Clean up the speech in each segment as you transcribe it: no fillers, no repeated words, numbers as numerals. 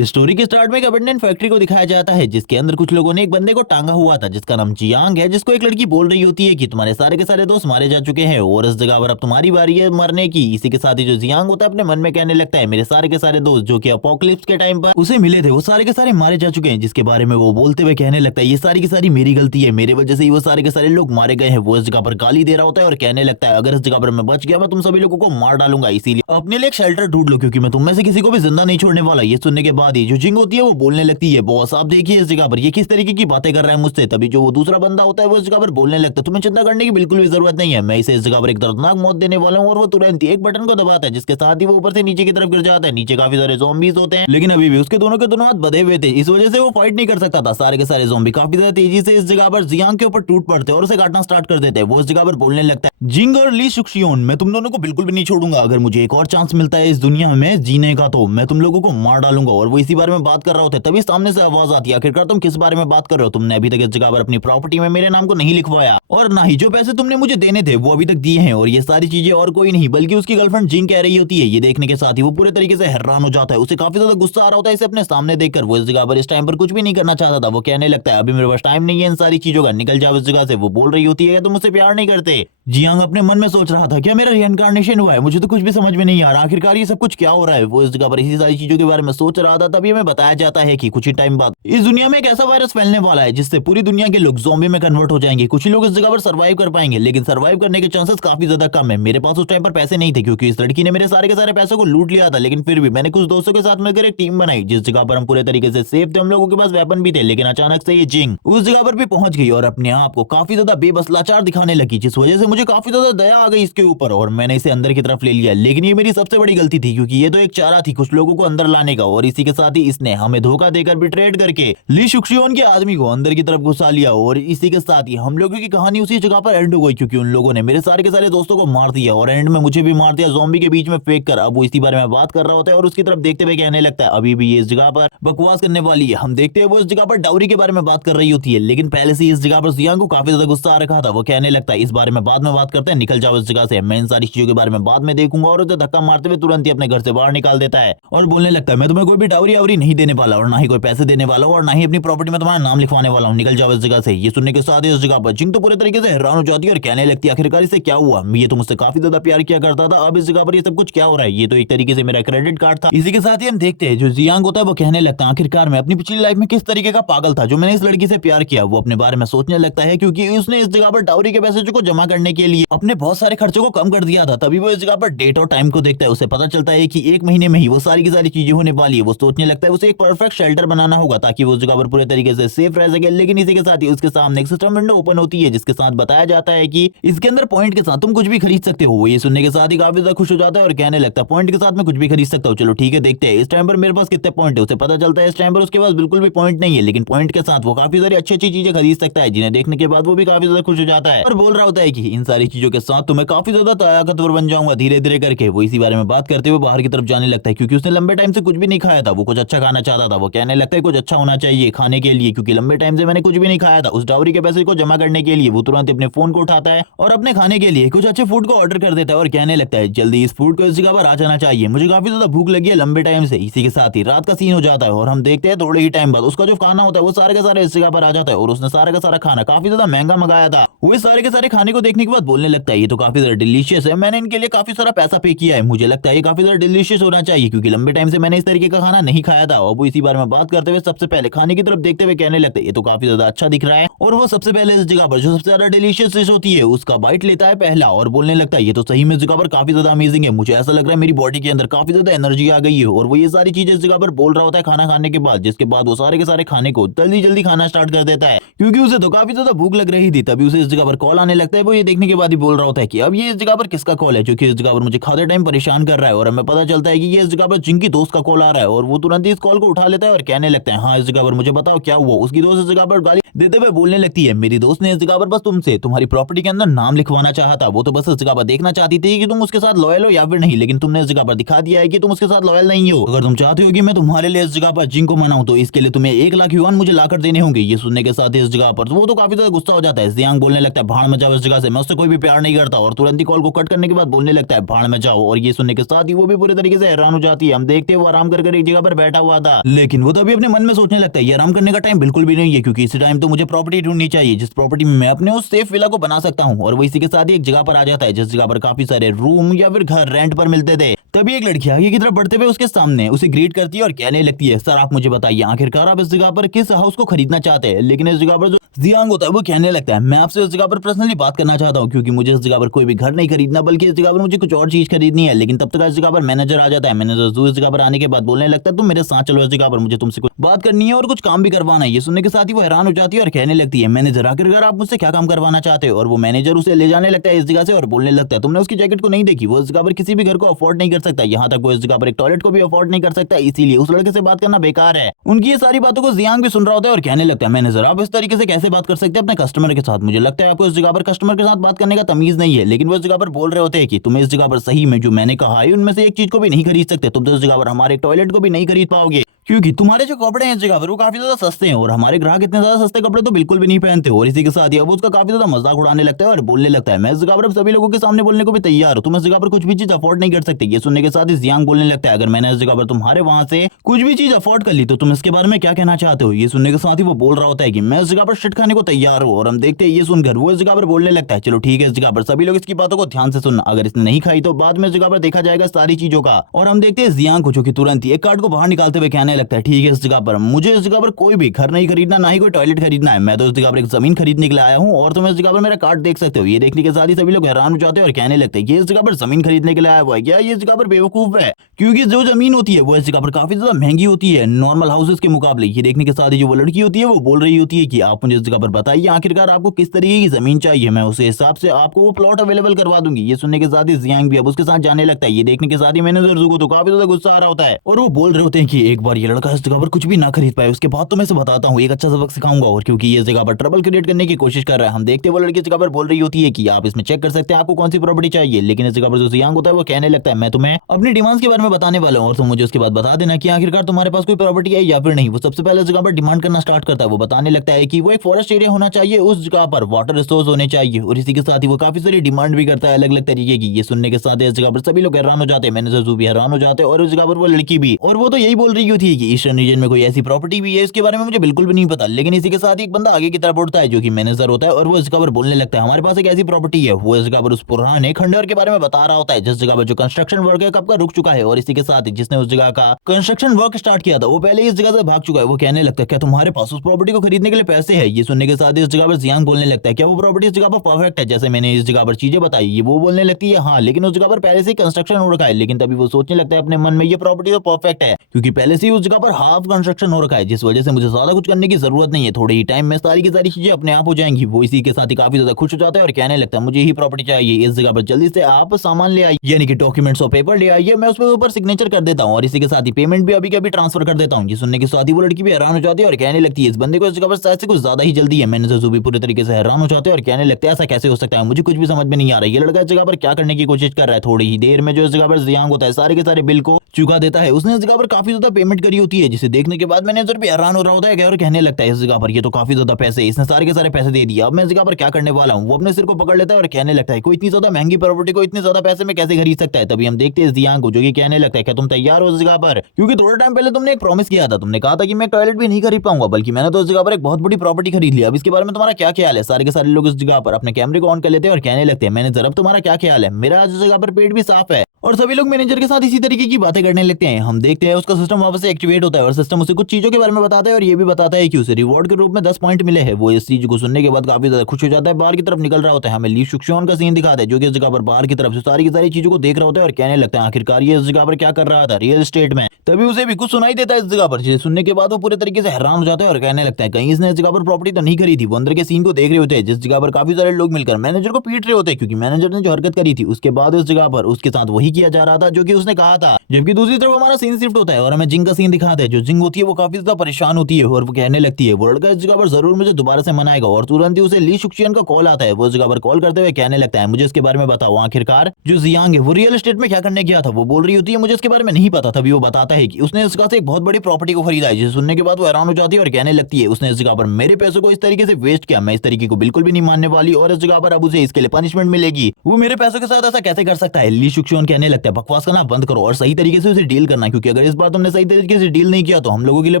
Story के start में एक अबंडेंट फैक्ट्री को दिखाया जाता है जिसके अंदर कुछ लोगों ने एक बंदे को टांगा हुआ था जिसका नाम जियांग है, जिसको एक लड़की बोल रही होती है कि तुम्हारे सारे के सारे दोस्त मारे जा चुके हैं और इस जगह पर अब तुम्हारी बारी है मरने की। इसी के साथ ही जो जियांग होता है अपने मन में कहने लगता है मेरे सारे के सारे दोस्त जो कि अपोकलिप्स के टाइम पर उसे मिले थे वो सारे के सारे मारे जा चुके हैं, जिसके बारे में वो बोलते हुए कहने लगता है ये सारी की सारी मेरी गलती है, मेरे वजह से ही वो सारे के सारे लोग मारे गए हैं। वो इस जगह पर गाली दे रहा होता है और कहने लगता है अगर इस जगह पर मैं बच गया मैं तुम सभी लोगों को मार डालूंगा, इसीलिए अपने लिए एक शेल्टर ढूंढ लो क्योंकि मैं तुम में से किसी को भी जिंदा नहीं छोड़ने वाला। ये सुनने के बाद ही जो जिंग होती है वो बोलने लगती है बॉस आप देखिए इस जगह पर ये किस तरीके की बातें कर रहा है मुझसे। तभी जो वो दूसरा बंदा होता है वो इस जगह पर बोलने लगता है तुम्हें चिंता करने की बिल्कुल भी जरूरत नहीं है, मैं इसे इस जगह पर एक दर्दनाक मौत देने वाला हूँ। और वो तुरंत ही एक बटन को दबाता है जिसके साथ ही वो ऊपर से नीचे की तरफ गिर जाता है। नीचे काफी सारे ज़ॉम्बीज होते हैं लेकिन अभी भी उसके दोनों के दोनों हाथ बंधे हुए थे, इस वजह से वो फाइट नहीं कर सकता था। सारे के सारे ज़ॉम्बी काफी ज्यादा तेजी से इस जगह पर जियांग के ऊपर टूट पड़ते और उसे काटना स्टार्ट कर देते हैं। वो इस जगह पर बोलने लगता है जिंग और ली शुक्शियोन मैं तुम दोनों को बिल्कुल भी नहीं छोड़ूंगा, अगर मुझे एक और चांस मिलता है इस दुनिया में जीने का तो मैं तुम लोगों को मार डालूंगा। और वो इसी बारे में बात कर रहा होता है तभी सामने से आवाज आती है आखिरकार तुम किस बारे में बात कर रहे हो, तुमने अभी तक इस जगह पर अपनी प्रॉपर्टी में मेरे नाम को नहीं लिखवाया और ना ही जो पैसे तुमने मुझे देने थे वो अभी तक दिए हैं। और ये सारी चीजें और कोई नहीं बल्कि उसकी गर्लफ्रेंड जिंग कह रही होती है। ये देखने के साथ ही वो पूरे तरीके से हैरान हो जाता है, उसे काफी ज्यादा गुस्सा आ रहा होता है इसे अपने सामने देखकर। वो इस जगह पर इस टाइम पर कुछ भी नहीं करना चाहता था, वो कहने लगता है अभी मेरे पास टाइम नहीं है इन सारी चीजों का, निकल जाओ इस जगह से। वो बोल रही होती है तुम मुझसे प्यार नहीं करते। जियांग अपने मन में सोच रहा था क्या मेरा रिइंकार्नेशन हुआ है, मुझे तो कुछ भी समझ में नहीं आ रहा, आखिरकार ये सब कुछ क्या हो रहा है। वो इस जगह पर इसी सारी चीजों के बारे में सोच रहा था तभी हमें बताया जाता है कि कुछ ही टाइम बाद इस दुनिया में एक ऐसा वायरस फैलने वाला है जिससे पूरी दुनिया के लोग ज़ॉम्बी में कन्वर्ट हो जाएंगे। कुछ ही लोग इस जगह पर सर्वाइव कर पाएंगे लेकिन सर्वाइव करने के चांसेस काफी ज्यादा कम है। मेरे पास उस टाइम पर पैसे नहीं थे क्योंकि इस लड़की ने मेरे सारे के सारे पैसों को लूट लिया था, लेकिन फिर भी मैंने कुछ दोस्तों के साथ मिलकर एक टीम बनाई जिस जगह पर हम पूरे तरीके से सेफ थे, हम लोगों के पास वेपन भी थे। लेकिन अचानक से ये जिंग उस जगह पर भी पहुंच गई और अपने आप को काफी ज्यादा बेबस लाचार दिखाने लगी, जिस वजह से मुझे काफी ज्यादा दया आ गई इसके ऊपर और मैंने इसे अंदर की तरफ ले लिया। लेकिन ये मेरी सबसे बड़ी गलती थी क्योंकि ये तो एक चारा थी कुछ लोगों को अंदर लाने का और इसी के साथ ही इसने हमें धोखा देकर बिट्रेड करके ली शुक्शियोन के आदमी को अंदर की तरफ घुसा लिया। और इसी के साथ ही हम लोगों की कहानी उसी जगह पर एंड हो गई क्योंकि उन लोगों ने मेरे सारे के सारे दोस्तों को मार दिया और एंड में मुझे भी मार दिया ज़ॉम्बी के बीच में फेंक कर। अब वो इसी बारे में बात कर रहा होता है और उसकी तरफ देखते हुए कहने लगता है अभी भी ये इस जगह पर बकवास करने वाली है। हम देखते हैं वो इस जगह पर डाउरी के बारे में बात कर रही होती है लेकिन पहले से इस जगह पर जियांग को काफी ज्यादा गुस्सा आ रखा था। वो कहने लगता है इस बारे में बाद में बात करते हैं, निकल जाओ इस जगह से, मैं इन सारी चीजों के बारे में बाद में देखूंगा। और उसे धक्का मारते हुए तुरंत ही अपने घर से बाहर निकाल देता है और बोलने लगता है मैं तुम्हें कोई भी डाउरी आउरी नहीं देने वाला और ना ही कोई पैसे देने वाला हूं और ना ही अपनी प्रॉपर्टी में तुम्हारा नाम लिखवाने वाला हूं, निकल जाओ इस जगह से। ये सुनने के साथ ही इस जगह पर जिंग तो पूरे तरीके से हैरान हो जाती है और कहने लगती है आखिरकार इसे क्या हुआ, ये तो मुझसे काफी ज्यादा प्यार किया करता था, अब इस जगह पर ये सब कुछ क्या हो रहा है, ये तो एक तरीके से मेरा क्रेडिट कार्ड था। इसी के साथ ही हम देखते हैं जो जियांग होता है वो कहने लगता है आखिरकार मैं अपनी पिछली लाइफ में किस तरीके का पागल था जो मैंने इस लड़की से प्यार किया। वो अपने बारे में सोचने लगता है क्योंकि उसने इस जगह पर डाउरी के पैसे को जमा करने के लिए अपने बहुत सारे खर्चों को कम कर दिया था। तभी वो इस जगह पर डेट और टाइम को देखता है, उसे पता चलता है कि एक महीने में ही वो सारी की सारी चीजें होने वाली है। वो सोचने लगता है उसे एक परफेक्ट शेल्टर बनाना होगा ताकि वो उस जगह पर पूरे तरीके से सेफ रह सके। लेकिन इसी के साथ ही उसके सामने एक सिस्टम विंडो ओपन होती है जिसके साथ बताया जाता है कि इसके अंदर पॉइंट के साथ तुम कुछ भी खरीद सकते हो। वो ये सुनने के साथ ही काफी ज्यादा खुश हो जाता है और कहने लगता है पॉइंट के साथ मैं कुछ भी खरीद सकता हूँ, चलो ठीक है देखते हैं इस टाइम पर मेरे पास कितने पॉइंट है। उसे पता चलता है इस टाइम पर उसके पास बिल्कुल भी पॉइंट नहीं है लेकिन पॉइंट के साथ वो काफी सारी अच्छी अच्छी चीजें खरीद सकता है जिन्हें देखने के बाद वो भी काफी ज्यादा खुश हो जाता है और बोल रहा होता है कि इन सारी चीजों के साथ तो मैं काफी ज्यादा ताकतवर बन जाऊंगा धीरे धीरे करके। वो इसी बारे में बात करते हुए बाहर की तरफ जाने लगता है क्योंकि उसने लंबे टाइम से कुछ भी नहीं खाया था, वो कुछ अच्छा खाना चाहता था। वो कहने लगता है कुछ अच्छा होना चाहिए खाने के लिए क्योंकि लंबे टाइम से मैंने कुछ भी नहीं खाया था। उस डाउरी के पैसे को जमा करने के लिए वो तुरंत अपने फोन को उठाता है और अपने खाने के लिए कुछ अच्छे फूड को ऑर्डर कर देता है और कहने लगता है जल्दी इस फूड को इस जगह पर आ जाना चाहिए, मुझे काफी ज्यादा भूख लगी है लंबे टाइम से। इसी के साथ ही रात का सीन हो जाता है और हम देखते हैं थोड़े ही टाइम बाद उसका जो खाना होता है वो सारे का सारे इस जगह पर आ जाता है और उसने सारा का सारा खाना काफी ज्यादा महंगा मंगाया था। वो सारे के सारे खाने को देखने के बाद बोलने लगता है ये तो काफी ज्यादा डिलीशियस है, मैंने इनके लिए काफी सारा पैसा पे किया है, मुझे लगता है ये काफी ज्यादा डिलीशियस होना चाहिए क्योंकि लंबे टाइम से मैंने इस तरीके का खाना नहीं खाया था। और वो इसी बारे में बात करते हुए सबसे पहले खाने की तरफ देखते हुए कहने लगता है ये तो काफी ज्यादा अच्छा दिख रहा है और वो सबसे पहले इस जगह पर जो सबसे ज्यादा डिलीशियस डिश होती है उसका बाइट लेता है पहला और बोलने लगता है ये तो सही में इस जगह पर काफी ज्यादा अमेजिंग है, मुझे ऐसा लग रहा है मेरी बॉडी के अंदर काफी ज्यादा एनर्जी आ गई है। और वो ये सारी चीजें इस जगह पर बोल रहा होता है खाना खाने के बाद, जिसके बाद वो सारे के सारे खाने को जल्दी जल्दी खाना स्टार्ट कर देता है क्योंकि उसे तो काफी ज्यादा भूख लग रही थी। तभी उसे इस जगह पर कॉल आने लगता है। वो ये देखने के बाद ही बोल रहा होता है कि अब ये इस जगह पर किसका कॉल है जो कि इस जगह पर मुझे खाते टाइम परेशान कर रहा है। और हमें पता चलता है कि ये इस जगह पर जिंग की दोस्त का कॉल आ रहा है और वो तुरंत ही इस कॉल को उठा लेता है और कहने लगता है हाँ इस जगह पर मुझे बताओ क्या हुआ। उसकी दोस्त इस जगह पर गाली देते हुए बोलने लगती है, मेरी दोस्त ने इस जगह पर बस तुमसे तुम्हारी प्रॉपर्टी के अंदर नाम लिखवाना चाहा था। वो तो बस इस जगह पर देखना चाहती थी कि तुम उसके साथ लॉयल हो या फिर नहीं, लेकिन तुमने इस जगह पर दिखा दिया है कि तुम उसके साथ लॉयल नहीं हो। अगर तुम चाहते हो कि मैं तुम्हारे लिए इस जगह पर जिंग को मनाऊं तो इसके लिए तुम्हें 1 लाख युआन मुझे लाकर देने होंगे। ये सुनने के साथ इस जगह पर वो तो काफी ज्यादा गुस्सा हो जाता है। जियांग बोलने लगता है, भाड़ में जाओ इस जगह से, मैं उससे कोई भी प्यार नहीं करता। और तुरंत ही कॉल को कट करने के बाद बोलने लगता है, भाड़ में जाओ। और ये सुनने के साथ ही वो भी पूरे तरीके से हैरान हो जाती है। हम देखते हैं वो आराम कर एक जगह पर बैठा हुआ था, लेकिन वो तभी अपने मन में सोचने लगता है, ये आराम करने का टाइम बिल्कुल भी नहीं है, क्योंकि इसी टाइम तो मुझे प्रॉपर्टी ढूंढनी चाहिए जिस प्रॉपर्टी में मैं अपने उस सेफ विला को बना सकता हूँ। और वो इसी के साथ ही एक जगह पर आ जाता है जिस जगह पर काफी सारे रूम या फिर घर रेंट पर मिलते थे। तभी एक लड़की आगे की तरफ बढ़ते हुए उसके सामने उसे ग्रीट करती है और कहने लगती है, सर आप मुझे बताइए आखिरकार आप इस जगह पर किस हाउस को खरीदना चाहते हैं। लेकिन इस जगह पर जो जियांग होता है वो कहने लगता है, मैं आपसे इस जगह पर पर्सनली बात करना चाहता हूँ, क्योंकि मुझे इस जगह पर कोई भी घर नहीं खरीदना, बल्कि इस जगह पर मुझे कुछ और चीज खरीदनी है। लेकिन तब तक इस जगह पर मैनेजर आ जाता है। मैनेजर जो इस जगह पर आने के बाद बोलने लगता है, तुम मेरे साथ चलो इस जगह पर, मुझे तुमसे कुछ बात करनी है और कुछ काम भी करवाना है। ये सुनने के साथ ही वो हैरान हो जाती है और कहने लगती है, मैनेजर आखिरकार आप मुझसे क्या काम करवाना चाहते हो। और वो मैनेजर उसे ले जाने लगता है इस जगह से और बोलने लगता है, तुमने उसकी जैकेट को नहीं देखी, वो इस जगह पर किसी भी घर को अफोर्ड नहीं कर सकता, यहाँ तक वो इस जगह पर एक टॉयलेट को भी अफोर्ड नहीं कर सकता, इसीलिए उस लड़के से बात करना बेकार है। उनकी ये सारी बातों को जियांग भी सुन रहा होता है और कहने लगता है, मैनेजर आप इस तरीके से कैसे बात कर सकते हैं अपने कस्टमर के साथ, मुझे लगता है आपको इस जगह पर कस्टमर के साथ बात करने का तमीज नहीं है। लेकिन वो इस जगह पर बोल रहे होते हैं कि तुम्हें इस जगह पर सही में जो मैंने कहा है उनमें से एक चीज को भी नहीं खरीद सकते, तुम तो इस जगह पर हमारे टॉयलेट को भी नहीं खरीद पाओगे, क्योंकि तुम्हारे जो कपड़े हैं इस जगह पर वो काफी ज्यादा सस्ते हैं और हमारे ग्राहक इतने ज्यादा सस्ते कपड़े तो बिल्कुल भी नहीं पहनते। और इसी के साथ ही अब उसका काफी ज्यादा मजाक उड़ाने लगता है और बोलने लगता है, मैं इस जगह पर सभी लोगों के सामने बोलने को भी तैयार हूं, तुम इस जगह पर कुछ भी चीज अफोर्ड नहीं कर सकते। ये सुनने के साथ ही जियांग बोलने लगता है, अगर मैंने इस जगह पर तुम्हारे वहां से कुछ भी चीज अफोर्ड कर ली तो तुम इसके बारे में क्या कहना चाहते हो। ये सुनने के साथ ही वो बोल रहा होता है कि मैं इस जगह पर शिट खाने को तैयार हूँ। और हम देखते हैं ये सुनकर वो इस जगह पर बोलने लगता है, चलो ठीक है इस जगह पर सभी लोग इसकी बातों को ध्यान से सुनना, अगर इसने नहीं खाई तो बाद में इस जगह पर देखा जाएगा सारी चीजों का। और हम देखते हैं जियांग को जो कि तुरंत ही एक कार्ड को बाहर निकालते हुए कहने लगता है, ठीक है इस जगह पर मुझे इस जगह पर कोई भी घर नहीं खरीदना, ना ही कोई टॉयलेट खरीदना है, मैं तो इस जगह पर एक जमीन खरीदने के लिए आया हूँ और तुम इस जगह पर मेरा कार्ड देख सकते हो। ये देखने के साथ ही सभी लोग हैरान हो जाते हैं और कहने लगते हैं, ये इस जगह पर जमीन खरीदने के लिए आया हुआ है क्या, ये इस जगह पर बेवकूफ है, क्योंकि जो जमीन होती है वो इस जगह पर काफी ज्यादा महंगी होती है नॉर्मल हाउसेस के मुकाबले। ये देखने के साथ ही जो वो लड़की होती है वो बोल रही होती है कि आप मुझे इस जगह पर बताइए आखिरकार आपको किस तरीके की जमीन चाहिए, मैं उस हिसाब से आपको वो प्लॉट अवेलेबल करवा दूंगी। ये सुनने के साथ ही जियांग भी अब उसके साथ जाने लगता है। ये देखने के साथ ही मैनेजर को तो काफी ज्यादा गुस्सा आ रहा होता है और वो बोल रहे होते हैं कि एक बार ये लड़का इस जगह पर कुछ भी ना खरीद पाए उसके बाद तो मैं इसे बताता हूँ, एक अच्छा सबक सिखाऊंगा। और क्योंकि ये जगह पर ट्रबल क्रिएट करने की कोशिश कर रहा है, हम देखते हैं वो लड़की इस जगह पर बोल रही होती है कि आप इसमें चेक कर सकते हैं आपको कौन सी प्रॉपर्टी चाहिए। लेकिन इस जगह पर जो जियांग होता है वो कहने लगता है, मैं तुम्हें अपनी डिमांड्स के बारे में बताने वाला हूँ और तुम मुझे उसके बाद बता देना कि आखिरकार तुम्हारे पास कोई प्रॉपर्टी है या फिर नहीं। वो सबसे पहले इस जगह पर डिमांड करना स्टार्ट करता है। वो बताने लगता है कि वो एक फॉरेस्ट एरिया होना चाहिए, उस जगह पर वाटर रिसोर्स होने चाहिए और इसी के साथ ही वो काफी सारी डिमांड भी करता है अलग अलग तरीके की। ये सुनने के साथ इस जगह पर सभी लोग हैरान हो जाते हैं, मैनेजर भी हैरान हो जाते हैं और उस जगह पर वो लड़की भी। और वो तो यही बोल रही थी कि ईस्टर्न रीजन में कोई ऐसी प्रॉपर्टी भी है इसके बारे में मुझे बिल्कुल भी नहीं पता। लेकिन इसी के साथ ही एक बंदा आगे की तरफ उठता है जो कि मैनेजर होता है और वो इस जगह पर बोलने लगता है, हमारे पास एक ऐसी प्रॉपर्टी है। वो इस जगह पर उस पुराने खंडहर के बारे में बता रहा होता है जिस जगह पर जो कंस्ट्रक्शन वर्क है कब का रुक चुका है और इसी के साथ ही जिसने उस जगह का कंस्ट्रक्शन वर्क स्टार्ट किया था वो पहले इस जगह से भाग चुका है। वो कहने लगता है, क्या तुम्हारे पास उस प्रॉपर्टी को खरीदने के लिए पैसे है। ये सुनने के साथ इस जगह पर जियांग बोलने लगता है, क्या वो प्रॉपर्टी इस जगह पर परफेक्ट है जैसे मैंने इस जगह पर चीजें बताई। ये वो बोलने लगती है, हाँ लेकिन उस जगह पर पहले से कंस्ट्रक्शन हो रखा है। लेकिन तभी वो सोचने लगता है अपने मन में, ये प्रॉपर्टी तो परफेक्ट है क्योंकि पहले से ही उस जगह पर हाफ कंस्ट्रक्शन हो रखा है, जिस वजह से मुझे ज्यादा कुछ करने की जरूरत नहीं है, थोड़े ही टाइम में सारी की सारी चीजें अपने आप हो जाएंगी। वो इसी के साथ ही काफी ज्यादा खुश हो जाता है और कहने लगता है, मुझे ही प्रॉपर्टी चाहिए, इस जगह पर जल्दी से आप सामान ले आइए, यानी कि डॉक्यूमेंट्स और पेपर ले आइए, मैं उस पर ऊपर सिग्नेचर कर देता हूँ और इसी के साथ ही पेमेंट भी अभी के अभी ट्रांसफर कर देता हूँ। ये सुनने के साथ ही वो लड़की भी हैरान हो जाती है और कहने लगती है, इस बंदे को इस जगह पर शायद से कुछ ज्यादा ही जल्दी है। मैनेजर भी पूरे तरीके से हैरान हो जाते हैं और कहने लगते हैं, ऐसा कैसे हो सकता है, मुझे कुछ भी समझ में नहीं आ रहा है, ये लड़का इस जगह पर क्या करने की कोशिश कर रहा है। थोड़ी ही देर में जो इस जगह पर जियांग होता है सारे के सारे बिल को चुका देता है। उसने इस जगह पर काफी ज्यादा पेमेंट करी होती है, जिसे देखने के बाद मैनेजर भी हैरान हो रहा होता है और कहने लगता है, इस जगह पर ये तो काफी ज्यादा पैसे, इसने सारे के सारे पैसे दे दिए, अब मैं इस जगह पर क्या करने वाला हूँ। वो अपने सिर को पकड़ लेता है और कहने लगता है, कोई इतनी ज्यादा महंगी प्रॉपर्टी को इतने ज्यादा पैसे में कैसे खरीद सकता है। तभी हम देखते हैं जियांग को जो कि कहने लगता है, क्या तुम तैयार हो इस जगह पर, क्योंकि थोड़ा टाइम पहले तुमने एक प्रॉमिस किया था, तुमने कहा था कि मैं टॉयलेट भी नहीं खरीद पाऊंगा, बल्कि मैंने तो इस जगह पर एक बहुत बड़ी प्रॉपर्टी खरीद ली। अब इसके बारे में तुम्हारा क्या ख्याल है। सारे के सारे लोग इस जगह पर अपने कैमरे को ऑन कर लेते हैं और कहने लगते हैं, मैनेजर अब तुम्हारा क्या ख्याल है, मेरा आज इस जगह पर पेट भी साफ है। और सभी लोग मैनेजर के साथ इसी तरीके की बातें करने लगते हैं। हम देखते हैं उसका सिस्टम वापस से एक्टिवेट होता है और सिस्टम उसे कुछ चीजों के बारे में बताता है और ये भी बताता है कि उसे रिवॉर्ड के रूप में 10 पॉइंट मिले हैं। वो इस चीज को सुनने के बाद काफी ज्यादा खुश हो जाता है, बाहर की तरफ निकल रहा होता है। हमें ली शुक्शॉन का सीन दिखाता है जो कि इस जगह पर बाहर की तरफ से सारी की सारी चीजों को देख रहा होता है और कहने लगता है, आखिरकार ये इस जगह पर क्या कर रहा था रियल एस्टेट में। तभी उसे भी कुछ सुनाई देता है इस जगह पर, जिसे सुनने के बाद वो पूरे तरीके से हैरान हो जाता है और कहने लगता है, कहीं इसने इस जगह पर प्रॉपर्टी तो नहीं खरीदी। वो अंदर के सीन को देख रहे होते हैं जिस जगह पर काफी सारे लोग मिलकर मैनेजर को पीट रहे होते हैं, क्योंकि मैनेजर ने जो हरकत करी थी उसके बाद इस जगह पर उसके साथ वही नहीं किया जा रहा था जो कि उसने कहा था। जबकि दूसरी तरफ हमारा सीन शिफ्ट होता है और हमें जिंग का सीन दिखाता है। जो जिंग होती है वो काफी ज्यादा परेशान होती है और वो कहने लगती है वो लड़का इस जगह पर जरूर मुझे दोबारा से मनाएगा और तुरंत ही उसे ली शुक्शियन का कॉल आता है। वो इस जगह पर कॉल करते हुए कहने लगता है मुझे इसके बारे में बताओ। आखिरकार जो जियांग है वो रियल एस्टेट में क्या करने गया था। वो बोल रही होती है मुझे इसके बारे में नहीं पता। तभी वो बताता है कि उसने इस जगह से एक बहुत बड़ी प्रॉपर्टी को खरीदा है। जिसे सुनने के बाद वो हैरान हो जाती है और कहने लगती है उसने इस जगह पर मेरे पैसों को इस तरीके से वेस्ट किया। मैं इस तरीके को बिल्कुल भी नहीं मानने वाली और इस जगह पर अब उसे इसके लिए पनिशमेंट मिलेगी। वो मेरे पैसों के साथ ऐसा कैसे कर सकता है। ली शुक्शियन कहने लगता है बकवास करना बंद करो और सही तरीके से उसे डील करना, क्योंकि अगर इस बार तुमने सही तरीके से डील नहीं किया तो हम लोगों के लिए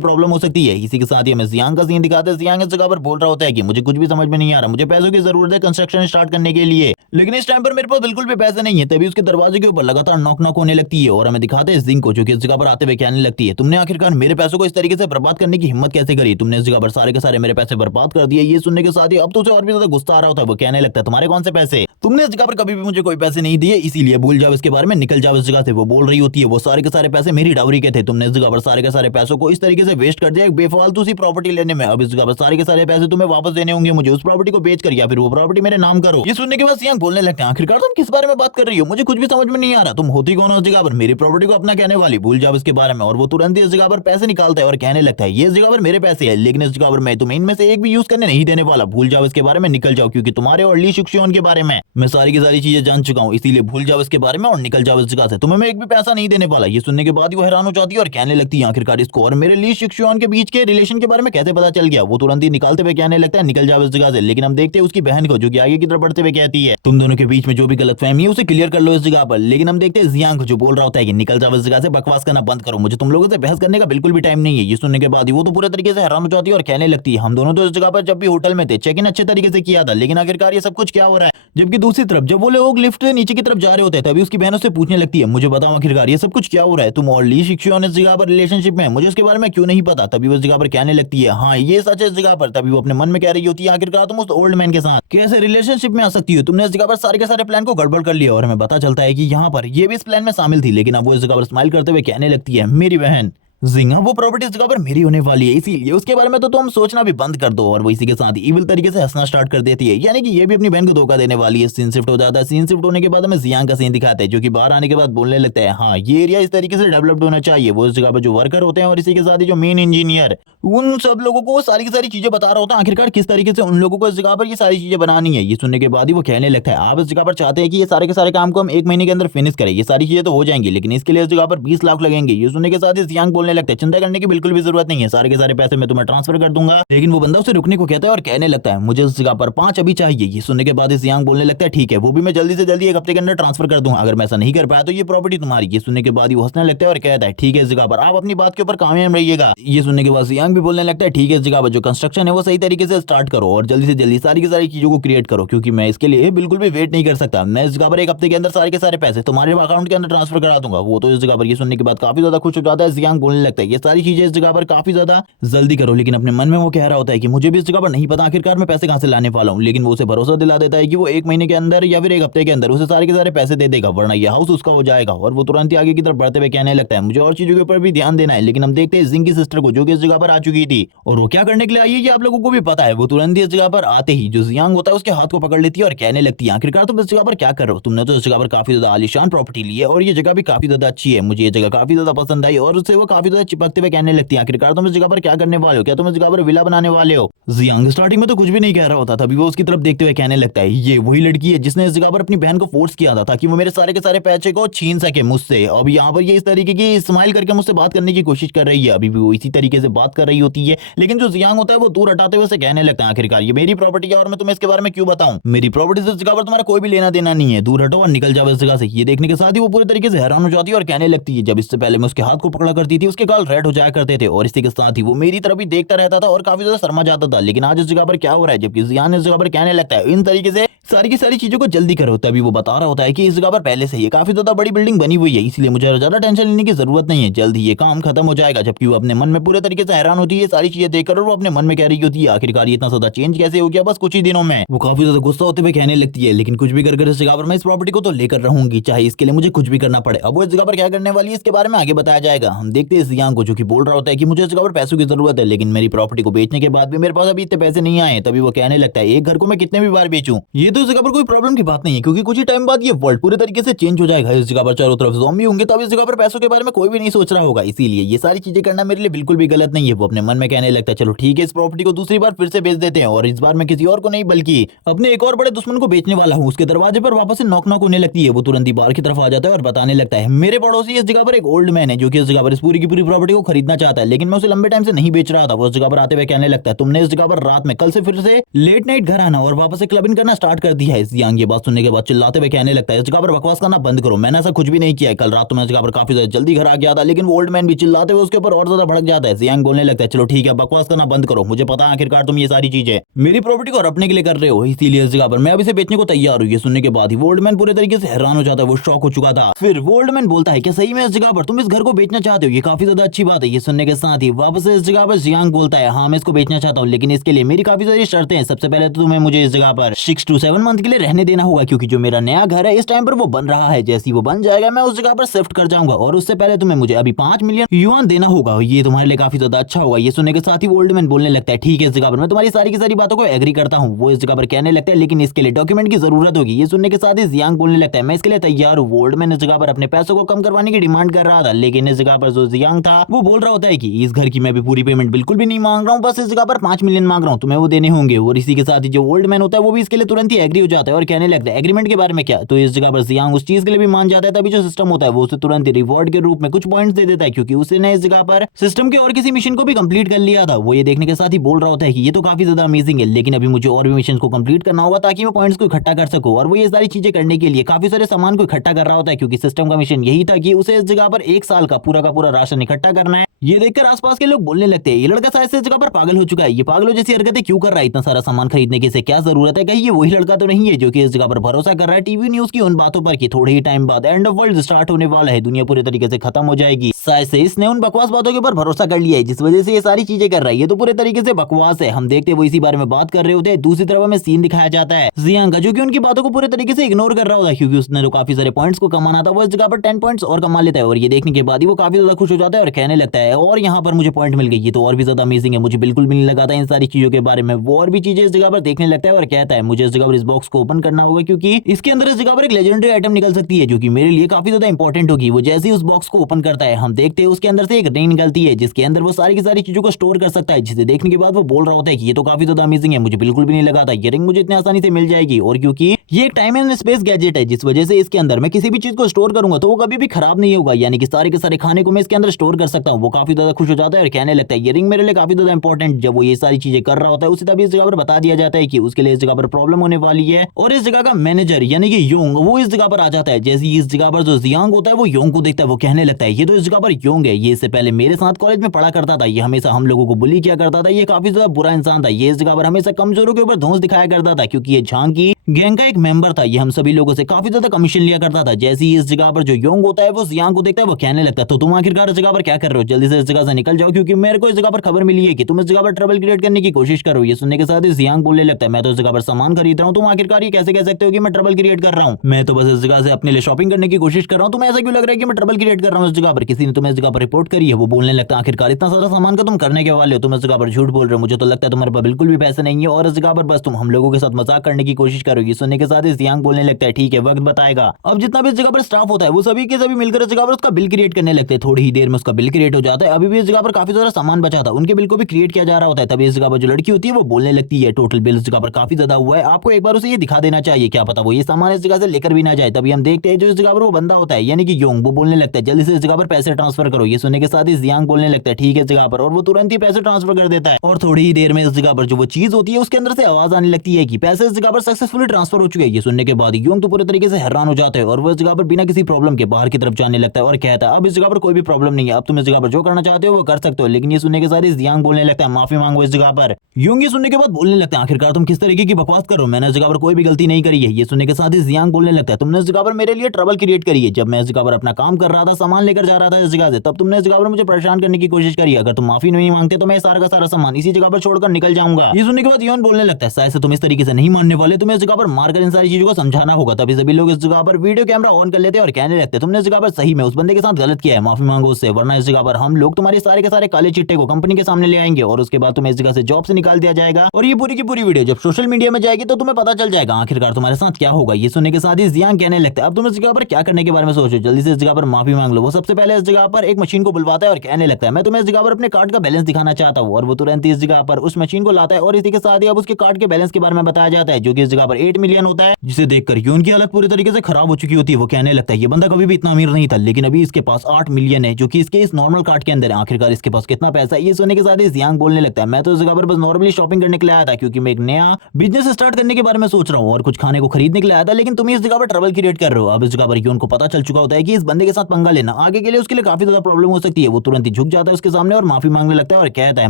प्रॉब्लम हो सकती है। इसी के साथ ही हमें जियांग का सीन दिखाते हैं। जियांग इस जगह पर बोल रहा होता है कि मुझे कुछ भी समझ में नहीं आ रहा, मुझे पैसों की जरूरत है कंस्ट्रक्शन स्टार्ट करने के लिए, लेकिन इस टाइम पर मेरे पास बिल्कुल भी पैसे नहीं है। तभी उसके दरवाजे के ऊपर लगातार नॉक नॉक होने लगती है और हमें दिखाते हैं जिंग को जो कि इस जगह पर आते हुए कहने लगती है तुमने आखिरकार मेरे पैसों को इस तरीके से बर्बाद करने की हिम्मत कैसे करी। तुमने इस जगह पर सारे के सारे मेरे पैसे बर्बाद कर दिए। ये सुनने के साथ ही अब तो उसे और भी ज्यादा गुस्सा आ रहा होता है। वो कहने लगता है तुम्हारे कौन से पैसे, तुमने इस जगह पर कभी भी मुझे कोई पैसे नहीं दिए, इसीलिए भूल जाओ इसके बारे में, निकल जाओ इस जगह से। वो बोल रही होती है वो सारे के सारे पैसे मेरी डाउरी के थे। तुमने इस जगह पर सारे के सारे पैसों को इस तरीके से वेस्ट कर दिया एक बेफालतू सी प्रॉपर्टी लेने में। अब इस जगह पर सारे के सारे पैसे तुम्हें वापस देने होंगे मुझे उस प्रॉपर्टी को बेच कर, या फिर वो प्रॉपर्टी मेरे नाम करो। ये सुनने के बाद जियांग बोलने लगते हैं आखिरकार तुम किस बारे में बात कर रही हो, मुझे कुछ भी समझ में नहीं आ रहा। तुम होती कौन हो उस जगह पर मेरी प्रॉपर्टी को अपना कहने वाली, भूल जाओ इसके बारे में। और वो तुरंत ही इस जगह पर पैसे निकालता है और कहने लगता है ये इस जगह पर मेरे पैसे है, लेकिन इस जगह पर मैं तुम्हें इनमें से एक भी यूज करने नहीं देने वाला। भूल जाओ इसके बारे में, निकल जाओ, क्योंकि तुम्हारे और ली शुक्शियन के बारे में मैं सारी की सारी चीजें जान चुका हूँ। इसीलिए भूल जाओ इसके बारे में और निकल जाओ इस जगह से, तुम्हें मैं एक भी पैसा नहीं देने वाला। ये सुनने के बाद वो हैरान हो जाती है और कहने लगती है आखिरकार इसको और मेरे ली शुक्शियन के बीच के रिलेशन के बारे में कैसे पता चल गया। वो तुरंत ही निकालते हुए कहने लगता है निकल जाओ इस जगह से। लेकिन हम देखते हैं उसकी बहन को जो कि आगे की तरफ बढ़ते हुए कहती है तुम दोनों के बीच में जो भी गलतफहमी है उसे क्लियर कर लो इस जगह पर। लेकिन हम देखते हैं जियांग जो बोल रहा होता है कि निकल जाओ इस जगह से, बकवास करना बंद करो, मुझे तुम लोगों से बहस करने का बिल्कुल भी टाइम नहीं है। ये सुनने के बाद वो तो पूरे तरीके से हैरान हो जाती है और कहने लगती है हम दोनों तो इस जगह पर जब भी होटल में थे चेक इन अच्छे तरीके से किया था, लेकिन आखिरकार ये सब कुछ क्या हो रहा है। जबकि दूसरी तरफ जब वो लोग लिफ्ट से नीचे की तरफ जा रहे होते हैं तभी उसकी बहन उससे पूछने लगती है मुझे बताओ आखिरकार ये सब कुछ क्या हो रहा है, तुम और ली शुक्शियन इस जगह पर रिलेशनशिप में, मुझे उसके बारे में क्यों नहीं पता। तभी वो इस जगह पर कहने लगती है हाँ ये सच है इस जगह पर। तभी वो अपने मन में कह रही होती है आखिरकार तुम उस ओल्ड मैन के साथ कैसे रिलेशनशिप में आ सकती हो, तुमने इस जगह पर सारे के सारे प्लान को गड़बड़ कर लिया। और हमें पता चलता है कि यहाँ पर ये भी इस प्लान में शामिल थी। लेकिन अब वो इस जगह पर स्माइल करते हुए कहने लगती है मेरी बहन जिंगा वो प्रॉपर्टी इस जगह पर मेरी होने वाली है, इसीलिए उसके बारे में तो तुम सोचना भी बंद कर दो। और वो इसी के साथ इविल तरीके से हंसना स्टार्ट कर देती है, यानी कि ये भी अपनी बहन को धोखा देने वाली है। सीन शिफ्ट हो जाता है। सीन शिफ्ट होने के बाद हमें जियांग का सीन दिखाते हैं जो कि बाहर आने के बाद बोलने लगता है हाँ ये एरिया इस तरीके से डेवलप्ड होना चाहिए। वो इस जगह पर जो वर्कर होते हैं और इसी के साथ ही जो मेन इंजीनियर उन सब लोगों को सारी की सारी चीजें बता रहा होता है आखिरकार किस तरीके से उन लोगों को इस जगह पर ये सारी चीजें बनानी है। ये सुनने के बाद ही वो कहने लगता है आप इस जगह पर चाहते हैं कि ये सारे के सारे काम को हम 1 महीने के अंदर फिनिश करें, ये सारी चीजें तो हो जाएंगी, लेकिन इसके लिए इस जगह पर 20 लाख लगेंगे। ये सुनने के साथ ही जियांग बोलने लगता है चिंता करने की बिल्कुल भी जरूरत नहीं है, सारे के सारे पैसे मैं तुम्हें ट्रांसफर कर दूंगा। लेकिन वो बंदा उसे रुकने को कहता है और कहने लगता है मुझे इस जगह पर 5 अभी चाहिए। ये सुनने के बाद जियांग बोलने लगता है ठीक है वो भी मैं जल्दी से जल्दी 1 हफ्ते के अंदर ट्रांसफर कर दूंगा, अगर मैं ऐसा नहीं कर पाया तो ये प्रॉपर्टी तुम्हारी। ये सुनने के बाद वो हंसने लगता है और कहता है ठीक है इस जगह पर आप अपनी बात के ऊपर कामयाब रहिएगा। ये सुनने के बाद जियांग भी बोलने लगता है ठीक है इस जगह पर जो कंस्ट्रक्शन है वो सही तरीके से स्टार्ट करो और जल्दी से जल्दी सारी की सारी चीजों को क्रिएट करो, क्योंकि मैं इसके लिए बिल्कुल भी वेट नहीं कर सकता। मैं इस जगह पर 1 हफ्ते के अंदर सारे के सारे पैसे तुम्हारे अकाउंट के अंदर ट्रांसफर करा दूंगा। वो तो इस जगह पर ये सुनने के बाद काफी ज्यादा खुश हो जाता है। जियांग बोलने लगता है ये सारी चीजें इस जगह पर काफी ज्यादा जल्दी करो, लेकिन अपने मन में वो कह रहा होता है कि मुझे भी इस जगह पर नहीं पता आखिरकार मैं पैसे कहां से लाने वाला हूं। लेकिन वो उसे भरोसा दिला देता है कि वो 1 महीने के अंदर या फिर 1 हफ्ते के अंदर उसे सारे के सारे पैसे दे देगा, वरना ये हाउस उसका हो जाएगा। और वो तुरंत ही आगे की तरफ बढ़ते हुए कहने लगता है मुझे और चीजों के ऊपर भी ध्यान देना है। लेकिन हम देखते हैं जिंग की सिस्टर को जो कि इस जगह पर आ चुकी थी और वो क्या करने के लिए आई है ये आप लोगों को भी पता है। वो तुरंत ही इस जगह पर आते ही जो जियांग होता है उसके हाथ को पकड़ लेती है और कहने लगती है आखिरकार तुम इस जगह पर क्या कर रहे हो, तुमने तो इस जगह पर काफी ज्यादा आलीशान प्रॉपर्टी ली है और ये जगह भी काफी ज्यादा अच्छी है, मुझे ये जगह काफी ज्यादा पसंद आई। और उससे वो काफी ज्यादा चिपकते हुए कहने लगती है आखिरकार तुम इस जगह पर क्या करने वाले हो, क्या तुम इस जगह पर विला बनाने वाले हो। जियांग स्टार्टिंग में तो कुछ भी नहीं कह रहा होता, तभी वो उसकी तरफ देखते हुए कहने लगता है ये वही लड़की है जिसने इस जगह पर अपनी बहन को फोर्स किया था ताकि वो मेरे सारे के सारे पैसे को छीन सके मुझसे। अब यहाँ पर ये इस तरीके की स्माइल करके मुझसे बात करने की कोशिश कर रही है, अभी भी वो इसी तरीके से बात कर रही होती है। लेकिन जो जियांग होता है वो दूर हटाते हुए कहने लगता है आखिरकार ये मेरी प्रॉपर्टी है और मैं तुम्हें इसके बारे में क्यों बताऊं, मेरी प्रॉपर्टी से इस जगह पर तुम्हारा कोई भी लेना देना नहीं है, दूर हटो और निकल जाओ इस जगह से। ये देखने के साथ ही वो पूरे तरीके से हैरान हो जाती है और कहने लगती है जब इससे पहले मैं उसके हाथ को पकड़ा करती थी उसके गाल रेड हो जाया करते थे और इसी के साथ ही वो मेरी तरफ ही देखता रहता था और काफी ज्यादा शर्मा जाता था। लेकिन आज इस जगह पर क्या हो रहा है, जबकि जियांग इस जगह पर कहने लगता है इन तरीके से सारी की सारी चीजों को जल्दी करो। तभी वो बता रहा होता है कि इस जगह पर पहले से ही काफी ज्यादा बड़ी बिल्डिंग बनी हुई है, इसलिए मुझे ज्यादा टेंशन लेने की जरूरत नहीं है, जल्द ही ये काम खत्म हो जाएगा। जबकि वो अपने मन में पूरे तरीके से हैरान होती है सारी चीजें देखकर और वो अपने मन में कह रही होती है आखिरकार ये इतना ज्यादा चेंज कैसे हो गया बस कुछ ही दिनों में। वो काफी ज्यादा गुस्सा होते हुए कहने लगती है लेकिन कुछ भी कर इस जगह पर मैं इस प्रॉपर्टी को तो लेकर रहूंगी, चाहे इसके लिए मुझे कुछ भी करना पड़े। अब वो इस जगह पर क्या करने वाली है इसके बारे में आगे बताया जाएगा। हम देखते हैं है जियांग को, जो कि बोल रहा होता है कि मुझे इस जगह पर पैसों की जरूरत है, लेकिन मेरी प्रॉपर्टी को बेचने के बाद भी मेरे पास अभी इतने पैसे नहीं आए। तभी वो कहने लगता है एक घर को मैं कितने भी बार बेचूं, ये तो इस जगह पर कोई प्रॉब्लम की बात नहीं है, क्योंकि कुछ ही टाइम बाद ये वर्ल्ड पूरे तरीके से चेंज हो जाएगा। इस जगह पर चारों तरफ ज़ॉम्बी होंगे, तब इस जगह पर पैसों के बारे में कोई भी नहीं सोच रहा होगा, इसीलिए ये सारी चीजें करना मेरे लिए बिल्कुल भी गलत नहीं है। वो अपने मन में कहने लगता है चलो ठीक है, इस प्रॉपर्टी को दूसरी बार फिर से बेच देते हैं, और इस बार मैं किसी और को नहीं बल्कि अपने एक और बड़े दुश्मन को बेचने वाला हूँ। उसके दरवाजे पर वापस से नॉक नॉक होने लगती है। वो तुरंत ही बाहर की तरफ आ जाता है और बताने लगता है मेरे पड़ोसी इस जगह पर एक ओल्ड मैन है, जो कि इस जगह पर इस पूरी की पूरी प्रॉपर्टी को खरीदना चाहता है, लेकिन मैं उसे लंबे टाइम से नहीं बेच रहा था। वो उस जगह पर आते हुए कहने लगता है तुमने इस जगह पर रात में कल से फिर से लेट नाइट घर आना और वापस से क्लबिंग करना स्टार्ट कर दिया है। जियांग ये बात सुनने के बाद चिल्लाते हुए कहने लगता है इस जगह पर बकवास करना बंद करो, मैंने ऐसा कुछ भी नहीं किया है। कल रात तो मैं इस जगह पर काफी ज्यादा जल्दी घर आ गया था, लेकिन वो ओल्ड मैन भी चिल्लाते हुए उसके ऊपर और ज्यादा भड़क जाता है। जियांग बोलने लगता है चलो ठीक है, बकवास करना बंद करो, मुझे पता है आखिरकार तुम ये सारी चीजें मेरी प्रॉपर्टी को हड़पने के लिए कर रहे हो, इसीलिए इस जगह पर मैं अभी से बेचने को तैयार हूँ। ये सुनने के बाद ही ओल्ड मैन पूरे तरीके से हैरान हो जाता है, वो शॉक हो चुका था। फिर ओल्ड मैन बोलता है कि सही में इस जगह पर तुम इस घर को बेचना चाहते हो, ये काफी ज्यादा अच्छी बात है। ये सुनने के साथ ही वापस इस जगह पर जियांग बोलता है हाँ मैं इसको बेचना चाहता हूँ, लेकिन इसके लिए मेरी काफी सारी शर्तें हैं। सबसे पहले तो तुम्हें मुझे इस जगह पर 6 to 7 मंथ के लिए रहने देना होगा, क्योंकि जो मेरा नया घर है इस टाइम पर वो बन रहा है। जैसे ही वो बन जाएगा मैं उस जगह पर शिफ्ट कर जाऊंगा, और उससे पहले तुम्हें मुझे अभी 5 मिलियन युआन देना होगा, ये तुम्हारे लिए काफी ज्यादा अच्छा होगा। ये सुनने के साथ ही ओल्ड मैन बोलने लगता है ठीक है, इस जगह पर मैं तुम्हारी सारी की सारी बातों को एग्री करता हूँ। वो इस जगह पर कहने लगता है लेकिन इसके लिए डॉक्यूमेंट की जरूरत होगी। ये सुनने के साथ ही जियांग बोलने लगता है मैं इसके लिए तैयार हूँ। ओल्ड मैन इस जगह पर अपने पैसों को कम करवाने की डिमांड कर रहा था, लेकिन इस जगह पर जो जियांग था वो बोल रहा होता है कि इस घर की मैं भी पूरी पेमेंट बिल्कुल भी नहीं मांग रहा हूँ, बस इस जगह पर 5 मिलियन मांग रहा हूँ, तुम्हें वो देने होंगे। और इसी के साथ ही जो ओल्ड मैन होता है वो भी इसके लिए तुरंत ही एग्री हो जाता है और कहने लगता है एग्रीमेंट के बारे में क्या। तो इस जगह पर जियांग उस चीज के लिए भी मान जाता है। तभी जो सिस्टम होता है वो उसे तुरंत ही रिवॉर्ड के रूप में कुछ पॉइंट्स दे देता है, क्योंकि उसने इस जगह पर सिस्टम के और किसी मिशन को भी कंप्लीट कर लिया था। वो ये देखने के साथ ही बोल रहा होता है कि ये तो काफी ज्यादा अमेजिंग है, लेकिन अभी मुझे और भी मिशन को कंप्लीट करना होगा ताकि मैं पॉइंट्स को इकट्ठा कर सकूं। और वो ये सारी चीजें करने के लिए काफी सारे सामान को इकट्ठा कर रहा होता है, क्योंकि सिस्टम का मिशन यही था कि उसे इस जगह पर 1 साल का पूरा राशन इकट्ठा करना है। ये देखकर आसपास के लोग बोलने लगते हैं ये लड़का शायद से इस जगह पर पागल हो चुका है, ये पागलों जैसी हरकतें क्यों कर रहा है, इतना सारा सामान खरीदने की इसे क्या जरूरत है, कहीं ये वही लड़का तो नहीं है जो कि इस जगह पर भरोसा कर रहा है टीवी न्यूज की उन बातों पर कि थोड़े ही टाइम बाद एंड ऑफ वर्ल्ड स्टार्ट होने वाला है, दुनिया पूरी तरीके से खत्म हो जाएगी। शायद से इसने उन बकवास बातों के ऊपर भरोसा कर लिया है जिस वजह से ये सारी चीजें कर रहा है, ये तो पूरे तरीके से बकवास है। हम देखते वो इसी बारे में बात कर रहे होते हैं। दूसरी तरफ हमें सीन दिखाया जाता है जियांग का, जो कि उनकी बातों को पूरे तरीके से इग्नोर कर रहा होता है, क्योंकि उसने जो काफी सारे पॉइंट्स को कमाना था वो इस जगह पर 10 पॉइंट्स और कमा लेता है। और ये देखने के बाद ही वो काफी ज्यादा खुश हो जाता है और कहने लगता है और यहाँ पर मुझे पॉइंट मिल गई, ये तो और भी ज्यादा अमेजिंग है, मुझे बिल्कुल भी नहीं लगा था इन सारी चीजों के बारे में। वो और भी चीजें इस जगह पर देखने लगता है और कहता है मुझे इस जगह पर इस बॉक्स को ओपन करना होगा, क्योंकि इसके अंदर इस जगह पर एक लेजेंडरी आइटम निकल सकती है जो कि मेरे लिए काफी ज्यादा इंपॉर्टेंट होगी। वो जैसे ही उस बॉक्स को ओपन करता है हम देखते हैं उसके अंदर से एक रिंग निकलती है जिसके अंदर वो सारी की सारी चीजों को स्टोर कर सकता है, जिसे देखने के बाद वो बोल रहा होता है कि ये तो काफी ज्यादा अमेजिंग है, मुझे बिल्कुल भी नहीं लगा था ये रिंग मुझे इतनी आसानी से मिल जाएगी। और क्योंकि ये एक टाइम एंड स्पेस गैजेट है जिस वजह से इसके अंदर मैं किसी भी चीज को स्टोर करूंगा तो वो कभी भी खराब नहीं होगा, यानी कि सारे के सारे खाने को मैं इसके अंदर स्टोर कर सकता हूँ। वो काफी ज्यादा खुश हो जाता है और कहने लगता है ये रिंग मेरे लिए काफी ज्यादा इंपॉर्टेंट। जब वो ये सारी चीजें कर रहा होता है उसे तभी इस जगह पर बता दिया जाता है कि उसके लिए इस जगह पर प्रॉब्लम होने वाली है, और इस जगह का मैनेजर यानी कि योंग वो इस जगह पर आ जाता है। जैसे ही इस जगह पर जो जियांग होता है वो योंग को देखता है, वो कहने लगता है ये तो इस जगह पर योंग है, ये इससे पहले मेरे साथ कॉलेज में पढ़ा करता था, ये हमेशा हम लोगों को बुली किया करता था, ये काफी ज्यादा बुरा इंसान था, ये इस जगह पर हमेशा कमजोरों के ऊपर धौंस दिखाया करता था, क्योंकि ये झांग की गैंग का एक मेंबर था, ये हम सभी लोगों से काफी ज्यादा कमीशन लिया करता था। जैसे ही इस जगह पर जो योंग होता है वो जियांग को देखता है, वो कहने लगता है तो तुम आखिरकार इस जगह पर क्या कर रहे हो, जल्दी से इस जगह से निकल जाओ, क्योंकि मेरे को इस जगह पर खबर मिली है कि तुम इस जगह पर ट्रबल क्रिएट करने की कोशिश करो। ये सुनने के साथ ही जियांग बोलने लगता है मैं तो इस जगह पर सामान खरीद रहा हूँ, तुम आखिरकार ये कैसे कह सकते हो कि मैं ट्रबल क्रिएट कर रहा हूँ, मैं तो बस इस जगह से अपने लिए शॉपिंग करने की कोशिश कर रहा हूँ, तुम्हें ऐसा क्यों लग रहा है कि मैं ट्रबल क्रिएट कर रहा हूँ इस जगह पर, किसी ने तुम्हें इस जगह पर रिपोर्ट करी है। वो बोलने लगता है आखिरकार इतना सारा सामान का तुम करने के वाले हो, तुम इस जगह पर झूठ बोल रहे हो, मुझे तो लगता है तुम्हारे पास बिल्कुल भी पैसे नहीं है और इस जगह पर बस तुम हम लोगों के साथ मजाक करने की कोशिश करोगी। सुनने के साथ ही जियांग बोलने लगता है ठीक है वक्त बताएगा। अब जितना भी इस जगह पर स्टाफ होता है वो सभी के सभी मिलकर इस जगह पर उसका बिल क्रिएट करने लगते हैं। थोड़ी ही देर में उसका बिल क्रिएट हो जाता है। अभी भी इस जगह पर काफी सारा सामान बचा था, उनके बिल को भी क्रिएट किया जा रहा होता है। तभी इस जगह पर जो लड़की होती है वो बोलने लगती है टोटल बिल इस जगह पर काफी ज्यादा हुआ है, आपको एक बार उसे ये दिखा देना चाहिए, क्या पता वो ये सामान इस जगह से लेकर भी ना जाए। तभी हम देखते हैं जो इस जगह पर वो बंदा होता है यानी कि योंग, वो बोलने लगता है जल्दी से इस जगह पर पैसे ट्रांसफर करो। ये सुनने के साथ ही जियांग बोलने लगता है ठीक है इस जगह पर, और वो तुरंत ही पैसे ट्रांसफर कर देता है। और थोड़ी ही देर में इस जगह पर जो वो चीज होती है उसके अंदर से आवाज आने लगती है कि पैसे इस जगह पर सक्सेसफुली ट्रांसफर हो चुके हैं। ये सुनने के बाद योंग तो पूरे तरीके से हैरान हो जाता है और वो इस जगह पर बिना किसी प्रॉब्लम के बाहर की तरफ जाने लगता है और कहता है अब इस जगह पर कोई भी प्रॉब्लम नहीं है, अब तुम इस जगह पर जो करना चाहते हो वो कर सकते हो। लेकिन ये सुनने के साथ ही जियांग बोलने लगता है माफी मांगो इस जगह पर। योंग ये सुनने के बाद बोलने लगता है आखिरकार तुम किस तरीके की बकवास कर रहे हो, मैंने इस जगह पर कोई भी गलती नहीं करी है। ये सुनने के साथ ही जियांग बोलने लगता है तुमने इस जगह पर मेरे लिए ट्रबल क्रिएट करी है, जब मैं इस जगह पर अपना काम कर रहा था, सामान लेकर जा रहा था इस जगह से, तब तुमने इस जगह पर मुझे परेशान करने की कोशिश करी। अगर तुम माफी नहीं मांगते तो मैं सारा का सारा सामान इसी जगह पर छोड़कर निकल जाऊंगा। ये सुनने के बाद योंग बोलने लगता है शायद से तुम इस तरीके से नहीं मानने वाले, तुम्हें इस जगह पर मारकर इन सारी चीजों को समझाना होगा। तभी सभी लोग इस जगह पर वीडियो कैमरा ऑन कर लेते हैं और कहने लगते हैं तुमने इस जगह पर सही में उस बंदे के साथ गलत किया है, माफी मांगो उससे। है, वरना इस जगह पर हम लोग तुम्हारे सारे के सारे काले चिट्टे को कंपनी के सामने ले आएंगे और उसके बाद तुम्हें इस जगह से जॉब से निकाल दिया जाएगा। और ये पूरी की पूरी वीडियो जब सोशल मीडिया में जाएगी तो तुम्हें पता चल जाएगा आखिरकार तुम्हारे साथ क्या होगा। ये सुनने के साथ ही जियांग कहने लगता है अब तुम इस जगह पर क्या करने के बारे में सोचो, जल्दी से इस जगह पर माफी मांग लो। वो सबसे पहले इस जगह पर एक मशीन को बुलवाता है और कहने लगता है मैं तुम्हें इस जगह पर अपने कार्ड का बैलेंस दिखाना चाहता हूँ। और वो तुरंत इस जगह पर उस मशीन को लाता है और इसी के साथ ही अब उसके कार्ड के बैलेंस के बारे में बताया जाता है, जो कि इस जगह पर 8 मिलियन होता है, जिसे देखकर यून की हालत पूरी तरीके से खराब हो चुकी होती है। वो कहने लगता है ये बंदा कभी भी इतना अमीर नहीं था, लेकिन अभी इसके पास 8 मिलियन है, जो कि इसके इस नॉर्मल कार्ड के अंदर है। आखिरकार इसके पास कितना पैसा है। ये सुनने के साथ ही जियांग बोलने लगता है मैं तो इस जगह पर बस नॉर्मली शॉपिंग करने के लिए आया था, क्योंकि मैं एक नया बिजनेस स्टार्ट करने के बारे में सोच रहा हूँ और कुछ खाने को खरीदने के लिए आया था, लेकिन तुम इस जगह पर ट्रबल क्रिएट कर रहे हो। अब इस जगह पर यून को पता चल चुका होता है कि इस बंदे के साथ पंगा लेना आगे के लिए उसके लिए काफी ज्यादा प्रॉब्लम हो सकती है। वो तुरंत ही झुक जाता है उसके सामने और माफी मांगने लगता है और कहता है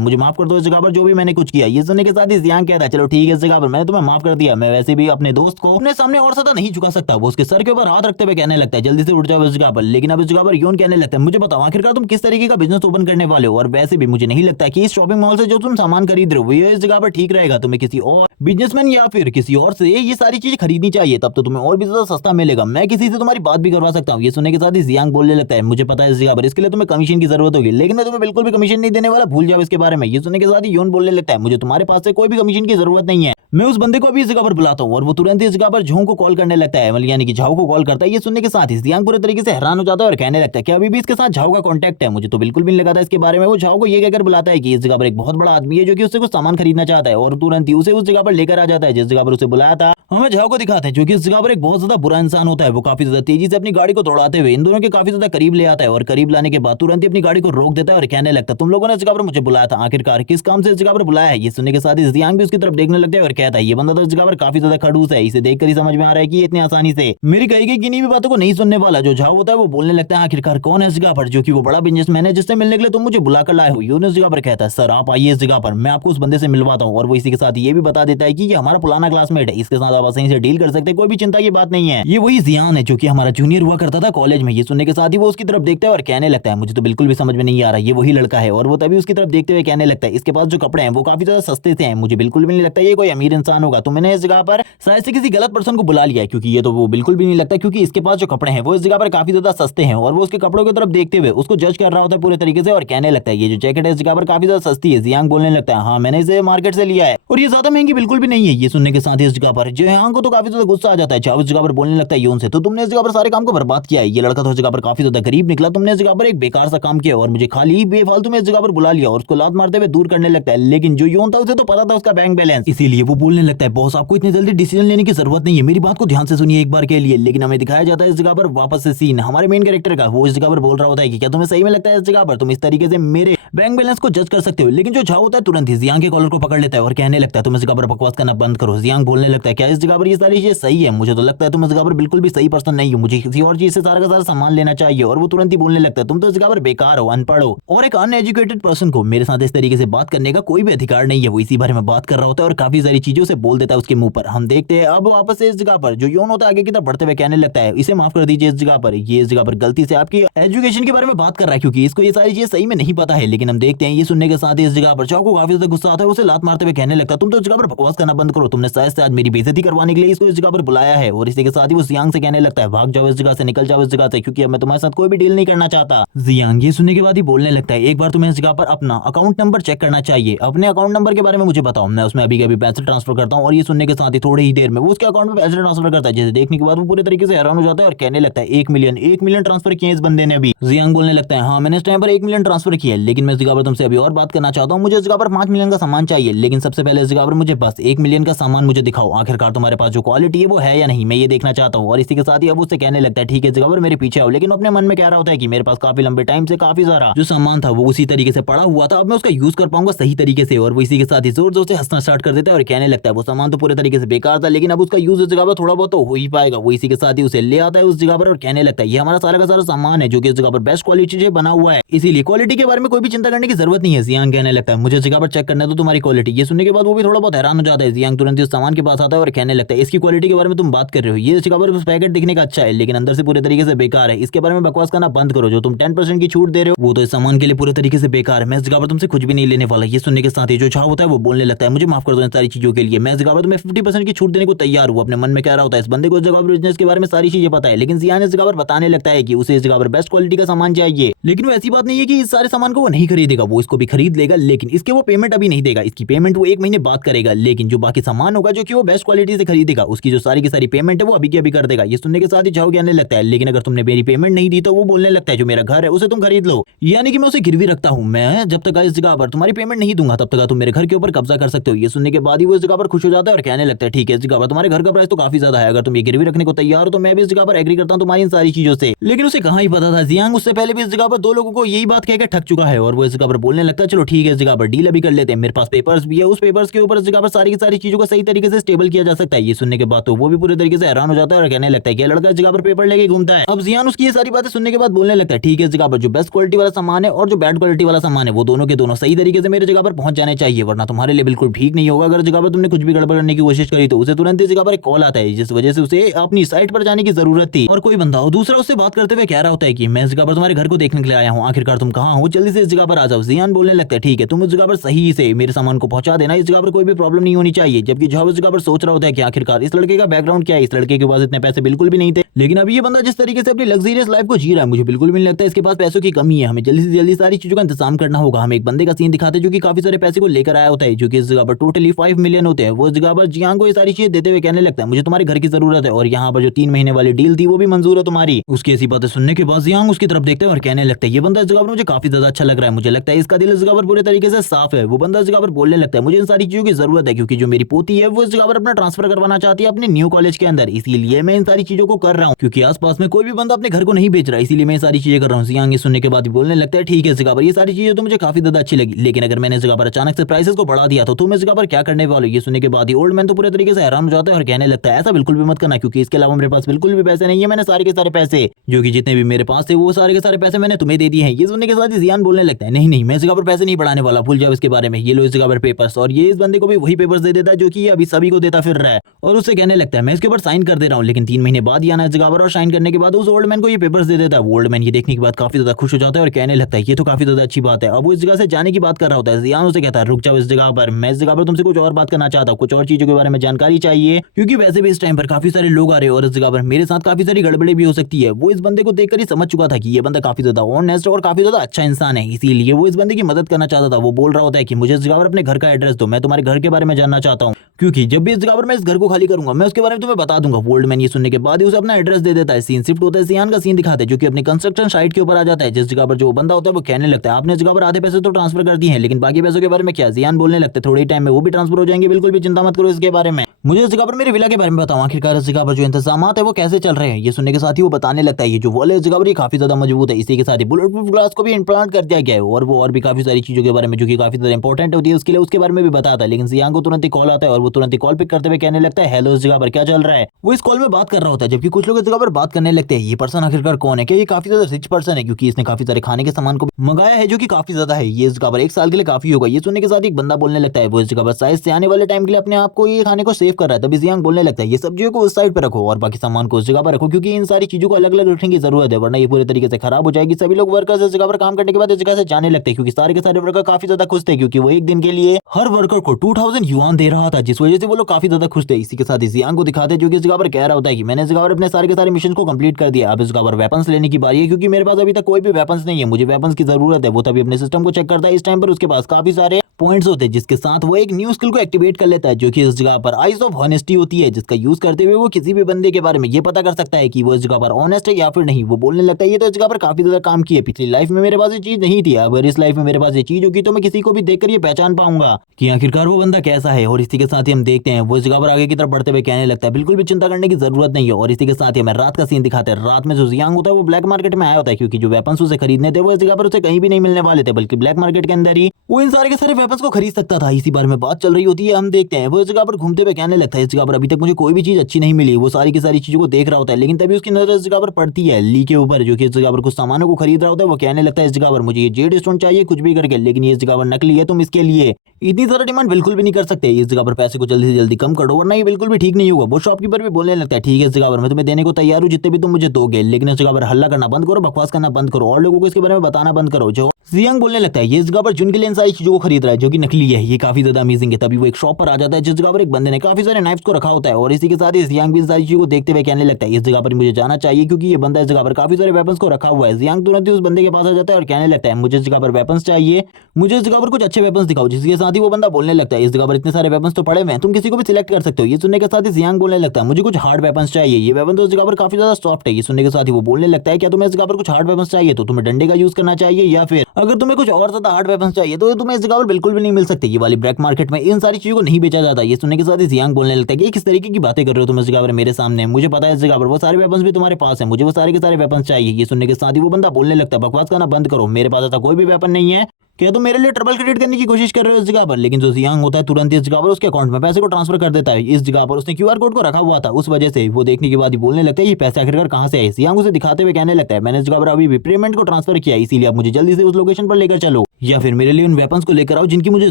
मुझे माफ कर दो इस जगह पर जो भी मैंने कुछ किया। ये सुनने के साथ ही जियांग कहता है चलो ठीक है इस जगह पर मैंने तुम्हें माफ कर दिया, मैं वैसे भी अपने दोस्त को अपने सामने और ज्यादा नहीं झुका सकता। वो उसके सर के ऊपर हाथ रखते हुए कहने लगता है जल्दी से उठ जाओ इस जगह पर। लेकिन अब इस जगह पर यून कहने लगता है मुझे बताओ आखिरकार तुम किस तरीके का बिजनेस ओपन करने वाले हो, और वैसे भी मुझे नहीं लगता कि इस शॉपिंग मॉल से जो तुम सामान खरीद रहे हो ये इस जगह पर ठीक रहेगा। तुम्हें किसी और बिजनेसमैन या फिर किसी और से ये सारी चीजें खरीदनी चाहिए, तब तो तुम्हें और भी ज्यादा सस्ता मिलेगा। मैं किसी से तुम्हारी बात भी करवा सकता हूँ। ये सुनने के साथ ही जियांग बोलने लगता है मुझे पता है इस जगह पर इसके लिए तुम्हें कमीशन की जरूरत होगी, लेकिन मैं तुम्हें बिल्कुल भी कमीशन नहीं देने वाला, भूल जाओ इसके बारे में। ये सुनने के साथ ही यून बोलने लगता है मुझे तुम्हारे पास से कोई भी कमीशन की जरूरत नहीं है, मैं उस बंदे को अभी इस जगह पर बुलाता हूँ। और वो तुरंत इस जगह पर झोंग को कॉल करने लगता है, यानी कि झाओ को कॉल करता है। ये सुनने के साथ ही जियांग पूरे तरीके से हैरान हो जाता है और कहने लगता है कि अभी भी इसके साथ झाओ का कांटेक्ट है, मुझे तो बिल्कुल भी नहीं लगा था इसके बारे में। वो झाओ को ये कहकर बुलाता है कि इस जगह पर एक बहुत बड़ा आदमी है जो कि उससे कुछ सामान खरीदना चाहता है, और तुरंत ही उसे उस जगह पर लेकर आ जाता है जिस जगह पर उसे बुलाया था। हमें झाओ को दिखाते हैं जो कि इस जगह पर एक बहुत ज्यादा बुरा इंसान होता है। वो काफी ज्यादा तेजी से अपनी गाड़ी को दौड़ाते हुए इन दोनों के काफी ज्यादा करीब ले आता है और करीब लाने के बाद तुरंत ही अपनी गाड़ी को रोक देता है और कहने लगता है तुम लोगों ने इस जगह पर मुझे बुलाया था, आखिरकार किस काम से इस जगह पर बुलाया है। ये सुनने के साथ ही जियांग भी उसकी तरफ देखने लगता है और कहता है ये बंदा तो इस जगह पर काफी ज्यादा खड़ूस है, इसे देखकर ही समझ में आ रहा है कि ये इतनी आसानी से मेरी कही गई किन्हीं भी बातों को नहीं सुनने वाला। जो झाओ होता है वो बोलने लगता है आखिरकार कौन है इस जगह पर, जो कि वो बड़ा बिजनेसमैन है जिससे मिलने के लिए तुम मुझे बुलाकर लाए हो। यून इस जगह पर कहता है सर आप आइए इस जगह पर, मैं आपको उस बंदे से मिलवाता हूँ। और वो इसी के साथ ये भी बता देता है कि ये हमारा पुराना क्लासमेट है, इसके साथ आप आसानी से डील कर सकते हैं, कोई भी चिंता की बात नहीं है। ये वही जियान है जो कि हमारा जूनियर हुआ करता था कॉलेज में। ये सुनने के साथ ही वो उसकी तरफ देखता है और कहने लगता है मुझे तो बिल्कुल भी समझ में नहीं आ रहा ये वही लड़का है। और वो तभी उसकी तरफ देखते हुए कहने लगता है इसके पास जो कपड़े हैं वो काफी ज्यादा सस्ते से हैं, मुझे बिल्कुल भी नहीं लगता ये कोई अमीर इंसान होगा, तो मैंने इस जगह पर शायद से किसी गलत पर्सन को बुला लिया है, क्योंकि ये तो वो बिल्कुल भी नहीं लगता, क्योंकि इसके पास जो कपड़े हैं वो इस जगह पर काफी ज्यादा सस्ते हैं। और वो उसके कपड़ों की तरफ देखते हुए उसको जज कर रहा होता है पूरे तरीके से और कहने लगता है ये जो जैकेट है इस जगह पर काफी ज्यादा सस्ती है। जियांग बोलने लगता है हाँ मैंने इसे मार्केट से लिया है और ये ज्यादा महंगी बिल्कुल भी नहीं है। ये सुनने के साथ ही इस जगह पर जियांग को तो काफी ज्यादा गुस्सा आ जाता है। चाहो इस जगह पर बोलने लगता है यून से तो तुमने इस जगह पर सारे काम को बर्बाद किया है, ये लड़का तो इस जगह पर काफी ज्यादा गरीब निकला, तुमने इस जगह पर एक बेकार सा काम किया और मुझे खाली बेफालतू में इस जगह पर बुला लिया। और उसको लात मारते हुए दूर करने लगता है, लेकिन जो यून था उसे तो पता था उसका बैंक बैलेंस, इसीलिए वो बोलने लगता है बॉस आपको इतनी जल्दी डिसीजन लेने की जरूरत नहीं है, मेरी बात को ध्यान से सुनिए एक बार के लिए। लेकिन हमें दिखाया जाता है इस जगह पर वापस से सीन हमारे मेन कैरेक्टर का, वो इस जगह पर बोल रहा होता है कि क्या तुम्हें सही में लगता है इस जगह पर तुम इस तरीके से मेरे बैंक बैलेंस को जज कर सकते हो। लेकिन जो झाओ होता है तुरंत ही जियांग के कॉलर को पकड़ लेता है और कहने लगता है तुम इस जगह पर बकवास करना बंद करो। जियांग बोलने लगता है क्या इस जगह पर ये सारी चीजें सही है, मुझे तो लगता है तुम इस जगह पर बिल्कुल भी सही पर्सन नहीं हो, मुझे किसी और चीज से सारा का सारा सामान लेना चाहिए। और वो तुरंत ही बोलने लगता है तुम तो इस जगह पर बेकार हो, अनपढ़ हो, और एक अनएजुकेटेड पर्सन को मेरे साथ इस तरीके से बात करने का कोई भी अधिकार नहीं है। वो इसी बारे में बात कर रहा होता है और काफी सारी चीजों से बोल देता है उसके मुंह पर। हम देखते हैं अब वापस से इस जगह पर जो यून होता है आगे की तरफ बढ़ते हुए कहने लगता है इसे माफ कर दीजिए इस जगह पर, ये इस जगह पर गलती से आपकी एजुकेशन के बारे में बात कर रहा है, क्योंकि इसको ये सारी चीजें सही में नहीं पता है। लेकिन हम देखते हैं ये सुनने के साथ ही इस जगह पर चाओ को काफी ज्यादा गुस्सा आता है, उसे लात मारते हुए कहने लगता है तुम तो इस जगह पर बकवास करना बंद करो, तुमने शायद से आज मेरी बेइज्जती करवाने के लिए इसको इस जगह पर बुलाया है। और इसी के साथ ही वो जियांग से कहने लगता है भाग जाओ इस जगह से, निकल जाओ इस जगह से, क्योंकि अब मैं तुम्हारे साथ कोई भी डील नहीं करना चाहता। जियांग ये सुनने के बाद ही बोलने लगता है एक बार तुम्हें इस जगह पर अपना अकाउंट नंबर चेक करना चाहिए, अपने अकाउंट नंबर के बारे में मुझे बताओ, मैं उसमें अभी पैसे ट्रांसफर करता हूँ। और ये सुनने के साथ ही थोड़ी ही देर में वो उसके अकाउंट में पैसे ट्रांसफर करता है, जिसे देखने के बाद वो पूरे तरीके से हैरान हो जाता है और कहने लगता है 1 मिलियन ट्रांसफर किए इस बंदे ने अभी। जियांग बोलने लगता है हाँ मैंने इस टाइम पर 1 मिलियन ट्रांसफर किया है, लेकिन मैं इस जगह पर तुमसे अभी और बात करना चाहता हूँ, मुझे इस जगह पर 5 मिलियन का सामान चाहिए, लेकिन सबसे पहले इस जगह पर मुझे बस 1 मिलियन का सामान मुझे दिखाओ, आखिरकार तुम्हारे पास जो क्वालिटी है वो है या नहीं, मैं ये देखना चाहता हूँ। और इसी के साथ ही अब उससे कहने लगता है ठीक है इस जगह पर मेरे पीछे आओ, लेकिन अपने मन में कह रहा होता है कि मेरे पास काफी लंबे टाइम से काफी सारा जो सामान था वो उसी तरीके से पड़ा हुआ था, अब मैं उसका यूज कर पाऊंगा सही तरीके से। और वो इसी के साथ ही जोर जोर से हंसना स्टार्ट कर देता है और कहने लगता है वो सामान तो पूरे तरीके से बेकार था, लेकिन अब उसका यूज इस जगह पर थोड़ा बहुत तो हो ही पाएगा। वो इसी के साथ ही उसे ले आता है उस जगह पर और कहने लगता है ये हमारा सारा का सारा सामान है जो कि इस जगह पर बेस्ट क्वालिटी से बना हुआ है, इसीलिए क्वालिटी के बारे में कोई भी चिंता करने की जरूरत नहीं है। जियांग कहने लगता है मुझे इस जगह पर चेक करना है तो तुम्हारी क्वालिटी। ये सुनने के बाद वो भी थोड़ा बहुत हैरान हो जाता है। जियांग तुरंत उस सामान के पास आता है और कहने लगता है इसकी क्वालिटी के बारे में तुम बात कर रहे हो, ये जगह पर पैकेट दिखने का अच्छा है लेकिन अंदर से पूरे तरीके से बेकार है, इसके बारे में बकवास करना बंद करो, जो तुम 10% की छूट दे रहे हो वो तो इस सामान के लिए पूरे तरीके से बेकार है, मैं इस जगह पर तुमसे कुछ भी नहीं लेने वाला। ये सुनने के साथ ही जो छाव होता है वो बोलने लगता है मुझे माफ कर दो इन सारी चीजों के लिए, मैं इस जगह पर तुम्हें 50% की छूट देने को तैयार हूँ। अपने मन में कह रहा होता है इस बंदे को इस जगह पर बिजनेस के बारे में सारी चीजें पता है, लेकिन जियान इस जगह पर बताने लगता है कि उसे इस जगह पर बेस्ट क्वालिटी का सामान चाहिए, लेकिन वो ऐसी बात नहीं है कि इस सारे सामान को वो नहीं खरीदेगा, वो इसको भी खरीद लेगा लेकिन इसके वो पेमेंट अभी नहीं देगा, इसकी पेमेंट वो 1 महीने बाद करेगा, लेकिन जो बाकी सामान होगा जो कि वो बेस्ट क्वालिटी से खरीदेगा उसकी जो सारी की सारी पेमेंट है वो अभी की अभी कर देगा। ये सुनने के साथ ही झाओ कहने लगता है लेकिन अगर तुमने मेरी पेमेंट नहीं दी तो वो बोलने लगता है जो मेरा घर है उसे तुम खरीद लो, यानी कि मैं उसे गिरवी रखता हूँ, मैं जब तक इस जगह पर तुम्हारी पेमेंट नहीं दूंगा तब तक तुम मेरे घर के ऊपर कब्जा कर सकते हो। ये सुनने के बाद ही वो इस जगह पर खुश हो जाता है और कहने लगता है ठीक है इस जगह पर तुम्हारे घर का प्राइस तो काफी ज्यादा है, अगर तुम ये गिरवी रखने को तैयार हो तो मैं भी इस जगह पर एग्री करता हूँ तुम्हारी इन सारी चीजों से। लेकिन उसे कहाँ ही पता था जियांग उससे पहले भी इस जगह पर 2 लोगों को यही बात कहकर ठग चुका है और वो इस जगह पर बोलने लगता है चलो ठीक है इस जगह पर डील अभी कर लेते हैं, मेरे पास पेपर्स भी है, उस पेपर्स के ऊपर इस जगह पर सारी की सारी चीजों को सही तरीके से स्टेबल किया जा सकता है। ये सुनने के बाद तो वो भी पूरे तरीके से हैरान हो जाता है और कहने लगता है कि लड़का इस जगह पर पेपर लेके घूमता है। अब जियान उसकी ये सारी बातें सुनने के बाद बोलने लगता है ठीक है इस जगह पर जो बेस्ट क्वालिटी वाला सामान है और जो बैड क्वालिटी वाला सामान है वो दोनों के दोनों सही तरीके से मेरे जगह पर पहुंच जाने चाहिए, वरना तुम्हारे लिए बिल्कुल ठीक नहीं होगा। अगर जगह पर तुमने कुछ भी गड़बड़ करने की कोशिश करी तो उसे तुरंत इस जगह पर एक कॉल आता है जिस वजह से उसे अपनी साइट पर जाने की जरूरत थी और कोई बंदा हो दूसरा उससे बात करते हुए कह रहा होता है कि मैं इस जगह पर तुम्हारे घर को देखने के लिए आया हूँ, आखिरकार तुम कहाँ हो, जल्दी से इस जगह पर आ जाओ। जियान बोलने लगता है ठीक है तुम उस जगह पर सही से मेरे सामान को पहुंचा देना, इस जगह पर कोई भी प्रॉब्लम नहीं होनी चाहिए। जबकि जब इस जगह पर सोच रहा होता है कि आखिरकार इस लड़के का बैकग्राउंड क्या है, इस लड़के के पास इतने पैसे बिल्कुल भी नहीं थे, लेकिन अभी ये बंदा जिस तरीके से अपनी लग्जरियस लाइफ को जी रहा है मुझे बिल्कुल भी नहीं लगता इसके पास पैसों की कमी है, हमें जल्दी से जल्दी सारी चीजों का इंतजाम करना होगा। हम एक बंदे का सीन दिखाते जो कि काफी सारे पैसे को लेकर आया होता है जो कि इस जगह पर टोटली 5 मिलियन होते हैं। वो इस जगह पर जियांग को ये सारी चीजें देते हुए कहने लगता है मुझे तुम्हारे घर की जरूरत है और यहाँ पर जो 3 महीने वाली डील थी वो भी मंजूर है तुम्हारी। उसकी ऐसी बातें सुनने के बाद जियांग उसकी तरफ देखते हैं और कहने लगता है ये बंदा इस जगह पर मुझे काफी ज्यादा अच्छा लग रहा है, मुझे लगता है इसका दिल इस जगह पर पूरे तरीके से साफ है। वो बंदा इस जगह पर बोलने लगता है मुझे इन सारी चीजों की जरूरत है क्योंकि जो मेरी पोती है वो इस जगह पर अपना ट्रांसफर करवाना चाहती है अपने न्यू कॉलेज के अंदर, इसीलिए मैं इन सारी चीजों को कर रहा हूँ क्योंकि आसपास में कोई भी बंदा अपने घर को नहीं बेच रहा, इसीलिए मैं सारी चीजें कर रहा हूँ। जियांग सुनने के बाद बोलने लगता है ठीक है इस जगह पर ये सारी चीजें तो मुझे काफी ज्यादा अच्छी लगी, लेकिन अगर मैंने इस जगह पर अचानक से प्राइसेस को बढ़ा दिया तो तुम इस जगह पर क्या करने वाले हो। ये सुनने के बाद ही ओल्ड मैन तो पूरे तरीके से हैरान हो जाता है और कहने लगता है ऐसा बिल्कुल भी मत करना क्योंकि इसके अलावा मेरे पास बिल्कुल भी पैसे नहीं है, मैंने सारे के सारे पैसे जो कि जितने भी मेरे पास थे वो सारे के सारे पैसे मैंने तुम्हें दे दिए हैं। ये सुनने के साथ ही जियान बोलने लगता है नहीं नहीं मैं इस जगह पर पैसे नहीं बढ़ाने वाला, भूल जाओ इसके बारे में, ये लो इस जगह पर पेपर्स, और ये इस बंदे को भी वही पेपर्स दे देता है जो कि ये अभी सभी को देता फिर रहा है और उससे कहने लगता है मैं इसके ऊपर साइन कर दे रहा हूँ, लेकिन 3 महीने बाद ही आना इस जगह पर और साइन करने के बाद उस ओल्ड मैन को ये पेपर्स दे देता है। वो ओल्ड मैन ये देखने के बाद काफी ज्यादा खुश हो जाता है और कहने लगता है ये तो काफी ज्यादा अच्छी बात है। अब वो इस जगह से जाने की बात कर रहा होता है, जियान उसे कहता है रुक जाओ इस जगह पर, मैं इस जगह पर तुमसे कुछ और बात करना चाहता हूँ, कुछ और चीजों के बारे में जानकारी चाहिए क्योंकि वैसे भी इस टाइम पर काफी सारे लोग आ रहे हैं और इस जगह पर मेरे साथ काफी सारी गड़बड़ी भी हो सकती है। वो इस बंदे को देखकर ही समझ चुका था कि ये बंदा काफी ज्यादा ऑनेस्ट और काफी ज्यादा अच्छा इंसान है, इसीलिए वो इस बंदे की मदद करना चाहता था। वो बोल रहा होता है कि मुझे इस जगह पर अपने घर का एड्रेस दो, मैं तुम्हारे घर के बारे में जानना चाहता हूँ क्योंकि जब भी इस जगह पर मैं इस घर को खाली करूंगा मैं उसके बारे में तुम्हें बता दूंगा। ओल्ड मैन ये सुनने के बाद ही उसे अपना एड्रेस दे देता है। सीन शिफ्ट होता है, जियान का सीन दिखाते हैं जो कि अपनी कंस्ट्रक्शन साइट के ऊपर आ जाता है जिस जगह पर जो बंदा होता है वो कहने लगता है आपने इस जगह पर आधे पैसे तो ट्रांसफर कर दिए हैं लेकिन बाकी पैसों के बारे में क्या। जियान बोलने लगते हैं थोड़ी टाइम में वो भी ट्रांसफर हो जाएंगे, बिल्कुल भी चिंता मत करो इसके बारे में, मुझे इस जगह पर मेरे विला के बारे में बताओ, आखिरकार इस जगह पर जो इंतजाम है वो कैसे चल रहे हैं। ये सुनने के साथ ही वो बताने लगता है ये जो वॉल है इस जगह पर ये काफी ज्यादा मजबूत है, इसी के साथ ही बुलेट प्रूफ ग्लास को भी इम्प्लांट कर दिया गया है और वो और भी काफी सारी चीजों के बारे में जो कि काफी ज्यादा इंपॉर्टेंट होती है उसके लिए उसके बारे में भी बताता है। लेकिन जियांग को तुरंत ही कॉल आता है और वो तुरंत ही कॉल पिक करते हुए कहने लगता है हेलो इस जगह पर क्या चल रहा है। वो इस कॉल में बात कर रहा होता है जबकि कुछ लोग इस जगह पर बात करने लगते हैं ये पर्सन आखिरकार कौन है, क्या ये काफी ज्यादा रिच पर्सन है क्योंकि इसने काफी सारे खाने के सामान को मंगाया है जो कि काफी ज्यादा है, ये इस जगह पर 1 साल के लिए काफी होगा। ये सुनने के साथ एक बंदा बोलने लगता है वो इस जगह पर शायद से आने वाले टाइम के लिए अपने आप को ये खाने को सेव कर रहा है। तभी जियांग बोलने लगता है ये सब्जियों को उस साइड पर रखो और बाकी सामान को उस जगह पर रखो क्योंकि इन सारी चीजों को अलग अलग रखने की जरूरत है वरना ये पूरे तरीके से खराब हो जाएगी। सभी लोग वर्कर्स इस जगह पर काम करने के बाद इस जगह से जाने लगते हैं क्योंकि सारे के सारे वर्कर काफी ज्यादा खुश थे क्योंकि वो एक दिन के लिए हर वर्कर को 2000 युआन दे रहा था जिस वजह से वो लोग काफी ज्यादा खुश थे। इसी के साथ ही जियांग को दिखाते हैं जो कि इस जगह पर कह रहा होता है कि मैंने इस जगह पर अपने सारे के सारे मिशन को कंप्लीट कर दिया, अब इस जगह पर वेपन्स लेने की बारी है क्योंकि मेरे पास अभी तक कोई भी वेपन्स नहीं है, मुझे वेपन्स की जरूरत है। वो तभी अपने सिस्टम को चेक करता है, इस टाइम पर उसके पास काफी सारे पॉइंट्स होते हैं जिसके साथ वो एक न्यू स्किल को एक्टिवेट कर लेता है जो कि इस जगह पर आइज ऑफ ऑनेस्टी होती है जिसका यूज करते हुए वो किसी भी बंदे के बारे में ये पता कर सकता है कि वो इस जगह पर ऑनेस्ट है या फिर नहीं। वो बोलने लगता है ये तो इस जगह पर काफी ज्यादा काम की है, पिछली लाइफ में मेरे पास ये चीज नहीं थी, अगर इस लाइफ में मेरे पास ये चीज होगी तो मैं किसी को भी देखकर ये पहचान पाऊंगा कि आखिरकार वो बंदा कैसा है। और इसी के साथ ही हम देखते हैं वो इस जगह पर आगे की तरफ बढ़ते हुए कहने लगता है बिल्कुल भी चिंता करने की जरूरत नहीं है। और इसी के साथ ही हमें रात का सीन दिखाते हैं, रात में जो जियांग होता है वो ब्लैक मार्केट में आया होता है क्योंकि जो वेपन्स उसे खरीदने थे वो इस जगह पर उसे कहीं भी नहीं मिलने वाले थे बल्कि ब्लैक मार्केट के अंदर ही वो इन सारे के सारे वेपन्स को खरीद सकता था। इसी बारे में बात चल रही होती है, हम देखते हैं वो इस जगह पर घूमते हुए कहने लगता है इस जगह पर अभी तक मुझे कोई भी चीज अच्छी नहीं मिली। वो सारी की सारी चीजों को देख रहा होता है लेकिन तभी उसकी नजर इस जगह पर पड़ती है ली के ऊपर जो कि इस जगह पर कुछ सामानों को खरीद रहा होता है। वो कहने लगता है इस जगह पर मुझे ये जेड स्टोन चाहिए कुछ भी करके, लेकिन ये इस जगह पर नकली है, तुम इसके लिए इतनी सारा डिमांड बिल्कुल भी नहीं कर सकते, इस जगह पर पैसे को जल्दी से जल्दी कम करो वरना ये बिल्कुल भी ठीक नहीं होगा। वो शॉपकीपर भी बोलने लगता है ठीक है इस जगह पर मैं तुम्हें देने को तैयार हूँ जितने भी तुम मुझे दोगे, लेकिन इस जगह पर हल्ला करना बंद करो, बकवास करना बंद करो और लोगों को इसके बारे में बताना बंद करो। जो जियांग बोलने लगता है ये इस जगह पर जुन के लिए इन सारी चीजों को खरीद रहा है जो कि नकली है, ये काफी ज्यादा अमेजिंग है। तभी वो एक शॉप पर आ जाता है जिस जगह पर एक बंदे ने काफी सारे नाइफ्स को रखा होता है और इसी के साथ ही जियांग भी इन सारी चीजों को देखते हुए कहने लगता है इस जगह पर मुझे जाना चाहिए क्योंकि ये बंदा इस जगह पर काफी सारे वेपन्स को रखा हुआ है। जियांग तुरंत ही उस बंदे के पास आ जाता है और कहने लगता है मुझे इस जगह पर वेपन्स चाहिए, मुझे इस जगह पर कुछ अच्छे वेपन्स दिखाओ। जिसके साथ ही वो बंदा बोलने लगता है इस जगह पर इतने सारे वेपन्स तो पड़े हुए हैं, तुम किसी को भी सिलेक्ट कर सकते हो। ये सुनने के साथ ही जियांग बोलने लगता है मुझे कुछ हार्ड वेपन्स चाहिए, ये वेपन तो इस जगह पर काफी ज्यादा सॉफ्ट है। ये सुनने के साथ ही वो बोलने लगता है क्या तुम्हें इस जगह पर कुछ हार्ड वेपन्स चाहिए तो तुम्हें डंडे का यूज करना चाहिए, या फिर अगर तुम्हें कुछ और ज्यादा हार्ड वेपन्स चाहिए तो तुम्हें इस जगह पर बिल्कुल भी नहीं मिल सकते। ये वाली ब्लैक मार्केट में इन सारी चीजों को नहीं बेचा जाता। ये सुनने के साथ ही जियांग बोलने लगता है कि किस तरीके की बातें कर रहे हो तुम इस जगह पर मेरे सामने, मुझे पता है इस जगह पर वो सारे वेपन्स भी तुम्हारे पास है, मुझे वो सारे के सारे वेपन्स चाहिए। ये सुनने के साथ ही वो बंदा बोलने लगता है बकवास करना बंद करो, मेरे पास ऐसा कोई भी वेपन नहीं है, क्या तुम मेरे लिए ट्रबल क्रिएट करने की कोशिश कर रहे हो इस जगह पर। लेकिन जो जियांग होता है तुरंत इस जगह पर उसके अकाउंट में पैसे को ट्रांसफर कर देता है। इस जगह पर उसने क्यूआर कोड को रखा हुआ था, उस वजह से वो देखने के बाद ही बोलने लगता है ये पैसे आखिरकार कहां से आए। जियांग उसे दिखाते हुए कहने लगता है मैंने इस जगह पर अभी भी पेमेंट को ट्रांसफर किया, इसीलिए आप मुझे जल्दी से उस लोकेशन पर लेकर चलो या फिर मेरे लिए उन वेपन्स को लेकर आओ जिनकी मुझे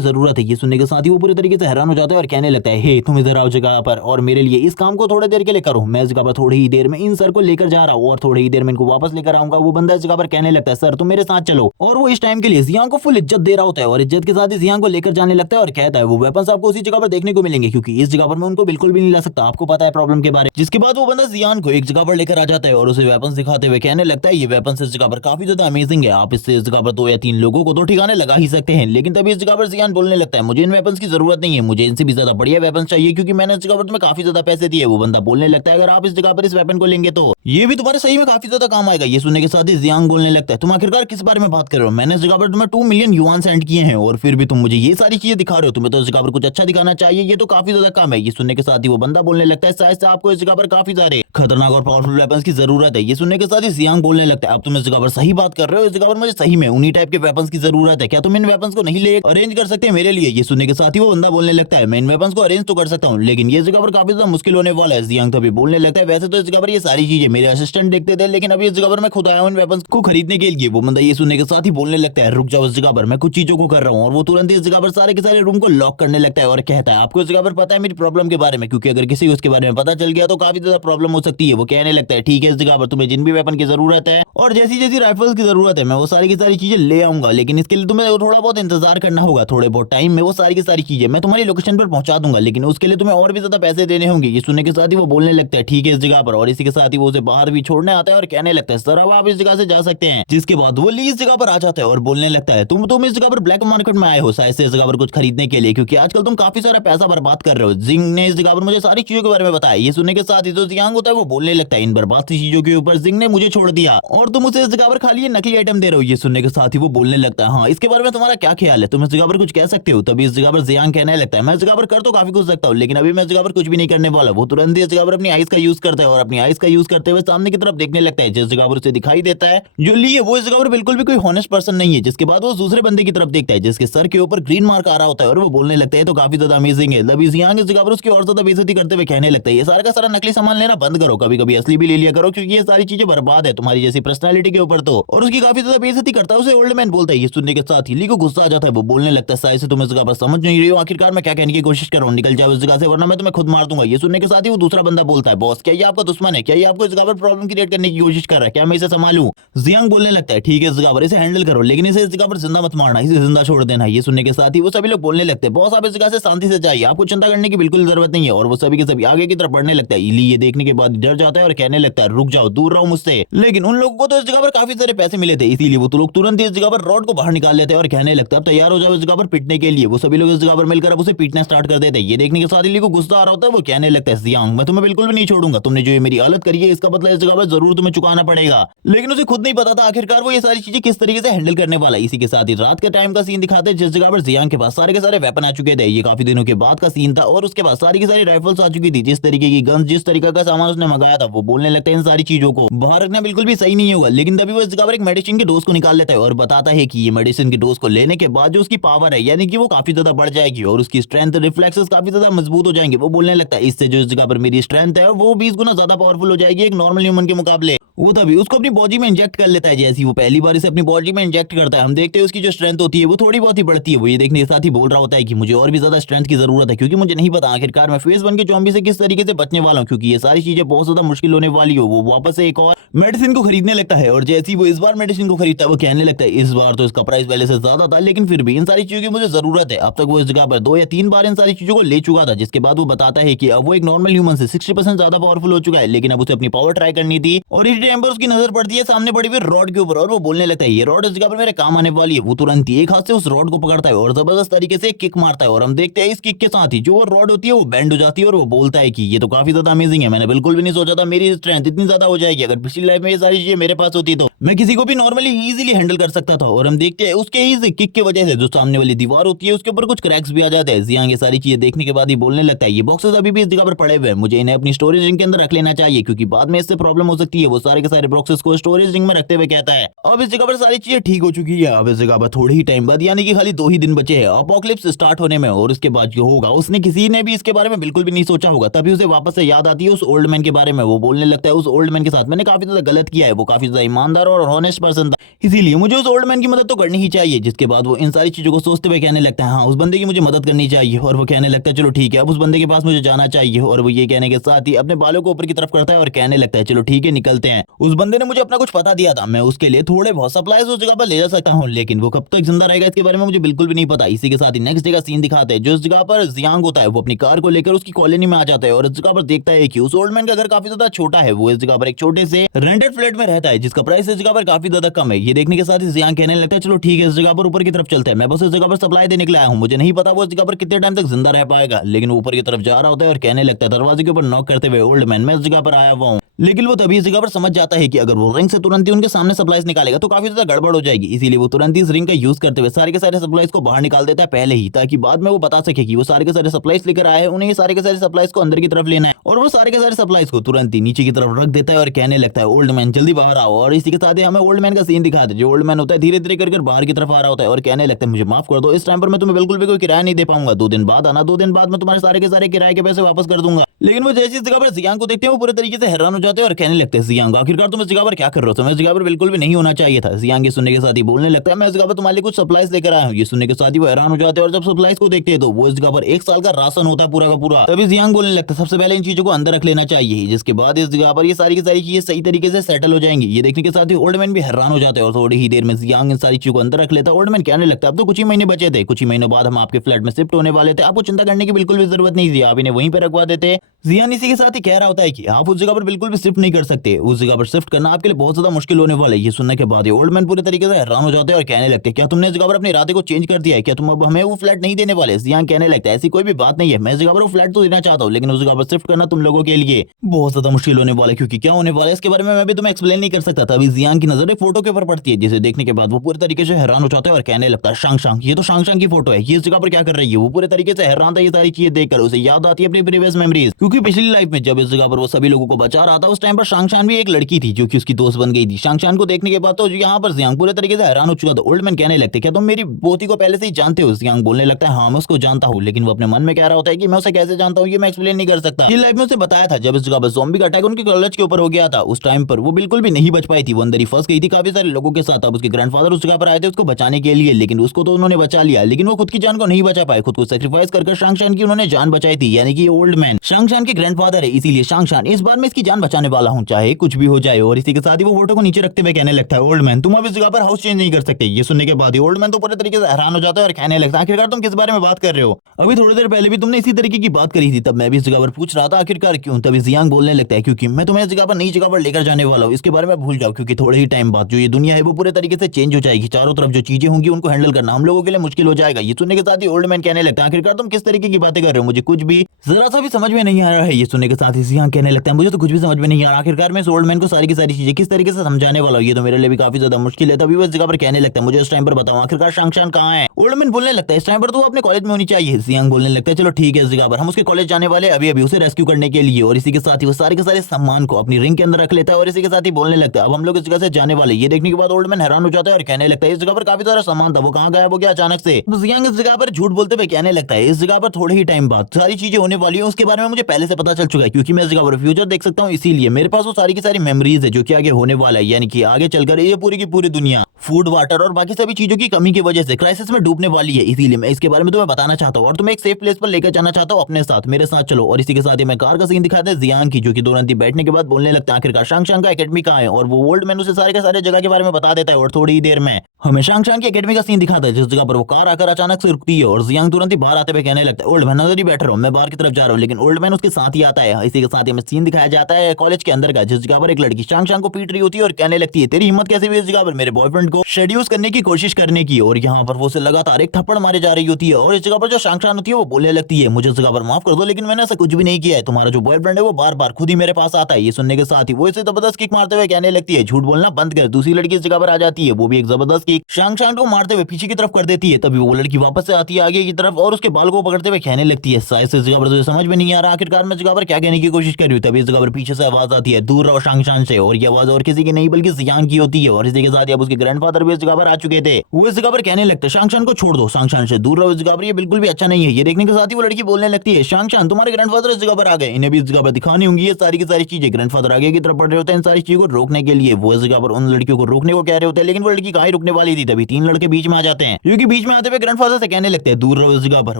जरूरत है। ये सुनने के साथ ही वो पूरी तरीके से हैरान हो जाता है और कहने लगता है हे तुम इधर आओ जगह पर और मेरे लिए इस काम को थोड़ी देर के लिए करो, मैं इस जगह पर थोड़ी ही देर में इन सर को लेकर जा रहा हूँ और थोड़ी ही देर में इनको वापस लेकर आऊंगा। वो बंदा इस जगह पर कहने लगता है सर तुम मेरे साथ चलो, और वो इस टाइम के लिए जियांग को फुल इज्जत दे रहा होता है और इज्जत के साथ ही जियांग को लेकर जाने लगता है और कहता है वो वेपन्स आपको उसी जगह पर देखने को मिलेंगे क्योंकि इस जगह पर मैं उनको बिल्कुल भी नहीं ला सकता, आपको पता है प्रॉब्लम के बारे। जिसके बाद वो बंदा जियांग को एक जगह पर लेकर आ जाता है और उसे वेपन्स दिखाते हुए कहने लगता है ये वेपन्स इस जगह पर काफी ज्यादा अमेजिंग है, आप इससे इस जगह पर 2 या 3 लोगों को तो ठिकाने लगा ही सकते हैं। लेकिन तभी इस जगह पर जियांग बोलने लगता है मुझे इन वेपन्स की जरूरत नहीं है, मुझे इनसे भी ज्यादा बढ़िया वेपन्स चाहिए क्योंकि मैंने इस जगह पर तुम्हें काफी ज्यादा पैसे दिए। वो बंदा बोलने लगता है अगर आप इस जगह पर इस वेपन को लेंगे तो ये भी तुम्हारे सही में काफी ज्यादा काम आएगा। ये सुनने के साथ ही जियांग बोलने लगता है तुम आखिरकार किस बारे में बात कर रहे हो, मैंने इस जगह पर तुम्हें 2 मिलियन युआन सेंड किए हैं और फिर भी तुम मुझे ये सारी चीजें दिखा रहे हो, तुम्हें तो इस जगह पर कुछ अच्छा दिखाना चाहिए, ये तो काफी ज्यादा कम है। ये सुनने के साथ ही वो बंदा बोलने लगता है शायद से आपको इस जगह पर काफी सारे खतरनाक और पावरफुल वेपन्स की जरूरत है। ये सुनने के साथ ही जियांग बोलने लगता है अब तुम इस जगह पर सही बात कर रहे हो, इस जगह पर मुझे सही में उन्हीं टाइप के वेपन्स की जरूरत है, क्या तुम इन वेपन्स को नहीं ले अरेंज कर सकते मेरे लिए। ये सुनने के साथ ही वो बंदा बोलने लगता है मैं इन वेपन्स को अरेंज तो कर सकता हूँ लेकिन ये जगह पर काफी ज्यादा मुश्किल होने वाला है। जियांग तभी बोलने लगता है वैसे तो इस जगह पर ये सारी चीजें मेरे असिस्टेंट देखते थे लेकिन अभी इस जगह पर मैं खुद आया हूँ इन वेपन्स को खरीदने के लिए। वो बंदा ये सुनने के साथ ही बोलने लगता है रुक जाओ इस जगह पर मैं कुछ चीजों को कर रहा हूँ, और वो तुरंत इस जगह पर सारे के सारे रूम को लॉक करने लगता है और कहता है आपको इस जगह पर पता है मेरी प्रॉब्लम के बारे में, क्योंकि अगर किसी को उसके बारे में पता चल गया तो काफी ज्यादा प्रॉब्लम हो सकती है। वो कहने लगता है ठीक है इस जगह पर तुम्हें जिन भी वेपन की जरूरत है और जैसी जैसी राइफल्स की जरूरत है मैं वो सारी की सारी चीजें ले आऊंगा, लेकिन इसके लिए तुम्हें थोड़ा बहुत इंतजार करना होगा, थोड़े बहुत टाइम में वो सारी की सारी चीजें मैं तुम्हारी लोकेशन पर पहुंचा दूंगा, लेकिन उसके लिए तुम्हें और भी ज्यादा पैसे देने होंगे। ये सुनने के साथ ही वो बोलने लगता है ठीक है इस जगह पर, और इसी के साथ ही वो उसे बाहर भी छोड़ने आता है और कहने लगता है सर अब आप इस जगह से जा सकते हैं। जिसके बाद वो ली इस जगह पर आ जाता है और बोलने लगता है तुम इस जगह पर ब्लैक मार्केट में आए हो शायद से इस जगह पर कुछ खरीदने के लिए, क्योंकि आजकल तुम काफी सारा पैसा बर्बाद कर रहे हो। जिंग ने इस जगह पर मुझे सारी चीजों के बारे में बताया। ये सुनने के साथ ही जो जियांग होता है वो बोलने लगता है इन बर्बाद सी चीजों के ऊपर जिंग ने मुझे छोड़ दिया और तुम उसे इस जगह पर खाली ये नकली आइटम दे रहे हो। ये सुनने के साथ ही वो बोलने लगता है हाँ इसके बारे में तुम्हारा क्या ख्याल है, तुम इस जगह पर कुछ कह सकते हो। तभी इस जगह पर जियांग कहने लगता है मैं इस जगह पर कर तो काफी कुछ सकता हूँ लेकिन अभी मैं इस जगह पर कुछ भी नहीं करने वाला। वो तुरंत ही इस जगह पर अपनी आइस का यूज करता है और अपनी आइस का यूज करते हुए सामने की तरफ देखने लगता है जिस जगह पर उसे दिखाई देता है जो ली है वो इस जगह पर बिल्कुल भी कोई हॉनेस्ट पर्सन नहीं है। जिसके बाद वो दूसरे बंदे की तरफ देखता है जिसके सर के ऊपर ग्रीन मार्क आ रहा होता है और वो बोलने लगता है तो काफी ज्यादा अमेजिंग है। तभी जियांग इस जगह पर उसकी और ज्यादा बेइज्जती करते हुए कहने लगता है ये सारा का सारा नकली सामान लेना बंद करो, कभी कभी असली भी ले लिया करो क्योंकि ये सारी चीजें बर्बाद है तुम्हारी जैसी पर्सनालिटी के ऊपर तो। और उसकी काफी ज्यादा बेइज्जती करता है उसे ओल्ड मैन बोलता है। ये सुनने के साथ ही ली को गुस्सा आ जाता है, वो बोलने लगता है शायद से तुम इस जगह पर समझ नहीं रही हो, आखिरकार मैं क्या कहने की कोशिश कर रहा हूँ, निकल जाओ इस जगह से वरना मैं तुम्हें खुद मार दूंगा। ये सुनने के साथ ही वो दूसरा बंदा बोलता है बॉस क्या ये आपका दुश्मन है, क्या ये आपको इस जगह पर प्रॉब्लम क्रिएट करने की कोशिश कर रहा है, क्या मैं इसे संभालूं। जियांग बोलने लगता है ठीक है इस जगह पर इसे हैंडल करो लेकिन इसे इस जगह पर जिंदा मत मारना, इसे जिंदा छोड़ देना। ये सुनने के साथ ही वो सभी लोग बोलने लगते हैं बॉस आप इस जगह से शांति से जाइए, आपको चिंता करने की बिल्कुल जरूरत नहीं है। और वो सभी के सभी आगे की तरफ बढ़ने लगता है। ली ये देखने के बाद डर जाता है और कहने लगता है रुक जाओ दूर रहो मुझसे। लेकिन उन लोगों को तो इस जगह पर काफी सारे पैसे मिले थे इसीलिए वो लोग तुरंत इस जगह पर रॉड को बाहर निकाल लेते हैं और कहने लगता है तैयार हो जाओ इस जगह पर पिटने के लिए। वो सभी लोग इस जगह पर मिलकर अब उसे पीटना स्टार्ट कर देते हैं। ये देखने के साथ ही ली को गुस्सा आ रहा होता है, वो कहने लगता है जियांग मैं तुम्हें बिल्कुल भी नहीं छोड़ूंगा, तुमने जो ये मेरी हालत करी है इसका बदला इस जगह पर जरूर तुम्हें चुकाना पड़ेगा। लेकिन उसे खुद नहीं पता था आखिरकार वो ये सारी चीजें किस तरीके से हैंडल करने वाला। इसी के साथ ही रात के टाइम का सीन दिखाते हैं जिस जगह पर जियांग के पास सारे के सारे वेपन आ चुके थे। ये काफी दिनों के बाद का सीन था और उसके बाद सारी की सारी राइफल्स आ चुकी थी। जिस तरीके की गन जिस तरीके का सामान उसने मंगाया था वो बोलने लगता है इन सारी चीजों को बाहर रखना बिल्कुल भी सही नहीं होगा। लेकिन तभी वो इस जगह पर एक मेडिसिन के डोज को निकाल लेता है और बताता है कि ये मेडिसिन के डोज को लेने के बाद जो उसकी पावर है यानी कि वो काफी ज्यादा बढ़ जाएगी और उसकी स्ट्रेंथ रिफ्लेक्सेस काफी ज्यादा मजबूत हो जाएंगे। वो बोलने लगता है इससे जो इस जगह पर मेरी स्ट्रेंथ है वो 20 गुना ज्यादा पावरफुल हो जाएगी एक नॉर्मल ह्यूमन के मुकाबले। वो तभी उसको अपनी बॉडी में इंजेक्ट कर लेता है। जैसे वो पहली बार इसे अपनी बॉडी में इंजेक्ट करता है, हम देखते हैं उसकी जो स्ट्रेंथ होती है वो थोड़ी बहुत ही बढ़ती है। वो ये देखने के साथ ही बोल रहा होता है कि मुझे और भी ज्यादा स्ट्रेंथ की जरूरत है, क्योंकि मुझे नहीं पता आखिरकार मैं फेज 1 के ज़ॉम्बी से किस तरीके से बचने वाला हूँ, क्योंकि ये सारी चीजें बहुत ज्यादा मुश्किल होने वाली हो। वो वापस से एक और मेडिसिन को खरीदने लगता है, और जैसे ही वो इस बार मेडिसिन को खरीदता है वो कहने लगता है इस बार तो इसका प्राइस पहले से ज्यादा था, लेकिन फिर भी इन सारी चीजों की मुझे जरूरत है। अब तक वो इस जगह पर 2 या 3 बार इन सारी चीजों को ले चुका था, जिसके बाद वो बताता है कि अब वो एक नॉर्मल ह्यूमन से 60% ज्यादा पावरफुल हो चुका है, लेकिन अब उसे अपनी पावर ट्राई करनी थी। और इस टाइम पर उसकी नजर पड़ती है सामने पड़ी हुई रॉड के ऊपर, और वो बोलने लगता है ये रॉड इस जगह पर मेरे काम आने वाली है। वो तुरंत ही एक हाथ से उस रॉड को पकड़ता है और जबरदस्त तरीके से किक मारता है, और हम देखते हैं इस किक के साथ ही जो वो रॉड होती है वो बेंड हो जाती है, और वो बोलता है कि ये तो काफी ज्यादा अमेजिंग है, मैंने बिल्कुल भी नहीं सोचा था मेरी स्ट्रेंथ इतनी ज्यादा हो जाएगी। अगर पिछली लाइफ में ये सारी चीजें मेरे पास होती तो मैं किसी को भी नॉर्मली इजीली हैंडल कर सकता था। और हम देखते हैं उसके इस किक की वजह से जो सामने वाली दीवार होती है उसके ऊपर कुछ क्रैक्स भी आ जाते हैं। जियांग ये सारी चीजें देखने के बाद ही बोलने लगता है ये बॉक्सेस अभी भी इस जगह पर पड़े हुए हैं, मुझे इन्हें अपनी स्टोरेज रिंग के अंदर रख लेना चाहिए, क्योंकि बाद में इससे प्रॉब्लम हो सकती है। वो सारे के सारे बॉक्सेस को स्टोरेज रिंग में रखते हुए कहता है अब इस जगह पर सारी चीजें ठीक हो चुकी है। अब इस जगह पर थोड़े ही टाइम बाद, यानी कि खाली 2 ही दिन बचे हैं अपोकलिप्स स्टार्ट होने में, और उसके बाद जो होगा उसने किसी ने भी इसके बारे में बिल्कुल भी नहीं सोचा होगा। तभी उसे वापस से याद आती है उस ओल्ड मैन के बारे में। वो बोलने लगता है उस ओल्ड मैन के साथ मैंने काफी ज्यादा गलत किया है, वो काफी ज्यादा ईमानदार और ऑनेस्ट पर्सन था, इसीलिए मुझे उस ओल्ड मैन की मदद तो करनी ही चाहिए। जिसके बाद वो इन सारी चीजों को सोचते हुए कहने लगता है हाँ उस बंदे की मुझे मदद करनी चाहिए, और वो कहने लगता है चलो ठीक है अब उस बंदे के पास मुझे जाना चाहिए। और वो ये कहने के साथ ही अपने बालों को ऊपर की तरफ करता है और कहने लगता है चलो ठीक है निकलते हैं। उस बंदे ने मुझे अपना कुछ पता दिया था, मैं उसके लिए थोड़े बहुत सप्लाईज उस जगह पर ले जा सकता हूँ, लेकिन वो कब तक जिंदा रहेगा इसके बारे में मुझे बिल्कुल भी नहीं पता। इसी के साथ ही नेक्स्ट डे का सीन दिखाते हैं, जो इस जगह पर जियांग होता है वो अपनी कार को लेकर उसकी कॉलोनी में आ जाता है, और इस जगह पर देखता है कि उस ओल्ड मैन का घर काफी ज्यादा छोटा है। वो इस जगह पर एक छोटे से रेंटेड फ्लैट में रहता है, जिसका प्राइस इस जगह पर काफी ज्यादा कम है। ये देखने के साथ ही जियांग कहने लगता है चलो ठीक है इस जगह पर ऊपर की तरफ चलते हैं, मैं बस इस जगह पर सप्लाई देने के लिए आया हूँ, मुझे नहीं पता वो इस जगह पर कितने टाइम तक जिंदा रह पाएगा। लेकिन वो ऊपर की तरफ जा रहा होता है और कहने लगता है दरवाजे के ऊपर नॉक करते हुए ओल्ड मैन मैं इस जगह पर आया हुआ हूँ। लेकिन वो तभी इस जगह पर समझ जाता है कि अगर वो रिंग से तुरंत ही उनके सामने सप्लाईज निकालेगा तो काफी ज्यादा गड़बड़ हो जाएगी, इसीलिए वो तुरंत ही इस रिंग का यूज करते हुए सारे के सारे सप्लाईज को बाहर निकाल देता है पहले ही, ताकि बाद में वो बता सके कि वो सारे के सारे सप्लाईज लेकर आए हैं, उन्हें ये सारे के सारे सप्लाईज को अंदर की तरफ लेना है। और वो सारे के सारे सप्लाईज को तुरंत ही नीचे की तरफ रख देता है और कहने लगता है ओल्ड मैन जल्दी बाहर आओ। और इसी के साथ ही हमें ओल्ड मैन का सीन दिखाते हैं, जो ओल्ड मैन होता है धीरे धीरे कर बाहर की तरफ आ रहा होता है और कहने लगता है मुझे माफ कर दो, इस टाइम पर मैं तुम्हें बिल्कुल भी कोई किराया नहीं दे पाऊंगा, 2 दिन बाद आना, 2 दिन बाद मैं तुम्हारे सारे के सारे किराए के पैसे वापस कर दूंगा। लेकिन वो जैसी इस जगह पर जियांग को देखते हैं वो पूरे तरीके से हैरान हो जाते हैं और कहने लगते हैं जियांग आखिरकार तुम इस जगह पर क्या कर रहे हो, मैं इस जगह पर बिल्कुल भी नहीं होना चाहिए था। जियांग ये सुनने के साथ ही बोलने लगता है मैं इस जगह पर तुम्हारे लिए कुछ सप्लाईज लेकर आया हूँ। ये सुनने के साथ ही वो हैरान हो जाते हैं, और जब सप्लाईज को देखते हैं तो वो इस जगह पर 1 साल का राशन होता है पूरा का पूरा। तभी जियांग बोलने लगता है सबसे पहले इन चीजों को अंदर रख लेना चाहिए, जिसके बाद इस जगह पर ये सारी की सारी चीजें सही तरीके से सेटल हो जाएंगी। ये देखने के साथ ही ओल्ड मैन भी हैरान हो जाते हैं, और थोड़ी ही देर में जियांग इन सारी चीजों को अंदर रख लेता है। ओल्ड मैन कहने लगता है अब तो कुछ ही महीने बचे थे, कुछ ही महीनों बाद हम आपके फ्लैट में शिफ्ट होने वाले थे, आपको चिंता करने की बिल्कुल भी जरूरत नहीं थी, आप इन्हें वहीं पर रखवा देते। जियान इसी के साथ ही कह रहा होता है कि आप उस जगह पर बिल्कुल भी शिफ्ट नहीं कर सकते, उस जगह पर शिफ्ट करना आपके लिए बहुत ज्यादा मुश्किल होने वाला है। ये सुनने के बाद ओल्ड मैन पूरे तरीके से हैरान हो जाते हैं और कहने लगते हैं क्या तुमने इस जगह पर अपने इरादे को चेंज कर दिया है, क्या तुम अब हमें वो फ्लैट नहीं देने वाले। जियान कहने लगता है ऐसी कोई भी बात नहीं है, मैं इस जगह पर वो फ्लैट तो देना चाहता हूँ, लेकिन उस जगह पर शिफ्ट करना तुम लोगों के लिए बहुत ज्यादा मुश्किल होने वाला है, क्योंकि क्या होने वाला है इसके बारे में मैं भी तुम्हें एक्सप्लेन नहीं कर सकता। तभी जियान की नजर एक फोटो के ऊपर पड़ती है, जिसे देखने के बाद वो पूरे तरीके से हैरान हो जाता है और कहने लगता है शांग शांग, ये तो शांग शांग की फोटो है, ये इस जगह पर क्या कर रही है। वो पूरे तरीके से हैरान था ये सारी चीजें देखकर, उसे याद आती है अपनी प्रीवियस मेमोरीज, क्योंकि पिछली लाइफ में जब इस जगह पर वो सभी लोगों को बचा रहा था उस टाइम पर शांगशान भी एक लड़की थी जो कि उसकी दोस्त बन गई थी। शांगशान को देखने के बाद तो यहाँ पर जियांग पूरे तरीके से हैरान हो चुका था। ओल्ड मैन कहने लगते क्या तुम मेरी पोती को पहले से ही जानते हो। जियांग बोलने लगता है हाँ मैं उसको जानता हूँ, लेकिन वो अपने मन में कह रहा होता है कि मैं उसे कैसे जानता हूँ ये मैं एक्सप्लेन नहीं कर सकता। लाइफ में उसे बताया था जब इस जगह पर ज़ॉम्बी का अटैक उनके कॉलेज के ऊपर हो गया था, उस टाइम पर वो बिल्कुल भी नहीं बच पाई थी, वो अंदर ही फंस गई थी काफी सारे लोगों के साथ। अब उसके ग्रैंडफादर उस जगह पर आए थे उसको बचाने के लिए, लेकिन उसको तो उन्होंने बचा लिया, लेकिन वो खुद की जान को नहीं बचा पाए। खुद को सेक्रीफाइस कर शांगशान की उन्होंने जान बचाई थी, यानी कि ओल्ड मैन शांगशान के ग्रैंडफादर है, इसीलिए शांगशान इस बार मैं इसकी जान बचाने वाला हूँ चाहे कुछ भी हो जाए। और इसी के साथ ही वो फोटो को नीचे रखते हुए कहने लगता है ओल्ड मैन तुम अब इस जगह पर हाउस चेंज नहीं कर सकते। ये सुनने के बाद ओल्ड मैन तो पूरे तरीके से हैरान हो जाता है और कहने लगता है आखिरकार तुम किस बारे में बात कर रहे हो, अभी थोड़ी देर पहले भी तुमने इसी तरीके की बात करी थी, तब मैं भी इस जगह पर पूछ रहा था आखिरकार क्यों। तभी जियांग बोलने लगता है क्योंकि मैं तुम्हें इस जगह पर नई जगह पर लेकर जाने वाला हूँ, इसके बारे में भूल जाओ, क्योंकि थोड़े ही टाइम बाद जो ये दुनिया है वो पूरे तरीके से चेंज हो जाएगी, चारों तरफ जो चीजें होंगी उनको हैंडल करना हम लोगों के लिए मुश्किल हो जाएगा। ये सुनने के साथ ही ओल्ड मैन कहने लगता है आखिरकार तुम किस तरीके की बातें कर रहे हो, मुझे कुछ भी जरा सा भी समझ में नहीं आ रहा है। ये सुनने के साथ ही जियांग कहने लगता है मुझे तो कुछ भी समझ में नहीं आ रहा, आखिरकार मैं इस ओल्ड मैन को सारी की सारी चीजें किस तरीके से समझाने वाला हूँ, ये तो मेरे लिए भी काफी ज्यादा मुश्किल है। तभी वो इस जगह पर कहने लगता है मुझे उस टाइम पर बताओ आखिरकार शांगशान कहाँ है। ओल्ड मैन बोलने लगता है इस टाइम पर तो अपने कॉलेज में होनी चाहिए। जियांग बोलने लगता है चलो ठीक है इस जगह पर हम उसके कॉलेज जाने वाले अभी अभी उसे रेस्क्यू करने के लिए। और इसी के साथ ही वो सारे के सारे सामान को अपनी रिंग के अंदर रख लेता है और इसी के साथ ही बोलने लगता है अब हम लोग इस जगह से जाने वाले। ये देखने के बाद ओल्ड मैन हैरान हो जाता है और कहने लगता है इस जगह पर काफी सारा सामान था वो कहाँ गायब हो गया अचानक से। जियांग इस जगह पर झूठ बोलते हुए कहने लगता है इस जगह पर थोड़े ही टाइम बाद सारी चीजें होने वाली है उसके बारे में मुझे पहले पहले से पता चल चुका है, क्योंकि मैं इस जगह पर फ्यूचर देख सकता हूँ, इसीलिए मेरे पास वो सारी की सारी मेमोरीज है जो कि आगे होने वाला है, यानी कि आगे चलकर ये पूरी की पूरी दुनिया फूड, वाटर और बाकी सभी चीजों की कमी की वजह से क्राइसिस में डूबने वाली है। इसीलिए मैं इसके बारे में तुम्हें बताना चाहता हूँ और तुम्हें एक सेफ प्लेस पर लेकर जाना चाहता हूँ अपने साथ, मेरे साथ चलो। और इसी के साथ ही मैं कार का सीन दिखाते हैं जियांग की, जो कि दोनों बैठने के बाद बोलने लगता है आखिरकार शांग शांग का एकेडमी कहाँ है, और वो ओल्ड मैन उसे सारे के सारे जगह के बारे में बता देता है। और थोड़ी ही देर में हमें शांग शांग की एकेडमी का सीन दिखाता है, जिस जगह पर वो कार आकर अचानक से रुकती है और जियांग तुरंत ही बाहर आते हुए कहने लगता है ओल्ड मैन अंदर ही बैठ रहा हूँ, मैं बाहर की तरफ जा रहा हूँ। लेकिन ओल्ड मैन उसके साथ ही आता है। इसी के साथ ही हमें सीन दिखाया जाता है कॉलेज के अंदर का, जिस जगह पर एक लड़की शांग शांग को पीट रही होती है और कहने लगती है तेरी हिम्मत कैसे हुई इस जगह पर मेरे बॉयफ्रेंड को शेड्यूस करने की कोशिश करने की। और यहाँ पर वो उसे लगातार एक थप्पड़ मारे जा रही होती है। और इस जगह पर जो शांग शांग होती है वो बोलने लगती है मुझे इस जगह पर माफ कर दो, लेकिन मैंने ऐसा कुछ भी नहीं किया है, तुम्हारा जो बॉयफ्रेंड है वो बार बार खुद ही मेरे पास आता है। ये सुनने के साथ ही वो इसे जबरदस्त किक मारते हुए कहने लगती है झूठ बोलना बंद कर। दूसरी लड़की इस जगह पर आ जाती है, वो भी एक जबरदस्त किक शांग शांग को मारते हुए पीछे की तरफ कर देती है। तभी वो लड़की वापस से आती है आगे की तरफ और उसके बाल को पकड़ते हुए कहने लगती है शायद से इस जगह पर तुझे समझ में नहीं आ रहा आखिरकार मैं इस जगह पर क्या कहने की कोशिश कर रही हूँ। तभी इस जगह पर पीछे से आवाज आती है दूर रहो शांग शांग से, और ये आवाज और किसी की नहीं बल्कि जियांग की होती है। और इसी के साथ ही अब उसके ग्रैंडफादर भी इस जगह पर आ चुके थे। वो इस जगह पर कहने लगते हैं शांग शांग को छोड़ दो, शांग शांग से दूर रहो, इस जगह पर ये बिल्कुल भी अच्छा नहीं है। ये देखने के साथ ही वो लड़की बोलने लगती है शांग शांग तुम्हारे ग्रैंडफादर इस जगह पर आ गए, इन्हें भी इस जगह पर दिखानी होंगी ये सारी की सारी चीजें। ग्रैंडफादर आगे की तरफ बढ़ रहे होते हैं इन सारी चीजों को रोकने के लिए। वो इस जगह पर उन लड़कियों को रोकने को कह रहे होते हैं, लेकिन वो लड़की कहाँ ही रुकने वाली थी। तभी तीन लड़के बीच में आ जाते हैं, क्योंकि बीच में आते हुए ग्रैंडफादर से कहने लगते हैं दूर रहो इस जगह पर।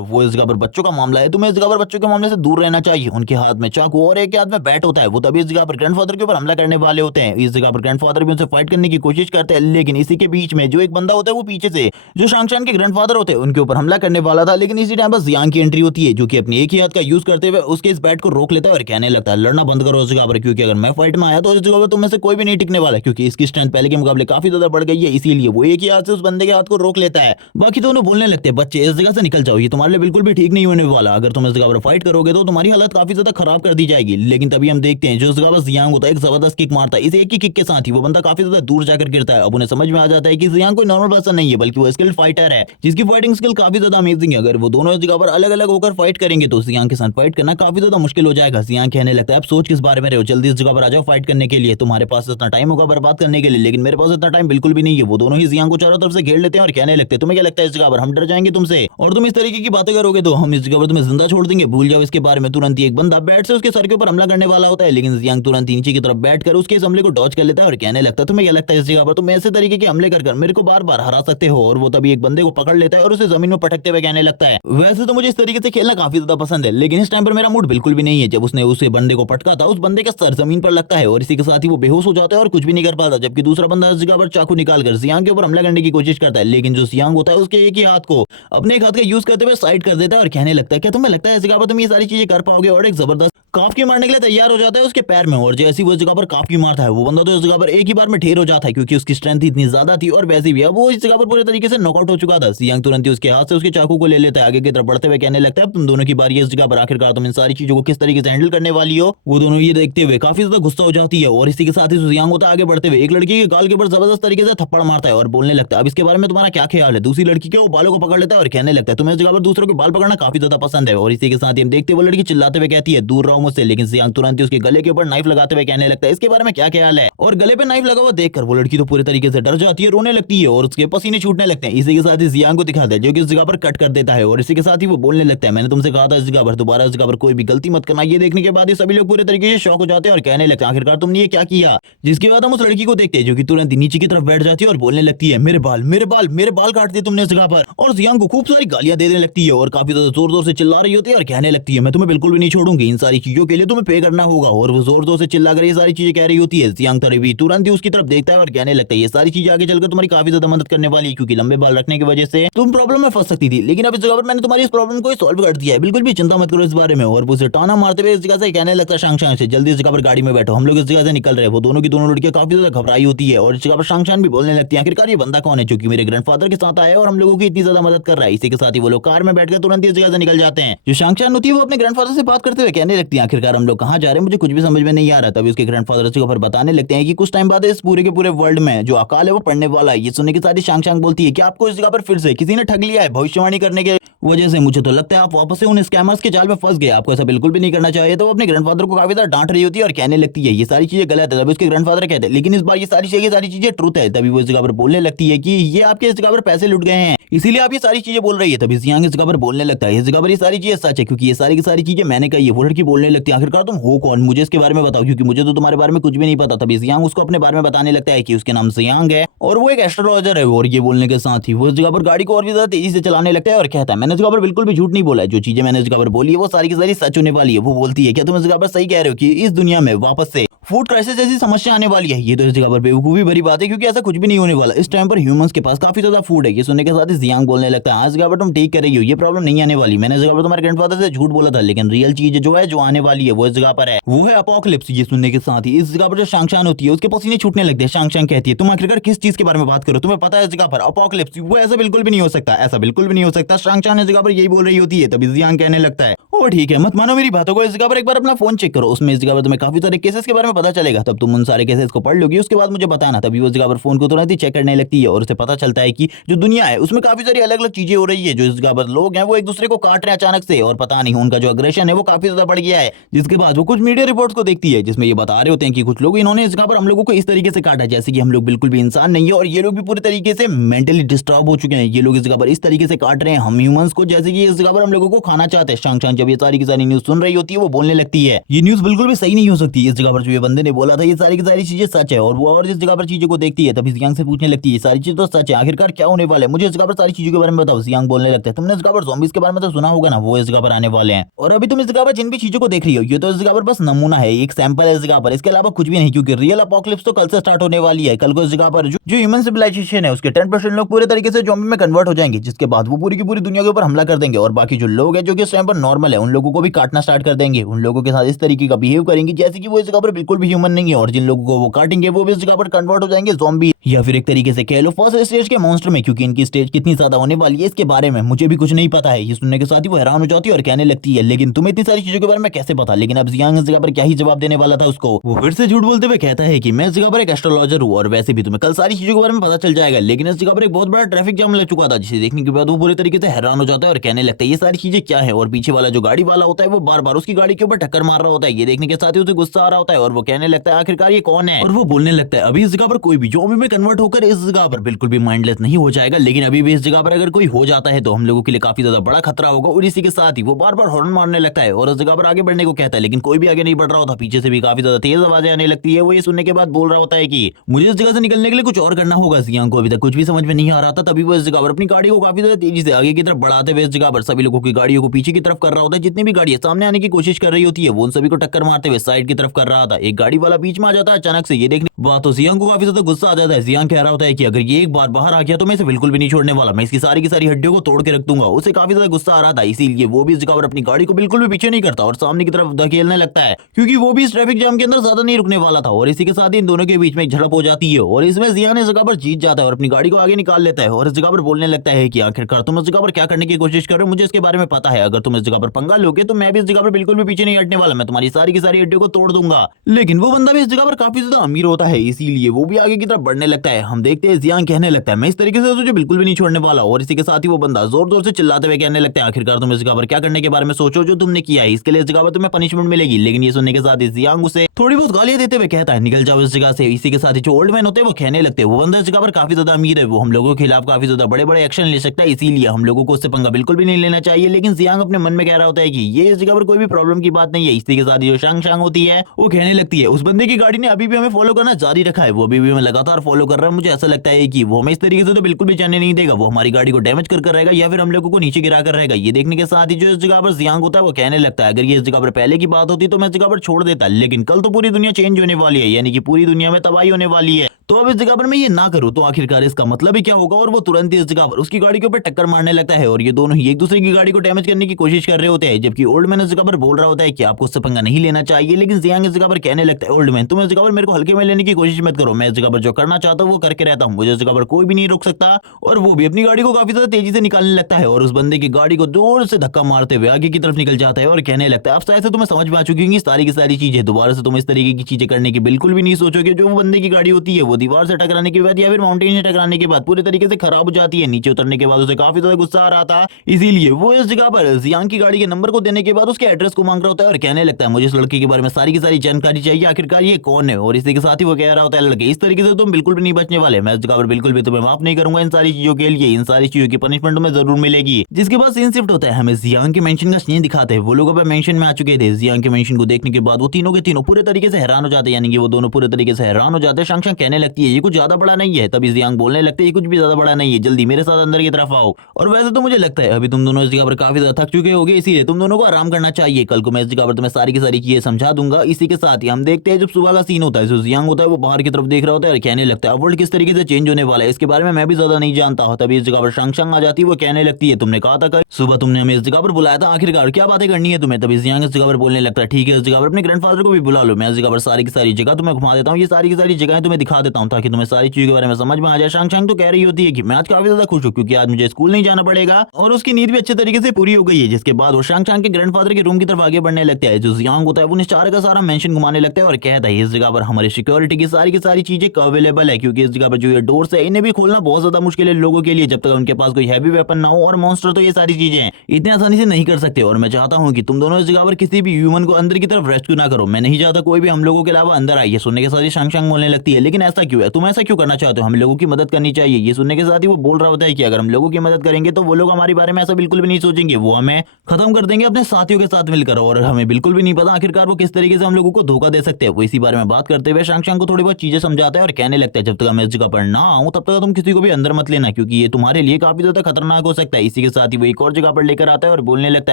वो इस जगह पर बच्चों का मामला है, तुम्हें इस जगह पर बच्चों के मामले से दूर रहना चाहिए। उनके हाथ में चाकू और एक हाथ में बैट होता है। वो तभी इस जगह पर ग्रैंडफादर के ऊपर हमला करने वाले होते हैं। इस जगह पर ग्रैंडफादर भी उनसे फाइट करने की कोशिश करते हैं, लेकिन इसी के बीच में जो एक बंदा होता है वो पीछे से जो शांग शांग के ग्रैंडफादर होते हैं उनके ऊपर हमला करने वाला था। लेकिन इसी टाइम पर जियांग की एंट्री होती है, जो कि अपनी एक ही हाथ का यूज करते हुए उसके इस बैट को रोक लेता है और कहने लगता है लड़ना बंद करो इस जगह पर, क्योंकि अगर मैं फाइट में आया तो इस जगह पर तुम में से कोई भी नहीं टिकने वाला, क्योंकि इसकी स्ट्रेंथ पहले के मुकाबले काफी ज्यादा बढ़ गई है। इसीलिए वो एक ही हाथ से उस बंदे के हाथ को रोक लेता है। बाकी दोनों बोलने लगते हैं बच्चे इस जगह से निकल जाओ, ये तुम्हारे लिए बिल्कुल भी ठीक नहीं होने वाला, अगर तुम इस जगह पर फाइट करोगे तो तुम्हारी हालत काफी ज्यादा खराब कर दी जाएगी। लेकिन तभी हम देखते हैं जो इस जगह पर जियांग होता है एक जबरदस्त किक मारता है। इस एक ही किक के साथ ही वो बंदा काफी ज्यादा दूर जाकर गिरता है। अब उन्हें समझ में आ जाता है कि जियांग कोई नॉर्मल पर्सन नहीं है, बल्कि वो स्किल्ड फाइटर है, जिसकी फाइटिंग स्किल काफी ज्यादा अमेजिंग है। अगर वो दोनों इस जगह पर अलग अलग होकर फाइट करेंगे तो जियांग के साथ फाइट करना काफी ज्यादा मुश्किल हो जाएगा। जियांग कहने लगता है अब सोच किस बारे में रहे हो, जल्दी इस जगह पर आ जाओ फाइट करने के लिए, तुम्हारे पास इतना टाइम होगा बर्बाद करने के लिए, लेकिन मेरे पास इतना टाइम बिल्कुल भी नहीं है। वो दोनों ही जियांग को चारों तरफ से घेर लेते हैं और कहने लगते हैं तुम्हें क्या लगता है इस जगह पर हम डर जाएंगे तुमसे, और तुम इस तरीके की बातें करोगे तो हम इस जगह पर तुम्हें जिंदा छोड़ देंगे, भूल जाओ इसके बारे में। तुरंत ही एक बंदा बैट से उसके सर के ऊपर हमला करने वाला होता है, लेकिन जियांग तुरंत नीचे की तरफ बैठकर उसके इस हमले को डॉज कर लेता है और कहने लगता है तुम्हें क्या लगता है इस जगह पर तुम ऐसे तरीके के हमले कर मेरे को बार बार हरा सकते हो। और वो तभी एक बंदे को पकड़ लेता है और उसे जमीन में पटकते हुए कहने लगता है वैसे तो मुझे इस तरीके से खेलना काफी ज्यादा पसंद है, लेकिन इस टाइम पर मेरा मूड बिल्कुल भी नहीं है। जब उसने उसे बंदे को पटका था उस बंदे का सर जमीन पर लगता है और इसी के साथ ही वो बेहोश हो जाता है और कुछ भी नहीं कर पाता, जबकि दूसरा बंदा इस जगह पर चाकू निकालकर जियांग के ऊपर हमला करने की कोशिश करता है। लेकिन जो जियांग होता है उसके एक ही हाथ को अपने एक हाथ का यूज करते हुए साइड कर देता है और कहने लगता है क्या तुम्हें लगता है इस जगह पर तुम ये सारी चीजें कर पाओगे, और एक जबरदस्त काफ की मारने के लिए तैयार हो जाता है उसके पैर में। और जैसे वो इस जगह पर काफ की मारता है वो बंदा तो इस जगह पर एक ही बार में ढेर हो जाता है, क्योंकि उसकी स्ट्रेंथ इतनी ज्यादा थी और वैसे भी वो इस जगह पर पूरे तरीके से नॉकआउट हो चुका था। जियांग तुरंत ही उसके हाथ से उसके चाकू को ले लेता है, आगे की तरफ बढ़ते हुए कहने लगता है तुम दोनों की बारी है इस जगह पर, आखिरकार तुम इन सारी चीजों को किस तरीके से हैंडल करने वाली हो। वो दोनों ये देखते हुए काफी ज्यादा गुस्सा हो जाती है और इसी के साथ ही जियांग होता है आगे बढ़ते हुए एक लड़की के गाल के ऊपर जबरदस्त तरीके से थप्पड़ मारता है और बोलने लगता है अब इसके बारे में तुम्हारा क्या ख्याल है। दूसरी लड़की के वो बालों को पकड़ लेता है और कहने लगता है तुम्हें इस जगह पर दूसरों के बाल पकड़ना काफी ज्यादा पसंद है। और इसी के साथ ही हम देखते हुए लड़की चिल्लाते हुए कहती है दूर रहो मुझसे, लेकिन जियांग तुरंत ही उसके गले के ऊपर नाइफ लगाते हुए कहने लगता है इसके बारे में क्या ख्याल है। और गले पे नाइफ लगा हुआ देखकर वो लड़की तो पूरी तरीके से डर जाती है, रोने लगती है और उसके पसीने छूटने लगते हैं। इसी के साथ ही जियांग को दिखाता है जो कि इस जगह पर कट कर देता है और इसी के साथ ही वो बोलने लगता है मैंने तुमसे कहा था इस जगह पर दोबारा इस जगह पर कोई भी गलती मत करना। ये देखने के बाद ही सभी लोग पूरे तरीके से शॉक हो जाते हैं और कहने लगते हैं आखिरकार तुमने ये क्या किया। जिसके बाद हम उस लड़की को देखते हैं जो कि तुरंत नीचे की तरफ बैठ जाती है और बोलने लगती है मेरे बाल मेरे बाल मेरे बाल काट दिए तुमने इस जगह पर। और जियांग को खूब सारी गालियां देने लगती है और काफी ज्यादा जोर जोर से चिल्ला रही होती है और कहने लगती है मैं तुम्हें बिल्कुल भी नहीं छोड़ूंगी, इन सारी चीजों के लिए तुम्हें पे करना होगा। और वो जोर जोर से चिल्ला कर ये सारी चीजें कह रही होती है। जियांग भी तुरंत ही उसकी तरफ देखता है और कहने लगता है ये सारी चीजें आगे चलकर तुम्हारी काफी ज्यादा मदद करने वाली है, क्योंकि लंबे बाल रखने की वजह से तुम प्रॉब्लम में फंस सकती थी, लेकिन अब इस जगह पर मैंने तुम्हारी इस प्रॉब्लम को सॉल्व कर दिया है, बिल्कुल भी चिंता मत करो इस बारे में। और वो उसे टाना मारते हुए इस जगह से कहने लगता है शांग शांग से जल्दी इस जगह पर गाड़ी में बैठो, हम लोग इस जगह से निकल रहे हैं। वो दोनों की दोनों लड़कियां काफी ज्यादा घबराई होती है और इस जगह पर शांग शांग भी बोलने लगती है आखिरकार ये बंदा कौन है जो कि मेरे ग्रैंडफादर के साथ आया और हम लोगों की इतनी ज्यादा मदद कर रहा है। इसी के साथ ही वो लोग कार में बैठकर तुरंत इस जगह से निकल जाते हैं। जो शांग शांग होती है वो अपने ग्रैंडफादर से बात करते हुए कहने लगती है आखिरकार हम लोग कहाँ जा रहे हैं, मुझे कुछ भी समझ में नहीं आ रहा। तभी उसके ग्रैंडफादर उसके ऊपर बताने लगते हैं कि कुछ टाइम बाद इस पूरे के पूरे वर्ल्ड में जो अकाल है वो पड़ने वाला है। ये सुनने के साथ ही शांग शांग बोलती है कि आपको इस जगह पर फिर से किसी ने ठग लिया है भविष्यवाणी करने के वजह से मुझे तो लगता है आप वापस से उन स्कैमर्स के जाल में फंस गए। आपको ऐसा बिल्कुल भी नहीं करना चाहिए। तो वो अपने ग्रैंडफादर को काफी ज्यादा डांट रही होती है और कहने लगती है ये सारी चीजें गलत है। तभी उसके ग्रैंडफादर कहते हैं लेकिन इस बार ये सारी चीजें ट्रूथ है। तभी वो इस जगह पर बोलने लगती है कि ये आपके इस जगह पर पैसे लुट गए हैं, इसीलिए आप ये सारी चीजें बोल रही है। तभी जियांग इस जगह पर बोलने लगता है इस जगह पर ये सारी चीजें सच है क्योंकि ये सारी की सारी चीजें मैंने कही है। वो लड़की बोलने लगती है आखिरकार तुम हो कौन, मुझे इसके बारे में बताओ क्योंकि मुझे तो तुम्हारे बारे में कुछ भी नहीं पता। तभी जियांग उसको अपने बारे में बताने लगता है कि उसके नाम जियांग है और वो एक एस्ट्रोलॉजर है। और ये बोलने के साथ ही वो इस जगह पर गाड़ी को और भी ज्यादा तेजी से चलाने लगता है और कहता है मैंने इस जगह पर बिल्कुल भी झूठ नहीं बोला है। जो चीजें मैंने इस जगह पर बोली है वो सारी की सारी सच होने वाली है। वो बोलती है क्या तुम इस जगह पर सही कह रहे हो कि इस दुनिया में वापस से फूड क्राइसिस जैसी समस्या आने वाली है। ये तो इस जगह पर बेवकूफी भरी बात है क्योंकि ऐसा कुछ भी नहीं होने वाला। इस टाइम पर ह्यूमंस के पास काफी ज्यादा फूड है। ये सुनने के साथ ही जियांग बोलने लगता है आज जगह पर तुम ठीक कर रही हो, ये प्रॉब्लम नहीं आने वाली। मैंने इस जगह पर तुम्हारे ग्रैंडफादर से झूठ बोला था लेकिन रियल चीज जो है जो आने वाली है वो इस जगह पर है, वो है अपोकलिप्स। ये सुनने के साथ ही इस जगह पर जो शांगशान होती है उसके पसीने छूटने लगते हैं। शांगशान कहती है तुम आखिरकार किस चीज के बारे में बात करो, तुम्हें पता है इस जगह पर अपोकलिप्स, वो ऐसा बिल्कुल भी नहीं हो सकता, ऐसा बिल्कुल भी नहीं हो सकता। शांगशान इस जगह पर यही बोल रही होती है। तभी जियांग कहने लगता है ओ ठीक है मत मानो मेरी बातों को, इस जगह पर एक बार अपना फोन चेक करो, उसमें इस जगह पर तुम्हें काफी सारे केसेस के बारे में पता चलेगा। तब तुम उन सारे केसेस को पढ़ लोगी उसके बाद मुझे बताना। तभी वो इस जगह पर फोन को तुरंत ही चेक करने लगती है और उसे पता चलता है कि जो दुनिया है उसमें काफी सारी अलग अलग चीजें हो रही है। जो इस जगह पर लोग हैं वो एक दूसरे को काट रहे हैं अचानक से और पता नहीं उनका जो अग्रेशन है वो काफी ज्यादा बढ़ गया है। जिसके बाद वो कुछ मीडिया रिपोर्ट्स को देखती है जिसमें ये बता रहे होते हैं कि कुछ लोग इन्होंने इस जगह पर हम लोगों को इस तरीके से काटा जैसे कि हम लोग बिल्कुल भी इंसान नहीं है और ये लोग भी पूरी तरीके से मेंटली डिस्टर्ब हो चुके हैं। ये लोग इस जगह पर इस तरीके से काट रहे हैं हम ह्यूमंस को जैसे कि इस जगह पर हम लोगों को खाना चाहते हैं। शांगशान जब ये सारी की सारी न्यूज सुन रही होती है वो बोलने लगती है ये न्यूज बिल्कुल भी सही नहीं हो सकती। इस जगह पर जो ये बंदे ने बोला था ये सारी की सारी चीजें सच है। और वो और इस जगह पर चीजों को देखती है तभी जियांग से पूछने लगती है सारी चीज तो सच है, आखिरकार क्या होने वाला है, मुझे इस जगह पर सारी चीजों के बारे में बताओ। जियांग बोलने लगता है तुमने इस जगह पर ज़ॉम्बीज़ के बारे में तो सुना होगा ना, वो इस जगह पर आने वाले हैं और अभी तुम इस जगह पर जिन भी चीजों को देख रही हो ये तो इस जगह पर बस नमूना है, एक सैंपल है इस जगह पर, इसके अलावा कुछ भी नहीं क्योंकि रियल अपोकलिप्स तो कल से स्टार्ट होने वाली है। कल को इस जगह पर जो ह्यूमन सिविलाइजेशन है उसके 10% लोग पूरे तरीके से ज़ॉम्बी में कन्वर्ट हो जाएंगे जिसके बाद वो पूरी की पूरी दुनिया के ऊपर हमला कर देंगे और बाकी जो लोग हैं जो कि इस टाइम पर नॉर्मल है उन लोगों को भी काटना स्टार्ट कर देंगे। उन लोगों के साथ इस तरीके का बिहेव करेंगे जैसे कि वो इस जगह पर बिल्कुल भी ह्यूमन नहीं है और जिन लोगों को वो काटेंगे वो भी इस जगह पर कन्वर्ट हो जाएंगे ज़ॉम्बी या फिर एक तरीके से कह लो फर्स्ट स्टेज के मॉन्स्टर में। क्योंकि इनकी स्टेज कितनी ज्यादा होने वाली है इसके बारे में मुझे भी कुछ नहीं पता है। ये सुनने के साथ ही वो हैरान हो जाती है और कहने लगती है लेकिन तुम्हें इतनी सारी चीजों के बारे में कैसे पता। लेकिन अब जियांग इस जगह पर क्या ही जवाब देने वाला था उसको, वो फिर से झूठ बोलते हुए कहता है कि मैं इस जगह पर एक एस्ट्रोलॉजर हूँ और वैसे भी तुम्हें कल सारी चीजों के बारे में पता चल जाएगा। लेकिन इस जगह पर एक बहुत बड़ा ट्रैफिक जाम लग चुका था जिसे देखने के बाद वो पूरी तरीके से हैरान हो जाता है और कहने लगता है ये सारी चीजें क्या है। और पीछे वाला जो गाड़ी वाला होता है वो बार बार उसकी गाड़ी के ऊपर टक्कर मार रहा होता है। ये देखने के साथ ही उसे गुस्सा आ रहा होता है और वो कहने लगता है आखिरकार ये कौन है। और वो बोलने लगता है अभी इस जगह पर कोई भी ज़ॉम्बी में कन्वर्ट होकर इस जगह पर बिल्कुल भी माइंडलेस नहीं हो जाएगा, लेकिन अभी भी इस जगह पर अगर कोई हो जाता है तो हम लोगों के लिए काफी ज्यादा बड़ा खतरा होगा। और इसी के साथ ही वो बार बार हॉर्न मारने लगता है और उस जगह पर आगे बढ़ने को कहता है लेकिन कोई भी आगे नहीं बढ़ रहा होता। पीछे से भी काफी ज्यादा तेज आवाजें आने लगती है। वो ये सुनने के बाद बोल रहा होता है कि मुझे इस जगह से निकलने के लिए कुछ और करना होगा। जियांग को अभी तक कुछ भी समझ में नहीं आ रहा था। तभी वो इस जगह पर अपनी गाड़ी को काफी ज्यादा तेजी से आगे की तरफ बढ़ाते हुए इस जगह पर सभी लोगों की गाड़ियों को पीछे की तरफ कर रहा होता है। जितनी भी गाड़ियां सामने आने की कोशिश कर रही होती है वो उन सभी को टक्कर मारते हुए साइड की तरफ कर रहा था। एक गाड़ी वाला बीच में आ जाता है अचानक से। ये देखने बात तो जियांग को काफी ज्यादा गुस्सा आ जाता है। जियांग कह रहा होता है कि अगर ये एक बार बाहर आ गया तो मैं इसे बिल्कुल भी नहीं छोड़ने वाला, मैं इसकी सारी की सारी हड्डियों को तोड़ के रख दूंगा। उसे काफी ज्यादा गुस्सा आ रहा था इसीलिए वो भी इस जगह पर अपनी गाड़ी को बिल्कुल भी पीछे नहीं करता और सामने की तरफ धकेलने लगता है क्योंकि वो भी इस ट्रैफिक जाम के अंदर ज्यादा नहीं रुकने वाला था। और इसी के साथ ही इन दोनों के बीच में एक झड़प हो जाती है और इसमें जियांग इस जगह पर जीत जाता है और अपनी गाड़ी को आगे निकाल लेता है और इस जगह पर बोलने लगता है कि आखिरकार तुम इस जगह पर क्या करने की कोशिश कर रहे हो, मुझे इसके बारे में पता है। अगर तुम इस जगह पर पंगा लोगे तो मैं भी इस जगह पर बिल्कुल भी पीछे नहीं हटने वाला, मैं तुम्हारी सारी की सारी हड्डियों को तोड़ दूंगा। लेकिन वो बंदा भी इस जगह पर काफी ज्यादा अमीर होता है इसीलिए वो भी आगे की तरफ बढ़ने लगता है। हम देखते हैं जियांग कहने लगता है मैं इस तरीके से तुझे बिल्कुल भी नहीं छोड़ने वाला। और इसी के साथ ही वो बंदा जोर जोर से चिल्लाते हुए कहने लगता है आखिरकार तुम इस जगह पर क्या करने के बारे में सोचो, जो तुमने किया है इसके लिए इस जगह पर तुम्हें पनिशमेंट मिलेगी। लेकिन ये सुनने के साथ ही जियांग उसे थोड़ी बहुत गालियां देते हुए कहता है निकल जाओ इस जगह से। इसी के साथ ही जो ओल्ड मैन होते हैं वो कहने लगते हैं वो बंदा इस जगह पर काफी ज्यादा अमीर है, वो हम लोगों के खिलाफ काफी ज्यादा बड़े बड़े एक्शन ले सकता है, इसीलिए हम लोगों को उससे पंगा बिल्कुल भी नहीं लेना चाहिए। लेकिन जियांग अपने मन में कह रहा होता है कि ये इस जगह पर कोई भी प्रॉब्लम की बात नहीं है। इसी के साथ ही जो शांग शांग होती है वो कहने लगती है उस बंदे की गाड़ी ने अभी भी हमें फॉलो करना जारी रखा है, वो अभी भी हमें लगातार फॉलो कर रहा है। मुझे ऐसा लगता है कि वो हमें इस तरीके से तो बिल्कुल भी जाने नहीं देगा, वो हमारी गाड़ी को डैमेज कर रहेगा या फिर हम लोगों को नीचे गिरा कर रहेगा। ये देखने के साथ ही जो इस जगह पर जियांग होता है वो कहने लगता है अगर ये इस जगह पर पहले की बात होती तो मैं इस जगह पर छोड़ देता, लेकिन कल तो पूरी दुनिया चेंज होने वाली है, यानी कि पूरी दुनिया में तबाही होने वाली है। तो अब इस जगह पर मैं ये ना करूं तो आखिरकार इसका मतलब ही क्या होगा। और वो तुरंत ही इस जगह पर उसकी गाड़ी के ऊपर टक्कर मारने लगता है और ये दोनों ही एक दूसरे की गाड़ी को डैमेज करने की कोशिश कर रहे होते हैं। जबकि ओल्ड मैन इस जगह पर बोल रहा होता है कि आपको उससे पंगा नहीं लेना चाहिए। लेकिन जियांग इस जगह पर कहने लगता है ओल्ड मैन तुम इस जगह पर मेरे को हल्के में लेने की कोशिश मत करो, मैं इस जगह पर जो करना चाहता हूँ वो करके रहता हूँ, मुझे इस जगह पर कोई भी नहीं रोक सकता। और वो भी अपनी गाड़ी को काफी ज्यादा तेजी से निकालने लगता है और उस बंदे की गाड़ी को जोर से धक्का मारते हुए आगे की तरफ निकल जाता है और कहने लगता है अब शायद से तुम्हें समझ में आ चुकी होंगी सारी की सारी चीजें, दोबारा से तुम इस तरीके की चीजें करने की बिल्कुल भी नहीं सोचोगे। जो वो बंदे की गाड़ी होती है वो दीवार से टकराने के बाद या फिर माउंटेन से टकराने के बाद पूरी तरीके से खराब हो जाती है। नीचे उतरने के बाद उसे काफी ज्यादा गुस्सा आ रहा था, इसीलिए वो इस जगह पर जियांग की गाड़ी के नंबर को देने के बाद उसके एड्रेस को मांग रहा होता है और कहने लगता है मुझे इस लड़के के बारे में सारी की सारी जानकारी चाहिए, आखिरकार ये कौन है। और इसी के साथ ही वो कह रहा होता है लड़के इस तरीके से तुम बिल्कुल भी नहीं बचने वाले, मैं इस जगह पर बिल्कुल भी तुम्हें माफ नहीं करूंगा इन सारी चीजों के लिए, इन सारी चीजों की पनिशमेंट तुम्हें जरूर मिलेगी। जिसके बाद सीन शिफ्ट होता है, हमें जियांग के मेंशन का सीन दिखाते हैं। वो लोग अब मेंशन में आ चुके थे। जियांग के मेंशन को देखने के बाद वो तीनों के तीनों पूरे तरीके से हैरान हो जाते हैं, यानी कि वो दोनों पूरे तरीके से हैरान हो जाते हैं। शांग कहने लगती है ये कुछ ज्यादा बड़ा नहीं है, तभी जियांग बोलने लगते ये कुछ भी ज्यादा बड़ा नहीं है, जल्दी मेरे साथ अंदर की तरफ आओ। और वैसे तो मुझे लगता है अभी तुम दोनों इस जगह पर काफी ज्यादा थक चुके होगे, इसीलिए तुम दोनों को आराम करना चाहिए, कल को मैं इस जगह पर तुम्हें सारी की सारी चीजें समझा दूंगा। इसी के साथ ही हम देखते हैं जब सुबह का सीन होता है, जो जियांग होता है वो बाहर की तरफ देख रहा होता है और कहने लगता है वर्ल्ड किस तरीके से चेंज होने वाला है इसके बारे में मैं भी ज्यादा नहीं जानता। तभी इस जगह पर शांग आ जाती है, वो कहने लगती है तुमने कहा था कल सुबह तुमने हमें इस जगह पर बुलाया था, आखिरकार क्या बातें करनी है तुम्हें। तभी जियांग इस जगह पर बोलने लगता है ठीक है इस जगह पर अपने ग्रैंडफादर को भी बुला लो, मैं इस जगह पर सारी की सारी जगह तुम्हें घुमा देता हूँ, ये सारी की सारी जगहें तुम्हें दिखा देता हूँ ताकि तुम्हें सारी चीजों के बारे में समझ में आ जाए। शांग तो कह रही होती है कि मैं आज काफी ज्यादा खुश हूँ क्योंकि आज मुझे स्कूल नहीं जाना पड़ेगा और उसकी नींद भी अच्छे तरीके से पूरी हो गई है। जिसके बाद वो शांग के ग्रैंडफादर के रूम की तरफ आगे बढ़ने लगता है। जो जियांग होता है वो सारा का सारा मेंशन घुमाने लगता है और कहता है इस जगह पर हमारी सिक्योरिटी की सारी चीजें अवेलेबल है, क्योंकि इस जगह पर जो ये डोर्स है इन्हें भी खोलना बहुत ज्यादा मुश्किल है लोगों के लिए जब तक उनके पास कोई हैवी वेपन ना हो, और मॉन्स्टर तो ये सारी चीजें इतनी आसानी से नहीं कर सकते। और मैं चाहता हूँ कि तुम दोनों इस जगह पर किसी भी ह्यूमन को अंदर की तरफ रेस्क्यू ना करो, मैं नहीं चाहता कोई भी हम लोगों के अलावा अंदर आए। ये सुनने के साथ ही शांग बोलने लगती है लेकिन ऐसा क्यों है, तुम ऐसा क्यों करना चाहते हो, हम लोगों की मदद करनी चाहिए। ये सुनने के साथ ही वो बोल रहा होता है कि अगर हम लोगों की मदद करेंगे तो वो लोग हमारे बारे में ऐसा बिल्कुल भी नहीं सोचेंगे, वो हमें खत्म कर देंगे अपने साथियों के साथ मिलकर, और हमें बिल्कुल भी नहीं पता आखिरकार वो किस तरीके से हम लोगों को धोखा दे सकते हैं। वो इसी बारे में बात करते हुए शांग को थोड़ी बहुत चीजें समझाता है और कहने लगता है जब तक मैं इस जगह पर ना आऊं तब तक तुम किसी को भी अंदर मत लेना, क्योंकि ये तुम्हारे लिए काफी ज्यादा खतरनाक हो सकता है। इसी के साथ ही वो एक और जगह पर लेकर आता है और बोलने लगता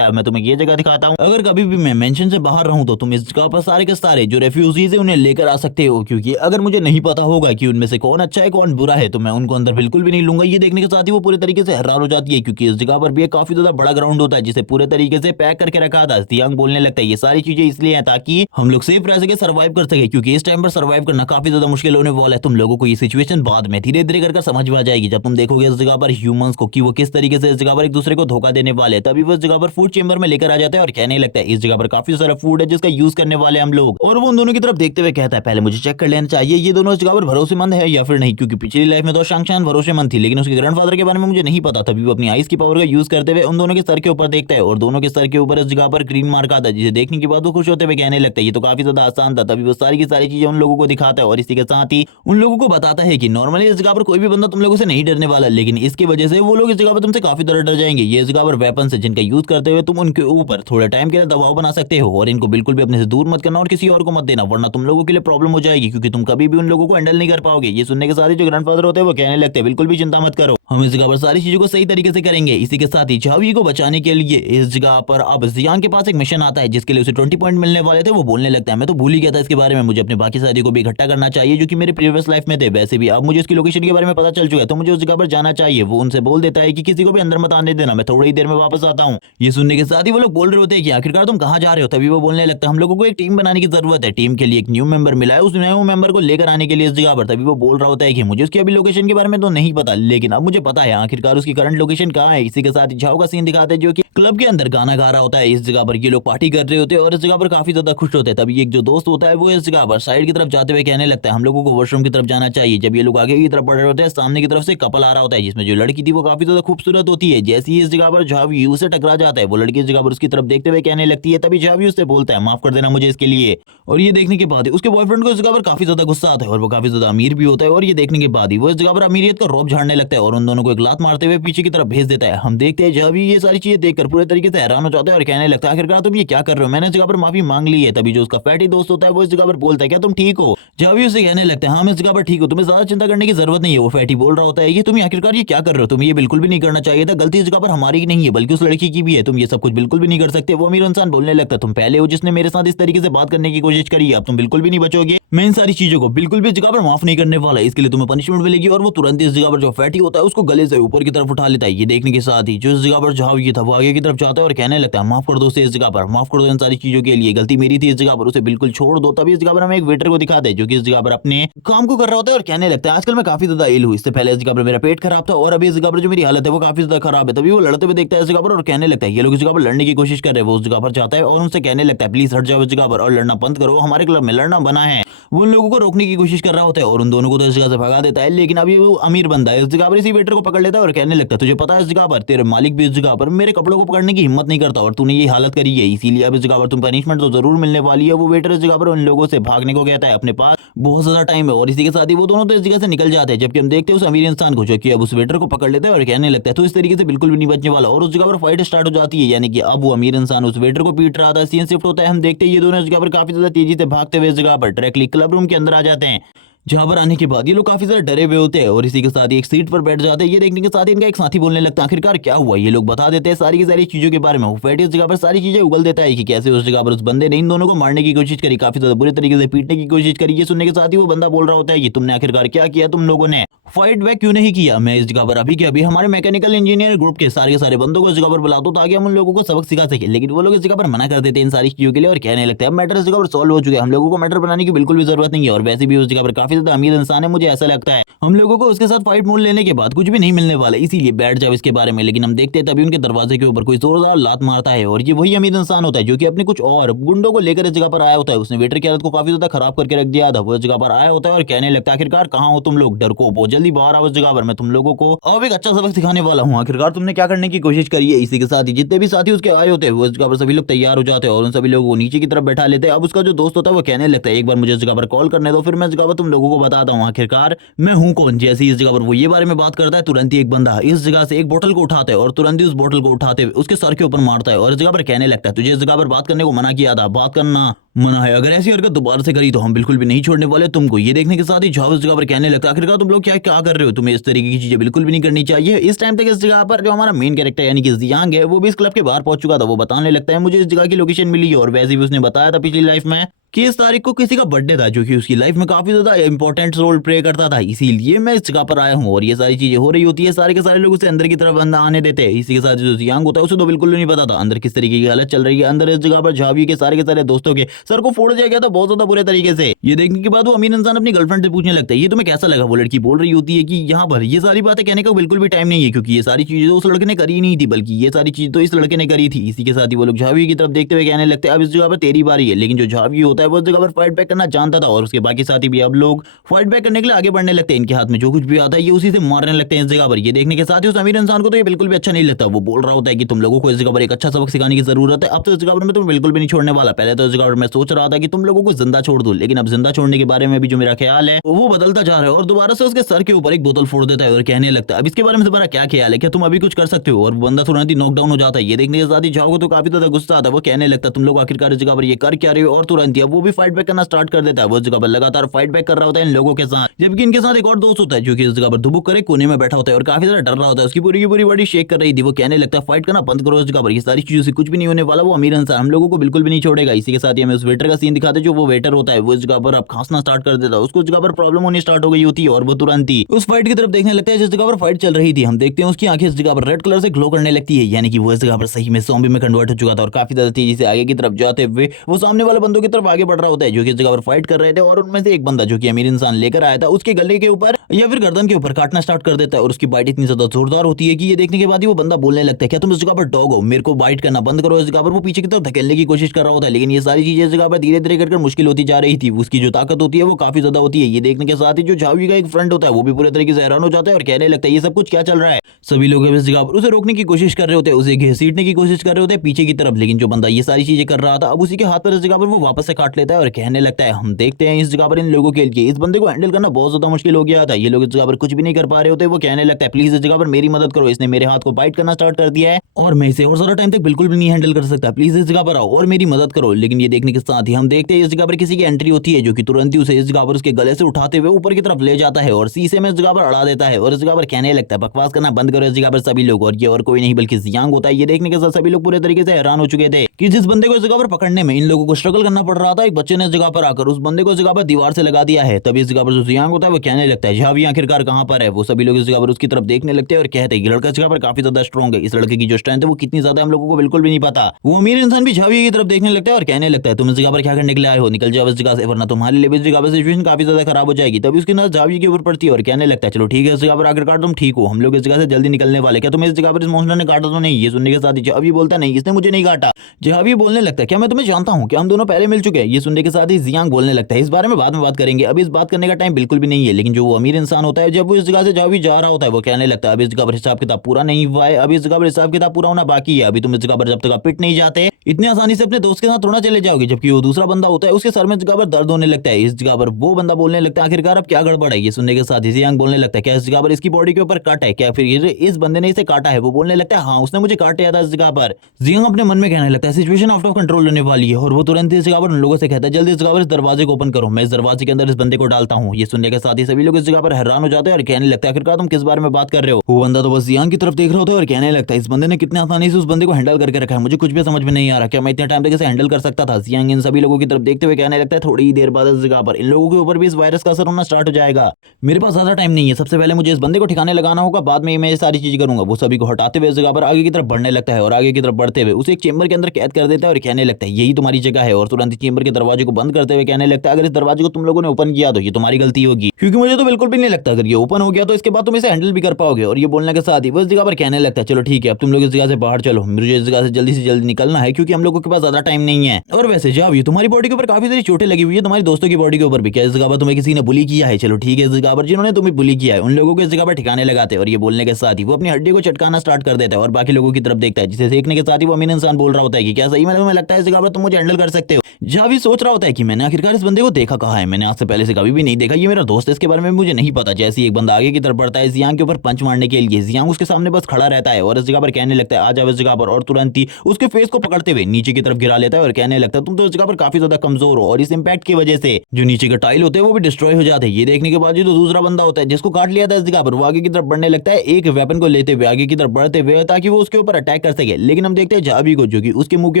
है मैं तुम्हें ये जगह दिखाता हूँ, अगर कभी भी मैं मेंशन से बाहर रहूं तो तुम इस जगह पर सारे के सारे जो रेफ्यूजीज है उन्हें लेकर आ सकते हो, क्योंकि अगर मुझे नहीं पता होगा कि उनमें से कौन अच्छा है कौन बुरा है तो मैं उनको अंदर बिल्कुल भी नहीं लूंगा। ये देखने के साथ ही वो पूरे तरीके से हैरान हो जाती है, क्योंकि इस जगह पर भी एक काफी ज्यादा बड़ा ग्राउंड होता है जिसे पूरे तरीके से पैक करके रखा था। जियांग बोलने लगता है ये सारी चीजें इसलिए हैं ताकि हम लोग सेफ रह सके, सर्वाइव कर सके, क्योंकि इस टाइम पर सर्वाइव करना काफी ज्यादा मुश्किल होने वाला है। तुम लोगों को ये सिचुएशन बाद में धीरे धीरे कर समझ में आ जाएगी जब तुम देखोगे इस जगह पर ह्यूमंस को कि वो किस तरीके से इस जगह पर एक दूसरे को धोखा देने वाले हैं। तभी वो इस जगह पर फूड चेंबर में लेकर आ जाता है और कहने लगता है इस जगह पर काफी सारा फूड है जिसका यूज करने वाले हम लोग, और वो उन दोनों की तरफ देखते हुए कहता है पहले मुझे चेक कर लेना चाहिए ये दोनों इस जगह पर भरोसेमंद है या फिर नहीं, क्योंकि पिछली लाइफ में तो शांग भरोसेमंद थी लेकिन उसके ग्रैंडफादर के बारे में मुझे नहीं पता। तभी वो अपनी आइस की पावर का यूज करते हुए उन दोनों के सर के ऊपर देखता है और दोनों के सर के ऊपर इस जगह पर ग्रीन मार्क आता है, जिसे देखने के बाद वो खुश होते हुए कहने लगता है ये तो काफी ज्यादा आसान था। तभी वो सारी की सारी चीजें उन लोगों को दिखाता है और इसी के साथ ही उन लोगों को बताता है कि नॉर्मली इस जगह पर कोई भी बंदा तुम लोगों से नहीं डरने वाला, लेकिन इसकी वजह से वो लोग इस जगह पर तुमसे काफी तरह डर जाएंगे। ये इस जगह पर वेपन है जिनका यूज करते हुए तुम उनके ऊपर थोड़े टाइम के लिए दबाव बना सकते हो, और इनको बिल्कुल भी अपने से दूर मत करना और किसी और को मत देना, वरना तुम लोगों के लिए प्रॉब्लम हो जाएगी, क्योंकि तुम कभी भी उन लोगों को हैंडल नहीं कर पाओगे। ये सुनने के साथ ही जो ग्रैंडफादर होते हैं वो कहने लगते हैं बिल्कुल भी चिंता मत करो, हम इस जगह पर सारी चीजों को सही तरीके से करेंगे। इसी के साथ ही झावी को बचाने के लिए इस जगह पर अब जियांग के पास एक मिशन आता है जिसके लिए उसे 20 पॉइंट मिलने वाले थे। वो बोलने लगता है मैं तो भूल ही गया था इसके बारे में, मुझे अपने बाकी साथियों को भी इकट्ठा करना चाहिए जो कि मेरे प्रीवियस लाइफ में थे। वैसे भी अब मुझे उसकी लोकेशन के बारे में पता चल चुका है तो मुझे उस जगह पर जाना चाहिए। वो उनसे बोल देता है कि किसी को भी अंदर मत आने देना, मैं थोड़ी ही देर में वापस आता हूँ। ये सुनने के साथ ही वो लोग बोल रहे होते हैं कि आखिरकार तुम कहाँ जा रहे हो। तभी वो बोलने लगता है हम लोगों को एक टीम बनाने की जरूरत है, टीम के लिए एक न्यू मेंबर मिला है, उस न्यू मेंबर को लेकर आने के लिए इस जगह पर। तभी वो बोल रहा होता है कि मुझे उसकी अभी लोकेशन के बारे में तो नहीं पता, लेकिन अब मुझे पता है आखिरकार उसकी करंट लोकेशन कहाँ है। इसी के साथ झाओ का सीन दिखाते हैं जो कि क्लब के अंदर गाना गा रहा होता है। इस जगह पर ये लोग पार्टी कर रहे होते हैं और इस जगह पर काफी ज्यादा खुश होते हैं। तभी एक जो दोस्त होता है वो इस जगह पर साइड की तरफ जाते हुए कहने लगता है हम लोगों को वॉशरूम की तरफ जाना चाहिए। जब ये लोग आगे की तरफ बढ़ रहे होते हैं सामने की तरफ से कपल आ रहा होता है जिसमें जो लड़की थी वो काफी ज्यादा खूबसूरत होती है। जैसे ही इस जगह पर झावी उसे टकरा जाता है वो लड़की इस जगह पर उसकी तरफ देखते हुए कहने लगती है। तभी झावी उससे बोलता है माफ कर देना मुझे इसके लिए, और ये देखने के बाद उसके बॉयफ्रेंड को इस जगह पर काफी ज्यादा गुस्सा आता है और वो काफी ज्यादा अमीर भी होता है, और ये देखने के बाद ही वो इस जगह पर अमीरियत का रौब झाड़ने लगता है और उन दोनों को एक लात मारते हुए पीछे की तरफ भेज देता है। हम देखते हैं झावी ये सारी चीजें देखकर पूरे तरीके से हैरान हो जाता है और कहने लगता है आखिरकार तुम ये क्या कर रहे हो, मैंने इस जगह पर माफी मांग ली है। तभी जो उसका फैटी दोस्त होता है वो इस जगह पर बोलता है क्या तुम ठीक हो। झावी उसे कहने लगता है हाँ मैं इस जगह पर ठीक हूँ, तुम्हें ज्यादा चिंता करने की जरूरत नहीं है। वो फैटी बोल रहा होता है ये तुम आखिरकार ये क्या कर रहे हो, तुम ये बिल्कुल भी नहीं करना चाहिए था, गलती इस जगह पर हमारी ही नहीं है बल्कि उस लड़की की भी है, तुम ये सब कुछ बिल्कुल भी नहीं कर सकते। वो अमीर इंसान बोलने लगता है तुम पहले हो जिसने मेरे साथ इस तरीके से बात करने की कोशिश करी है, अब तुम बिल्कुल भी नहीं बचोगे, मैं इन सारी चीजों को बिल्कुल भी इस जगह पर माफ नहीं करने वाला, इसके लिए तुम्हें पनिशमेंट मिलेगी। और वो तुरंत इस जगह पर जो फैटी होता है उसको गले से ऊपर की तरफ उठा लेता है। ये देखने के साथ ही जो इस जगह पर झावी था वो आगे की तरफ जाता है और कहने लगता है माफ कर दो उसे, इस जगह पर माफ कर दो, इन सारी चीजों के लिए गलती मेरी थी, इस जगह पर उसे बिल्कुल छोड़ दो। तभी इस जगह पर हमें एक वेटर को दिखाते हैं जो कि इस जगह पर अपने काम को कर रहा होता है और कहने लगता है आजकल मैं काफी ज्यादा इल हूँ, इससे पहले इस जगह पर मेरा पेट खराब था और अभी इस जगह पर जो मेरी हालत है वो काफी ज्यादा खराब है। तभी वो लड़ते हुए देखता है इस जगह पर और कहने लगता है ये लोग इस जगह पर लड़ने की कोशिश कर रहे हैं। वो उस जगह पर जाता है और उनसे कहने लगता है प्लीज हट जाओ इस जगह पर और लड़ना बंद करो, हमारे क्लब में लड़ना बना है। वो उन लोगों को रोकने की कोशिश कर रहा होता है और उन दोनों को तो इस जगह से भगा देता है। लेकिन अभी वो अमीर बंदा है इस जगह पर इसी वेटर को पकड़ लेता है और कहने लगता है तुझे पता है इस जगह पर तेरे मालिक भी इस जगह पर मेरे कपड़ों को पकड़ने की हिम्मत नहीं करता और तूने ये हालत करी है, इसीलिए अब इस जगह पर तुम पनिशमेंट तो जरूर मिलने वाली है। वो वेटर इस जगह पर उन लोगों से भागने को कहता है, अपने पास बहुत ज्यादा टाइम है और इसी के साथ ही वो दोनों तो इस जगह से निकल जाते हैं। जबकि हम देखते हैं उस अमीर इंसान को जो कि अब उस वेटर को पकड़ लेता है और कहने लगता है तो इस तरीके से बिल्कुल भी नहीं बचने वाला और उस जगह पर फाइट स्टार्ट हो जाती है। यानी कि अब वो अमीर इंसान उस वेटर को पीट रहा था, सीन शिफ्ट होता है, हम देखते हैं ये दोनों इस जगह पर काफी ज्यादा तेजी से भागते हुए इस जगह पर डायरेक्टली क्लब रूम के अंदर आ जाते हैं। जहां पर आने के बाद ये लोग काफी ज्यादा डरे हुए होते हैं और इसी के साथ ही एक सीट पर बैठ जाते हैं। ये देखने के साथ ही इनका एक साथी बोलने लगता है आखिरकार क्या हुआ, ये लोग बता देते हैं सारी की सारी चीजों के बारे में। वो फैटी इस जगह पर सारी चीजें उगल देता है कि कैसे उस जगह पर उस बंदे ने इन दोनों को मारने की कोशिश करी, काफी ज्यादा बुरे तरीके से पीटने की कोशिश करी। ये सुनने के साथ ही वो बंदा बोल रहा होता है कि तुमने आखिरकार क्या किया, तुम लोगों ने फाइट बैक क्यों नहीं किया। मैं इस जगह पर अभी के अभी हमारे मैकेनिकल इंजीनियर ग्रुप के सारे बंदों को इस जगह पर बुलाता हूं ताकि हम उन लोगों को सबक सिखा सके। लेकिन वो लोग इस जगह पर मना कर देते हैं इन सारी चीजों के लिए और कहने लगते हैं मैटर इस जगह पर सॉल्व हो चुके हैं, हम लोगों को मैटर बनाने की बिल्कुल भी जरूरत नहीं है। और वैसे भी उस जगह पर काफी ज्यादा अमीर इंसान है, मुझे ऐसा लगता है हम लोगों को उसके साथ फाइट मोल लेने के बाद कुछ भी नहीं मिलने वाला, इसीलिए बैठ जाओ इसके बारे में। लेकिन हम देखते हैं तभी उनके दरवाजे के ऊपर कोई जोरदार लात मारता है और ये वही अमीर इंसान होता है जो कि अपने कुछ और गुंडों को लेकर इस जगह पर आया होता है। उसने वेटर की हालत को काफी ज्यादा खराब करके रख दिया था। वो इस जगह पर आया होता है और कहने लगता है आखिरकार कहाँ हो तुम लोग, डरको जल्दी बाहर आओ इस जगह पर, मैं तुम लोगों को अब एक अच्छा सबक सिखाने वाला हूँ। आखिरकार तुमने क्या करने की कोशिश करी है। इसी के साथ ही जितने भी साथी उसके आए होते हैं वो इस जगह पर सभी लोग तैयार हो जाते हैं और उन सभी लोगों को नीचे की तरफ बैठा लेते हैं। अब उसका जो दोस्त होता है वो कहने लगता है एक बार मुझे इस जगह पर कॉल करने दो, फिर मैं इस जगह पर तुम लोगों को बताता हूँ आखिरकार मैं हूँ कौन। जैसे इस जगह पर वो ये बारे में बात करता है तुरंत ही एक बंदा इस जगह से एक बोतल को उठाता है और तुरंत ही उस बोतल को उठाते हुए उसके सर के ऊपर मारता है और इस जगह पर कहने लगता है तुझे इस जगह पर बात करने को मना किया था, बात करना मना है, अगर ऐसी हरकत दोबारा से करी तो हम बिल्कुल भी नहीं छोड़ने वाले तुमको। ये देखने के साथ ही झाव इस जगह पर कहने लगता है आखिरकार तुम लोग क्या क्या कर रहे हो, तुम्हें इस तरीके की चीजें बिल्कुल भी नहीं करनी चाहिए। इस टाइम तक इस जगह पर जो हमारा मेन कैरेक्टर यानी कि जियांग है वो भी इस क्लब के बाहर पहुंच चुका था। वो बताने लगता है मुझे इस जगह की लोकेशन मिली है और वैसे भी उसने बताया था पिछली लाइफ में कि इस तारीख को किसी का बर्थडे था जो कि उसकी लाइफ में काफी ज्यादा इंपॉर्टेंट रोल प्ले करता था, इसीलिए मैं इस जगह पर आया हूँ। और ये सारी चीजें हो रही होती है, सारे के सारे लोग उसे अंदर की तरफ अंदर आने देते हैं। इसी के साथ जो जियांग होता है उसे तो बिल्कुल नहीं पता था अंदर किस तरीके की हालत चल रही है। अंदर इस जगह पर झावी के सारे दोस्तों के सर को फोड़ दिया गया था बहुत ज्यादा बुरे तरीके से। ये देखने के बाद वो अमीर इंसान अपनी गर्लफ्रेंड से पूछने लगता है ये तुम्हें कैसा लगा। वो लड़की बोल रही होती है कि यहाँ पर ये सारी बातें कहने का बिल्कुल भी टाइम नहीं है क्योंकि ये सारी चीजें तो उस लड़के ने करी नहीं थी बल्कि ये सारी चीज तो इस लड़के ने करी थी। इसी के साथ ही वो लोग झावी की तरफ देखते हुए कहने लगते हैं अब इस जगह पर तेरी बारी है। लेकिन जो झावी होता है वो इस जगह पर फाइट बैक करना जानता था और उसके बाकी साथी भी अब लोग फाइट बैक करने के लिए आगे बढ़ने लगते हैं। इनके हाथ में जो कुछ भी आता है ये उसी से मारने लगते हैं इस जगह पर। ये देखने के साथ ही उस अमीर इंसान को तो ये बिल्कुल भी अच्छा नहीं लगता। वो बोल रहा होता है कि तुम लोगों को इस जगह पर एक अच्छा सबक सिखाने की जरूरत है, अब तो इस जगह पर मैं तुम्हें बिल्कुल भी नहीं छोड़ने वाला। पहले तो इस जगह पर मैं सोच रहा था कि तुम लोगों को जिंदा छोड़ दूं, लेकिन अब जिंदा छोड़ने के बारे में भी जो मेरा ख्याल है वो बदलता जा रहा है। और दोबारा से उसके सर के ऊपर एक बोतल फोड़ देता है और कहने लगता है अब इसके बारे में तुम्हारा क्या ख्याल है, क्या तुम अभी कुछ कर सकते हो। और बंदा तुरंत ही नॉकडाउन हो जाता है। ये देखने के साथ ही झाओ को तो काफी ज्यादा गुस्सा आता है। वो कहने लगता है तुम लोग आखिरकार इस जगह पर ये कर क्या रहे हो। और तुरंत ही अब वो भी फाइट बैक करना स्टार्ट कर देता है। वो जगह पर लगातार फाइट बैक कर रहा होता है इन लोगों के साथ, जबकि इनके साथ एक और दोस्त होता है जो कि इस जगह पर दुबुक करे कोने में बैठा होता है और काफी ज्यादा डर रहा होता है। उसकी पूरी की पूरी बॉडी शेक कर रही थी। वो कहने लगता है फाइट करना बंद करो इस जगह पर, ये सारी चीजों से कुछ भी नहीं होने वाला। वो अमीर इंसान हम लोगों को बिल्कुल भी नहीं छोड़ेगा। इसी के साथ ही हमें उस वेटर का सीन दिखाते जो वो वेटर होता है वो इस जगह पर अब खांसना स्टार्ट कर देता है। उसको जगह पर प्रॉब्लम होनी स्टार्ट हो गई होती है और वो तुरंत ही उस फाइट की तरफ देखने लगता है जिस जगह पर फाइट चल रही थी। हम देखते हैं उसकी आंखें इस जगह पर रेड कलर से ग्लो करने लगती है, यानी कि वो इस जगह पर सही में ज़ॉम्बी में कन्वर्ट हो चुका था और काफी ज्यादा तेजी से आगे की तरफ जाते हुए वो सामने वाले बंदों की तरफ आगे बढ़ रहा होता है जो कि इस जगह पर फाइट कर रहे थे। और उनमें से एक बंदा जो कि अमीर इंसान लेकर आया था उसके गले के ऊपर या फिर गर्दन के ऊपर काटना स्टार्ट कर देता है और उसकी बाइट इतनी ज्यादा जोरदार होती है कि ये देखने के बाद ही वो बंदा बोलने लगता है क्या तुम इस जगह पर डॉग हो, मेरे को बाइट करना बंद करो। इस जगह पर वो पीछे की तरफ धकेलने की कोशिश कर रहा होता है, लेकिन ये सारी चीजें इस जगह पर धीरे धीरे कर मुश्किल होती जा रही थी। उसकी जो ताकत होती है वो काफी ज्यादा होती है। ये देखने के साथ ही जो झावी का एक फ्रेंड होता है वो भी पूरे तरीके से हैरान हो जाता है और कहने लगता है ये सब कुछ क्या चल रहा है। सभी लोग इस जगह पर उसे रोकने की कोशिश कर रहे होते हैं, उसे घसीटने की कोशिश कर रहे होते हैं पीछे की तरफ, लेकिन जो बंदा ये सारी चीजें कर रहा था अब उसी के हाथ पर इस जगह पर वो वापस से काट लेता है और कहने लगता है हम देखते हैं इस जगह पर इन लोगों के लिए इस बंदे को हैंडल करना बहुत ज्यादा मुश्किल हो गया था। ये लोग इस जगह पर कुछ भी नहीं कर पा रहे होते। वो कहने लगता है प्लीज इस जगह पर मेरी मदद करो, इसने मेरे हाथ को बाइट करना स्टार्ट कर दिया है और मैं इसे और ज्यादा टाइम तक बिल्कुल भी नहीं हैंडल कर सकता, प्लीज इस जगह पर आओ और मेरी मदद करो। लेकिन ये देखने के साथ ही हम देखते हैं इस जगह पर किसी की एंट्री होती है जो कि तुरंत ही उसे इस जगह पर उसके गले से उठाते हुए ऊपर की तरफ ले जाता है और शीशे में इस जगह पर अड़ा देता है और इस जगह पर कहने लगता है बकवास करना बंद करो इस जगह पर सभी लोग। और ये और कोई नहीं बल्कि जियांग होता है। ये देखने के साथ सभी लोग पूरे तरीके से हैरान हो चुके थे कि जिस बंदे को इस जगह पर पकड़ने में इन लोगों को स्ट्रगल करना पड़ रहा था एक बच्चे ने इस जगह पर आकर उस बंदे को इस जगह पर दीवार से लगा दिया है। तभी इस जगह पर जो जियांग होता है वो कहने लगता है झावी आखिरकार कहां पर है। वो सभी लोग इस जगह पर उसकी तरफ देखने लगते हैं और कहते हैं कि लड़का इस जगह पर काफी ज्यादा स्ट्रॉन्ग है, इस लड़के की जो स्ट्रेंथ है वो कितनी ज्यादा हम लोगों को बिल्कुल भी नहीं पता। वो अमीर इंसान भी झावी की तरफ देखने लगता है और कहने लगता है तुम इस जगह पर क्या करने के लिए आए हो, निकल जाओ इस जगह से वरना तुम्हारे लिए इस जगह पर सिचुएशन काफी ज्यादा खराब हो जाएगी। तभी उसकी नजर झावी के ऊपर पड़ती है और कहने लगता है चलो ठीक है इस जगह पर आखिरकार तुम ठीक हो, हम लोग इस जगह से जल्दी निकलने वाले, क्या तुम्हें इस जगह पर इस मॉन्स्टर ने काटा तो नहीं। ये सुनने के साथ ही झावी बोलता नहीं इसने मुझे नहीं काटा। जिहावी बोलने लगता है, क्या मैं तुम्हें जानता हूँ? क्या हम दोनों पहले मिल चुके हैं? ये सुनने के साथ ही जियांग बोलने लगता है, इस बारे में बाद में बात करेंगे, अभी इस बात करने का टाइम बिल्कुल भी नहीं है। लेकिन जो वो अमीर इंसान होता है, जब वो इस जगह से जिहावी जा रहा होता है, वो कहने लगता है अभी इस जगह पर हिसाब किताब पूरा नहीं हुआ है, अभी इस जगह पर हिसाब किताब पूरा होना बाकी है। अभी तुम इस जगह पर जब तक आप पिट नहीं जाते, इतनी आसानी से अपने दोस्त के साथ थोड़ा चले जाओगे। जबकि वो दूसरा बंदा होता है, उसके सर में इस जगह पर दर्द होने लगता है। इस जगह पर वो बंदा बोलने लगता है, आखिरकार अब क्या गड़बड़ है? ये सुनने के साथ ही जियांग बोलने लगता है, क्या इस जगह पर इसकी बॉडी के ऊपर कट है? क्या फिर इस बंदे ने इसे काटा है? वो बोलने लगता है, हाँ उसने मुझे काट दिया था इस जगह पर। जियांग अपने मन में कहने लगता है, सिचुएशन आउट ऑफ कंट्रोल होने वाली है, और वो तुरंत इस जगह पर उन लोगों से कहता है, जल्दी इस जगह पर इस दरवाजे को ओपन करो, मैं इस दरवाजे के अंदर इस बंदे को डालता हूँ। ये सुनने के साथ ही सभी लोग इस जगह पर हैरान हो जाते हैं और कहने लगता है, आखिरकार तुम किस बारे में बात कर रहे हो? वो बंदा तो बस जियांग की तरफ देख रहा होता है और कहने लगता है, इस बंदे ने कितने आसानी से उस बंदे को हैंडल करके रखा है, मुझे कुछ भी समझ में नहीं आ रहा, क्या मैं इतने टाइम तक इसे हैंडल कर सकता था? जियांग इन सभी लोगों की तरफ देखते हुए कहने लगता है, थोड़ी ही देर बाद इस जगह पर इन लोगों के ऊपर भी इस वायरस का असर होना स्टार्ट हो जाएगा। मेरे पास ज्यादा टाइम नहीं है, सबसे पहले मुझे इस बंदे को ठिकाने लगाना होगा, बाद में मैं ये सारी चीजें करूंगा। वो सभी को हटाते हुए इस जगह पर आगे की तरफ बढ़ने लगता है और आगे की तरफ बढ़ते हुए उसे एक चेंबर के अंदर कैद कर देता है और कहने लगता है, यही तुम्हारी जगह है। और तुरंत चेंबर के दरवाजे को बंद करते हुए कहने लगता है, अगर इस दरवाजे को तुम लोगों ने ओपन किया तो ये तुम्हारी गलती होगी, क्योंकि मुझे तो बिल्कुल भी नहीं लगता अगर ये ओपन हो गया तो इसके बाद तुम इसे हैंडल भी कर पाओगे। और ये बोलने के साथ ही वो इस जगह पर कहने लगता है, चलो ठीक है, अब तुम लोग इस जगह से बाहर चलो, मुझे इस जगह से जल्दी निकलना है, क्योंकि हम लोगों के पास ज्यादा टाइम नहीं है। और वैसे जाओ, तुम्हारी बॉडी के ऊपर काफी सारी चोटें लगी हुई है, तुम्हारी दोस्तों की बॉडी के ऊपर भी, क्या इस जगह पर तुम्हें किसी ने बुली किया है? चलो ठीक है, इस जगह पर जिन्होंने तुम्हें बुली किया है उन लोगों को इस जगह पर ठिकाने लगाते हैं। और ये बोलने के साथ ही वो अपनी हड्डी को चटकाना स्टार्ट कर देता है और बाकी लोगों की तरफ देखता है, जिसे देखने के साथ ही वो अमीर इंसान बोल रहा होता है कि क्या सही में तुम्हें लगता है इस जगह पर तुम मुझे हैंडल कर सकते हो? जहाँ भी सोच रहा होता है कि मैंने आखिरकार इस बंदे को देखा कहाँ है, मैंने आज से पहले से कभी भी नहीं देखा, ये मेरा दोस्त है, इसके बारे में मुझे नहीं पता। जैसे ही एक बंदा आगे की तरफ बढ़ता है जियांग के ऊपर पंच मारने के लिए, जियांग उसके सामने बस खड़ा रहता है और इस जगह पर कहने लगता है, आ जाओ इस जगह पर, और तुरंत ही उसके फेस को पकड़ते हुए नीचे की तरफ गिरा लेता है और कहने लगता है, तुम तो इस जगह पर काफी ज्यादा कमजोर हो और इस इंपैक्ट की वजह से जो नीचे के टाइल होते हैं वो भी डिस्ट्रॉय हो जाते हैं। ये देखने के बाद जो दूसरा बंदा होता है जिसको काट लिया था इस जगह पर, वो आगे की तरफ बढ़ने लगता है एक वेपन को लेते हुए, आगे की तरफ बढ़ते हुए, ताकि वो उसके ऊपर अटैक कर सके। लेकिन हम देखते हैं जाबी को, जो कि उसके मुंह के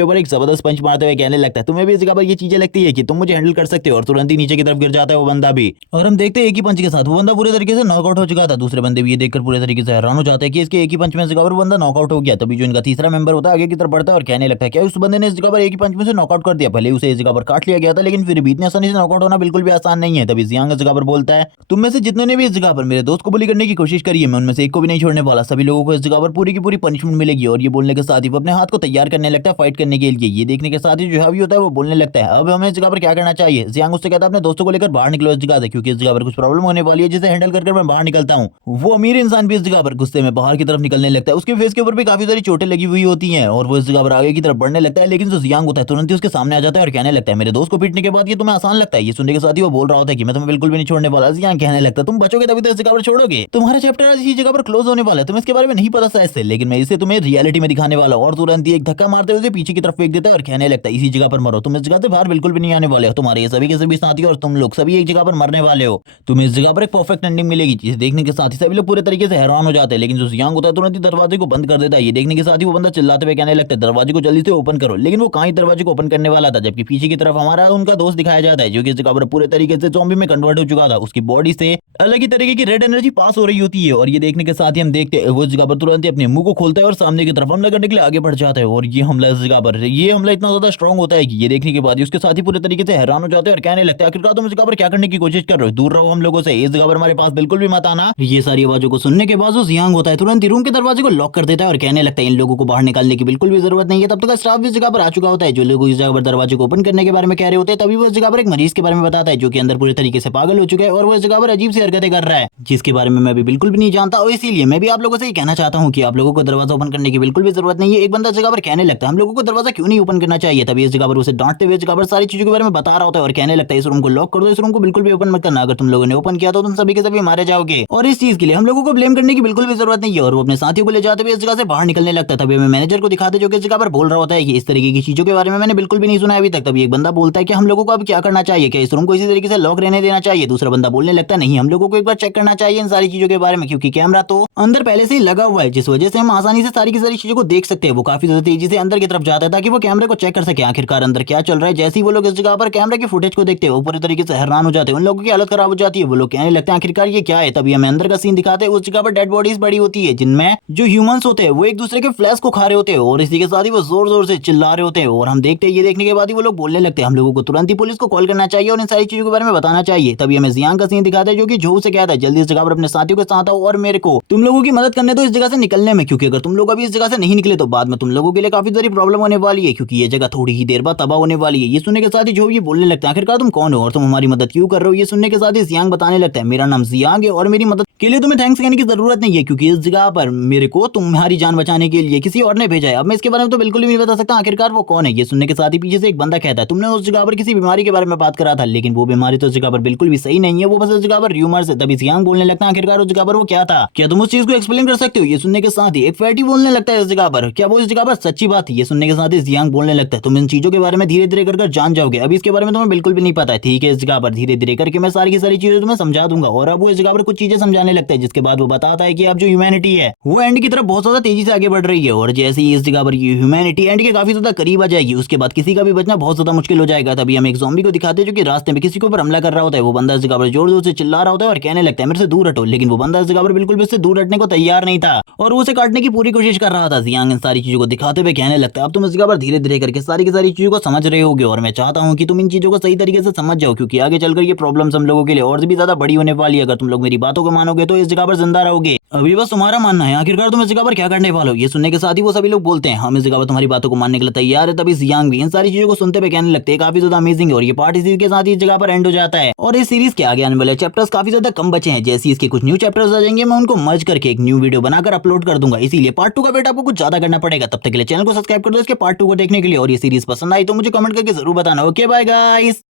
ऊपर एक जबरदस्त पंच मारते हुए कहने लगता है, तुम्हें भी इस जगह पर ये चीजें लगती है कि तुम मुझे हैंडल कर सकते हो? और तुरंत ही नीचे की तरफ गिर जाता है वो बंदा भी। और हम देखते हैं एक ही पंच के साथ वो बंदा पूरे तरीके से नॉकआउट हो चुका था। दूसरे बंदे भी ये देखकर पूरे तरीके से हैरान हो जाते हैं कि इसके एक ही पंच में इस जगह पर बंदा नॉकआउट हो गया। तभी जो इनका तीसरा मेंबर होता है आगे की तरफ बढ़ता है और कहने लगता है, क्या उस बंदे ने इस जगह पर एक ही पंच में से नॉकआउट कर दिया? भले उसे इस जगह पर काट लिया गया था, लेकिन फिर भी इतनी आसानी से नॉकआउट होना बिल्कुल भी आसान नहीं है। तभी जियांग इस जगह पर बोलता है, तुम में से जितने ने भी इस जगह पर मेरे दोस्त को बुली करने की कोशिश करी है, मैं उनमें से एक को भी नहीं छोड़ने वाला, सभी लोगों को इस जगह पर पूरी की पूरी पनिशमेंट मिलेगी। और ये बोलने के साथ ही वो अपने हाथ को तैयार करने लगता है फाइट करने के लिए। ये देखने के साथ ही जो भी होता है वो बोलने लगता है, अब हमें इस जगह पर क्या करना चाहिए? जियांग उससे कहता है, अपने दोस्तों को लेकर बाहर निकलो इस जगह से, क्योंकि इस जगह पर कुछ प्रॉब्लम होने वाली है, जिसे हैंडल करके मैं बाहर निकलता हूँ। वो अमीर इंसान भी इस जगह पर गुस्से में बाहर की तरफ निकलने लगता है, उसके फेस के ऊपर भी काफी सारी चोटें लगी हुई होती हैं और वो इस जगह पर आगे की तरफ बढ़ने लगता है। लेकिन जो जियांग होता है तुरंत ही उसके सामने आ जाता है और कहने लगता है, मेरे दोस्त को पीटने के बाद ये तुम्हें आसान लगता है? ये सुनने के साथ ही वो बोल रहा होता है कि मैं तुम्हें बिल्कुल भी नहीं छोड़ने वाला। जियांग कहने लगता है, तुम बचोगे तभी तो इस जगह पर छोड़ोगे, तुम्हारा चैप्टर आज इसी जगह पर क्लोज होने वाला है, तुम्हें इसके बारे में नहीं पता शायद से, लेकिन मैं इसे तुम्हें रियलिटी में दिखाने वाला हूं। और तुरंत ही एक धक्का मारते हुए पीछे की तरफ फेंक देता है और कहने लगता है, इसी जगह पर मरो, तुम इस जगह से बाहर बिल्कुल भी नहीं आने वाले हो, तुम्हारे ये सभी के सभी साथी और तुम लोग सभी एक जगह पर मरने वाले हो, तुम्हें इस जगह पर एक परफेक्ट एंडिंग मिलेगी। जिसे देखने के साथ ही सभी लोग पूरे तरीके से हैरान हो जाते हैं। लेकिन जो जियांग होता है तुरंत ही दरवाजे को बंद कर देता है। ये देखने के साथ ही वो बंदा चिल्लाते हुए कहने लगता है, दरवाजे को जल्दी से ओपन करो। लेकिन वो कहां ही दरवाजे को ओपन करने वाला था, जबकि पीछे की तरफ हमारा उनका दोस्त दिखाया जाता है, जो कि इस जगह पर पूरे तरीके से ज़ॉम्बी में कन्वर्ट हो चुका था। उसकी बॉडी से अलग ही तरीके की रेड एनर्जी पास हो रही होती है। और ये देखने के साथ ही हम देखते हैं वो इस जगह पर तुरंत ही अपने मुंह को खोलता है और सामने की तरफ हमला करने के लिए आगे बढ़ जाता है। और ये हमला इस जगह पर ये हमला इतना ज्यादा स्ट्रांग होता है कि ये देखने के बाद उसके साथ ही पूरे तरीके से हैरान हो जाते हैं और कहने लगता है, आखिरकार तुम इस जगह पर क्या करने की कोशिश कर रहे हो? दूर रहो हम लोगों से, इस जगह पर हमारे पास बिल्कुल भी मत आना। ये सारी आवाजों को सुनने के बाद जो जियांग होता है तुरंत ही रूम के दरवाजे को लॉक कर देता है और कहने लगता है, इन लोगों को बाहर निकालने की बिल्कुल भी जरूरत नहीं है। तब तक स्टाफ भी इस जगह पर आ चुका होता है। जो लोग इस जगह पर दरवाजे को ओपन करने के बारे में कह रहे होते हैं, तभी वो इस जगह पर एक मरीज के बारे में बताता है, जो कि अंदर पूरे तरीके से पागल हो चुका है और वो इस जगह पर अजीब सी हरकतें कर रहा है, जिसके बारे में मैं भी बिल्कुल भी नहीं जानता। और इसीलिए मैं भी आप लोगों से ही कहना चाहता हूँ कि आप लोगों को दरवाजा ओपन करने की बिल्कुल भी जरूरत नहीं है। एक बंदा जगह पर कहने लगता है, हम लोगों को दरवाजा क्यों नहीं ओपन करना चाहिए? तभी इस जगह पर उसे डांटते हुए जगह पर सारी चीजों के बारे में बता रहा होता है और कहने लगता है, इस रूम को लॉक कर दो, इस रूम को बिल्कुल भी ओपन मत करना, अगर तुम लोगों ने ओपन किया तो तुम सभी के सभी मारे जाओगे। और इस चीज के लिए हम लोगों को ब्लेम करने की बिल्कुल भी जरूरत नहीं है। और वो अपने साथियों को ले जाते हुए इस जगह से बाहर निकलने लगता है। तभी हमें मैनेजर को दिखाते, जो कि इस जगह पर बोल रहा होता है कि इस तरीके की चीजों के बारे में मैंने बिल्कुल भी नहीं सुना अभी तक। तभी एक बंदा बोलता है कि हम लोगों को अब क्या करना चाहिए, क्या इस रूम को इसी तरीके से लॉक रहने देना चाहिए? दूसरा बंदा बोलने लगता है, नहीं, हम लोगों को एक बार चेक करना चाहिए इन सारी चीजों के बारे में, क्योंकि कैमरा तो अंदर पहले से ही लगा हुआ है, जिस वजह से हम आसानी से सारी की सारी चीजों को देख सकते हैं। वो काफी ज्यादा तेजी से अंदर की तरफ जाता है ताकि वो कैमरे को चेक कर सके आखिरकार अंदर क्या चल रहा है। जैसे ही वो लोग इस जगह पर कैमरे की फुटेज को देखते हैं, वो पूरी तरीके से हैरान हो जाते हैं, उन लोगों की हालत खराब हो जाती है। वो लोग कहने लगते हैं, आखिरकार ये क्या है? तभी हमें अंदर का सीन दिखाते हैं। उस जगह पर डेड बॉडीज पड़ी होती है, जिनमें जो ह्यूमंस होते हैं वो एक दूसरे के फ्लैश को खा रहे होते हैं और इसी के साथ ही वो जोर जोर से चिल्ला रहे होते हैं। और हम देखते हैं, ये देखने के बाद ही वो लोग बोलने लगते हैं, हम लोगों को तुरंत ही पुलिस को कॉल करना चाहिए और इन सारी चीजों के बारे में बताना चाहिए। तभी हमें जियांग का सीन दिखाता है, जो कि जो से कहता है, जल्दी इस जगह पर अपने साथियों के साथ आओ और मेरे को तुम लोगों की मदद करने दो इस जगह से निकलने में, क्योंकि अगर तुम लोग अभी इस जगह से नहीं निकले तो बाद में तुम लोगों के लिए काफी सारी प्रॉब्लम प्रॉब्लम होने वाली है क्योंकि ये जगह थोड़ी ही देर बाद तबाह होने वाली है। ये सुनने के साथ ही जो ये बोलने लगता है, आखिरकार तुम कौन हो और तुम हमारी मदद क्यों कर रहे हो? ये सुनने के साथ ही जियांग बताने लगता है, मेरा नाम जियांग है और मेरी मदद के लिए तुम्हें थैंक्स कहने की जरूरत नहीं है क्योंकि इस जगह पर मेरे को तुम्हारी जान बचाने के लिए किसी और ने भेजा है। अब मैं इसके बारे में तो बिल्कुल भी नहीं बता सकता आखिरकार वो कौन है। ये सुनने के साथ ही पीछे से एक बंदा कहता है, तुमने उस जगह पर किसी बीमारी के बारे में बात करा था, लेकिन वो बीमारी तो उस जगह पर बिल्कुल भी सही नहीं है, वो बस उस जगह पर र्यूमर्स है। तभी जियांग बोलने लगता है, आखिरकार उस जगह पर वो क्या था, क्या तुम उस चीज को एक्सप्लेन कर सकते हो? ये सुनने के साथ ही एक फैटी बोलने लगता है, इस जगह पर क्या वो इस जगह पर सच्ची बात है? ये सुनने के साथ ही जियांग बोलने लगता है, तुम इन चीजों के बारे में धीरे धीरे कर जान जाओगे, अभी इसके बारे में तुम्हें बिल्कुल भी नहीं पता है। ठीक है, इस जगह पर धीरे धीरे करके मैं सारी की सारी चीजें तुम्हें समझा दूंगा। और अब वो इस जगह पर कुछ चीजें समझाने लगता है, जिसके बाद वो बताता है कि अब जो ह्यूमैनिटी है वो एंड की तरफ बहुत ज्यादा तेजी से आगे बढ़ रही है और जैसे ही इस जगह पर ये ह्यूमैनिटी एंड के काफी ज्यादा करीब आ जाएगी, उसके बाद किसी का भी बचना बहुत ज्यादा मुश्किल हो जाएगा। तभी हम एक ज़ॉम्बी को दिखाते हैं जो कि रास्ते में किसी के ऊपर हमला कर रहा होता है। वो बंदा इस जगह पर जोर जोर से चिल्ला रहा होता है और कहने लगता है, मेरे से दूर हटो, लेकिन वो बंदा इस जगह पर बिल्कुल भी इससे दूर हटने को तैयार नहीं था और वो उसे काटने की पूरी कोशिश कर रहा था। जियांग इन सारी चीजों को दिखाते हुए कहने लगता है, अब तुम इस जगह पर धीरे धीरे करके सारी की सारी चीजों को समझ रहे होगे और मैं चाहता हूँ कि तुम इन चीजों को सही तरीके से समझ जाओ क्योंकि आगे चलकर ये प्रॉब्लम्स हम लोगों के लिए और भी ज्यादा बड़ी होने वाली है। अगर तुम लोग मेरी बातों को मानोगे तो इस जगह पर जिंदा रहोगे, अभी बस तुम्हारा मानना है, आखिरकार तुम इस जगह पर क्या करने वाले हो? ये सुनने के साथ ही वो सभी लोग बोलते हैं, हम इस जगह पर तुम्हारी बातों को मानने के लिए तैयार है। तभी जियांग भी इन सारी चीजों को सुनते हुए कहने लगते हैं, काफी ज्यादा अमेजिंग है और ये पार्ट इसी के साथ ही इस जगह पर एंड हो जाता है और इस सीरीज के आगे आने वाले चैप्टर्स काफी ज्यादा कम बचे हैं। जैसे इसके कुछ न्यू चैप्टर्स आ जाएंगे मैं उनको मर्ज करके एक न्यू वीडियो बनाकर अपलोड कर दूंगा, इसीलिए पार्ट 2 का वेट आपको कुछ ज्यादा करना पड़ेगा। तब तक के लिए चैनल को सब्सक्राइब कर दो इसके पार्ट 2 को देखने के लिए और ये सीरीज पसंद आई तो मुझे कमेंट करके जरूर बताना। Okay bye guys.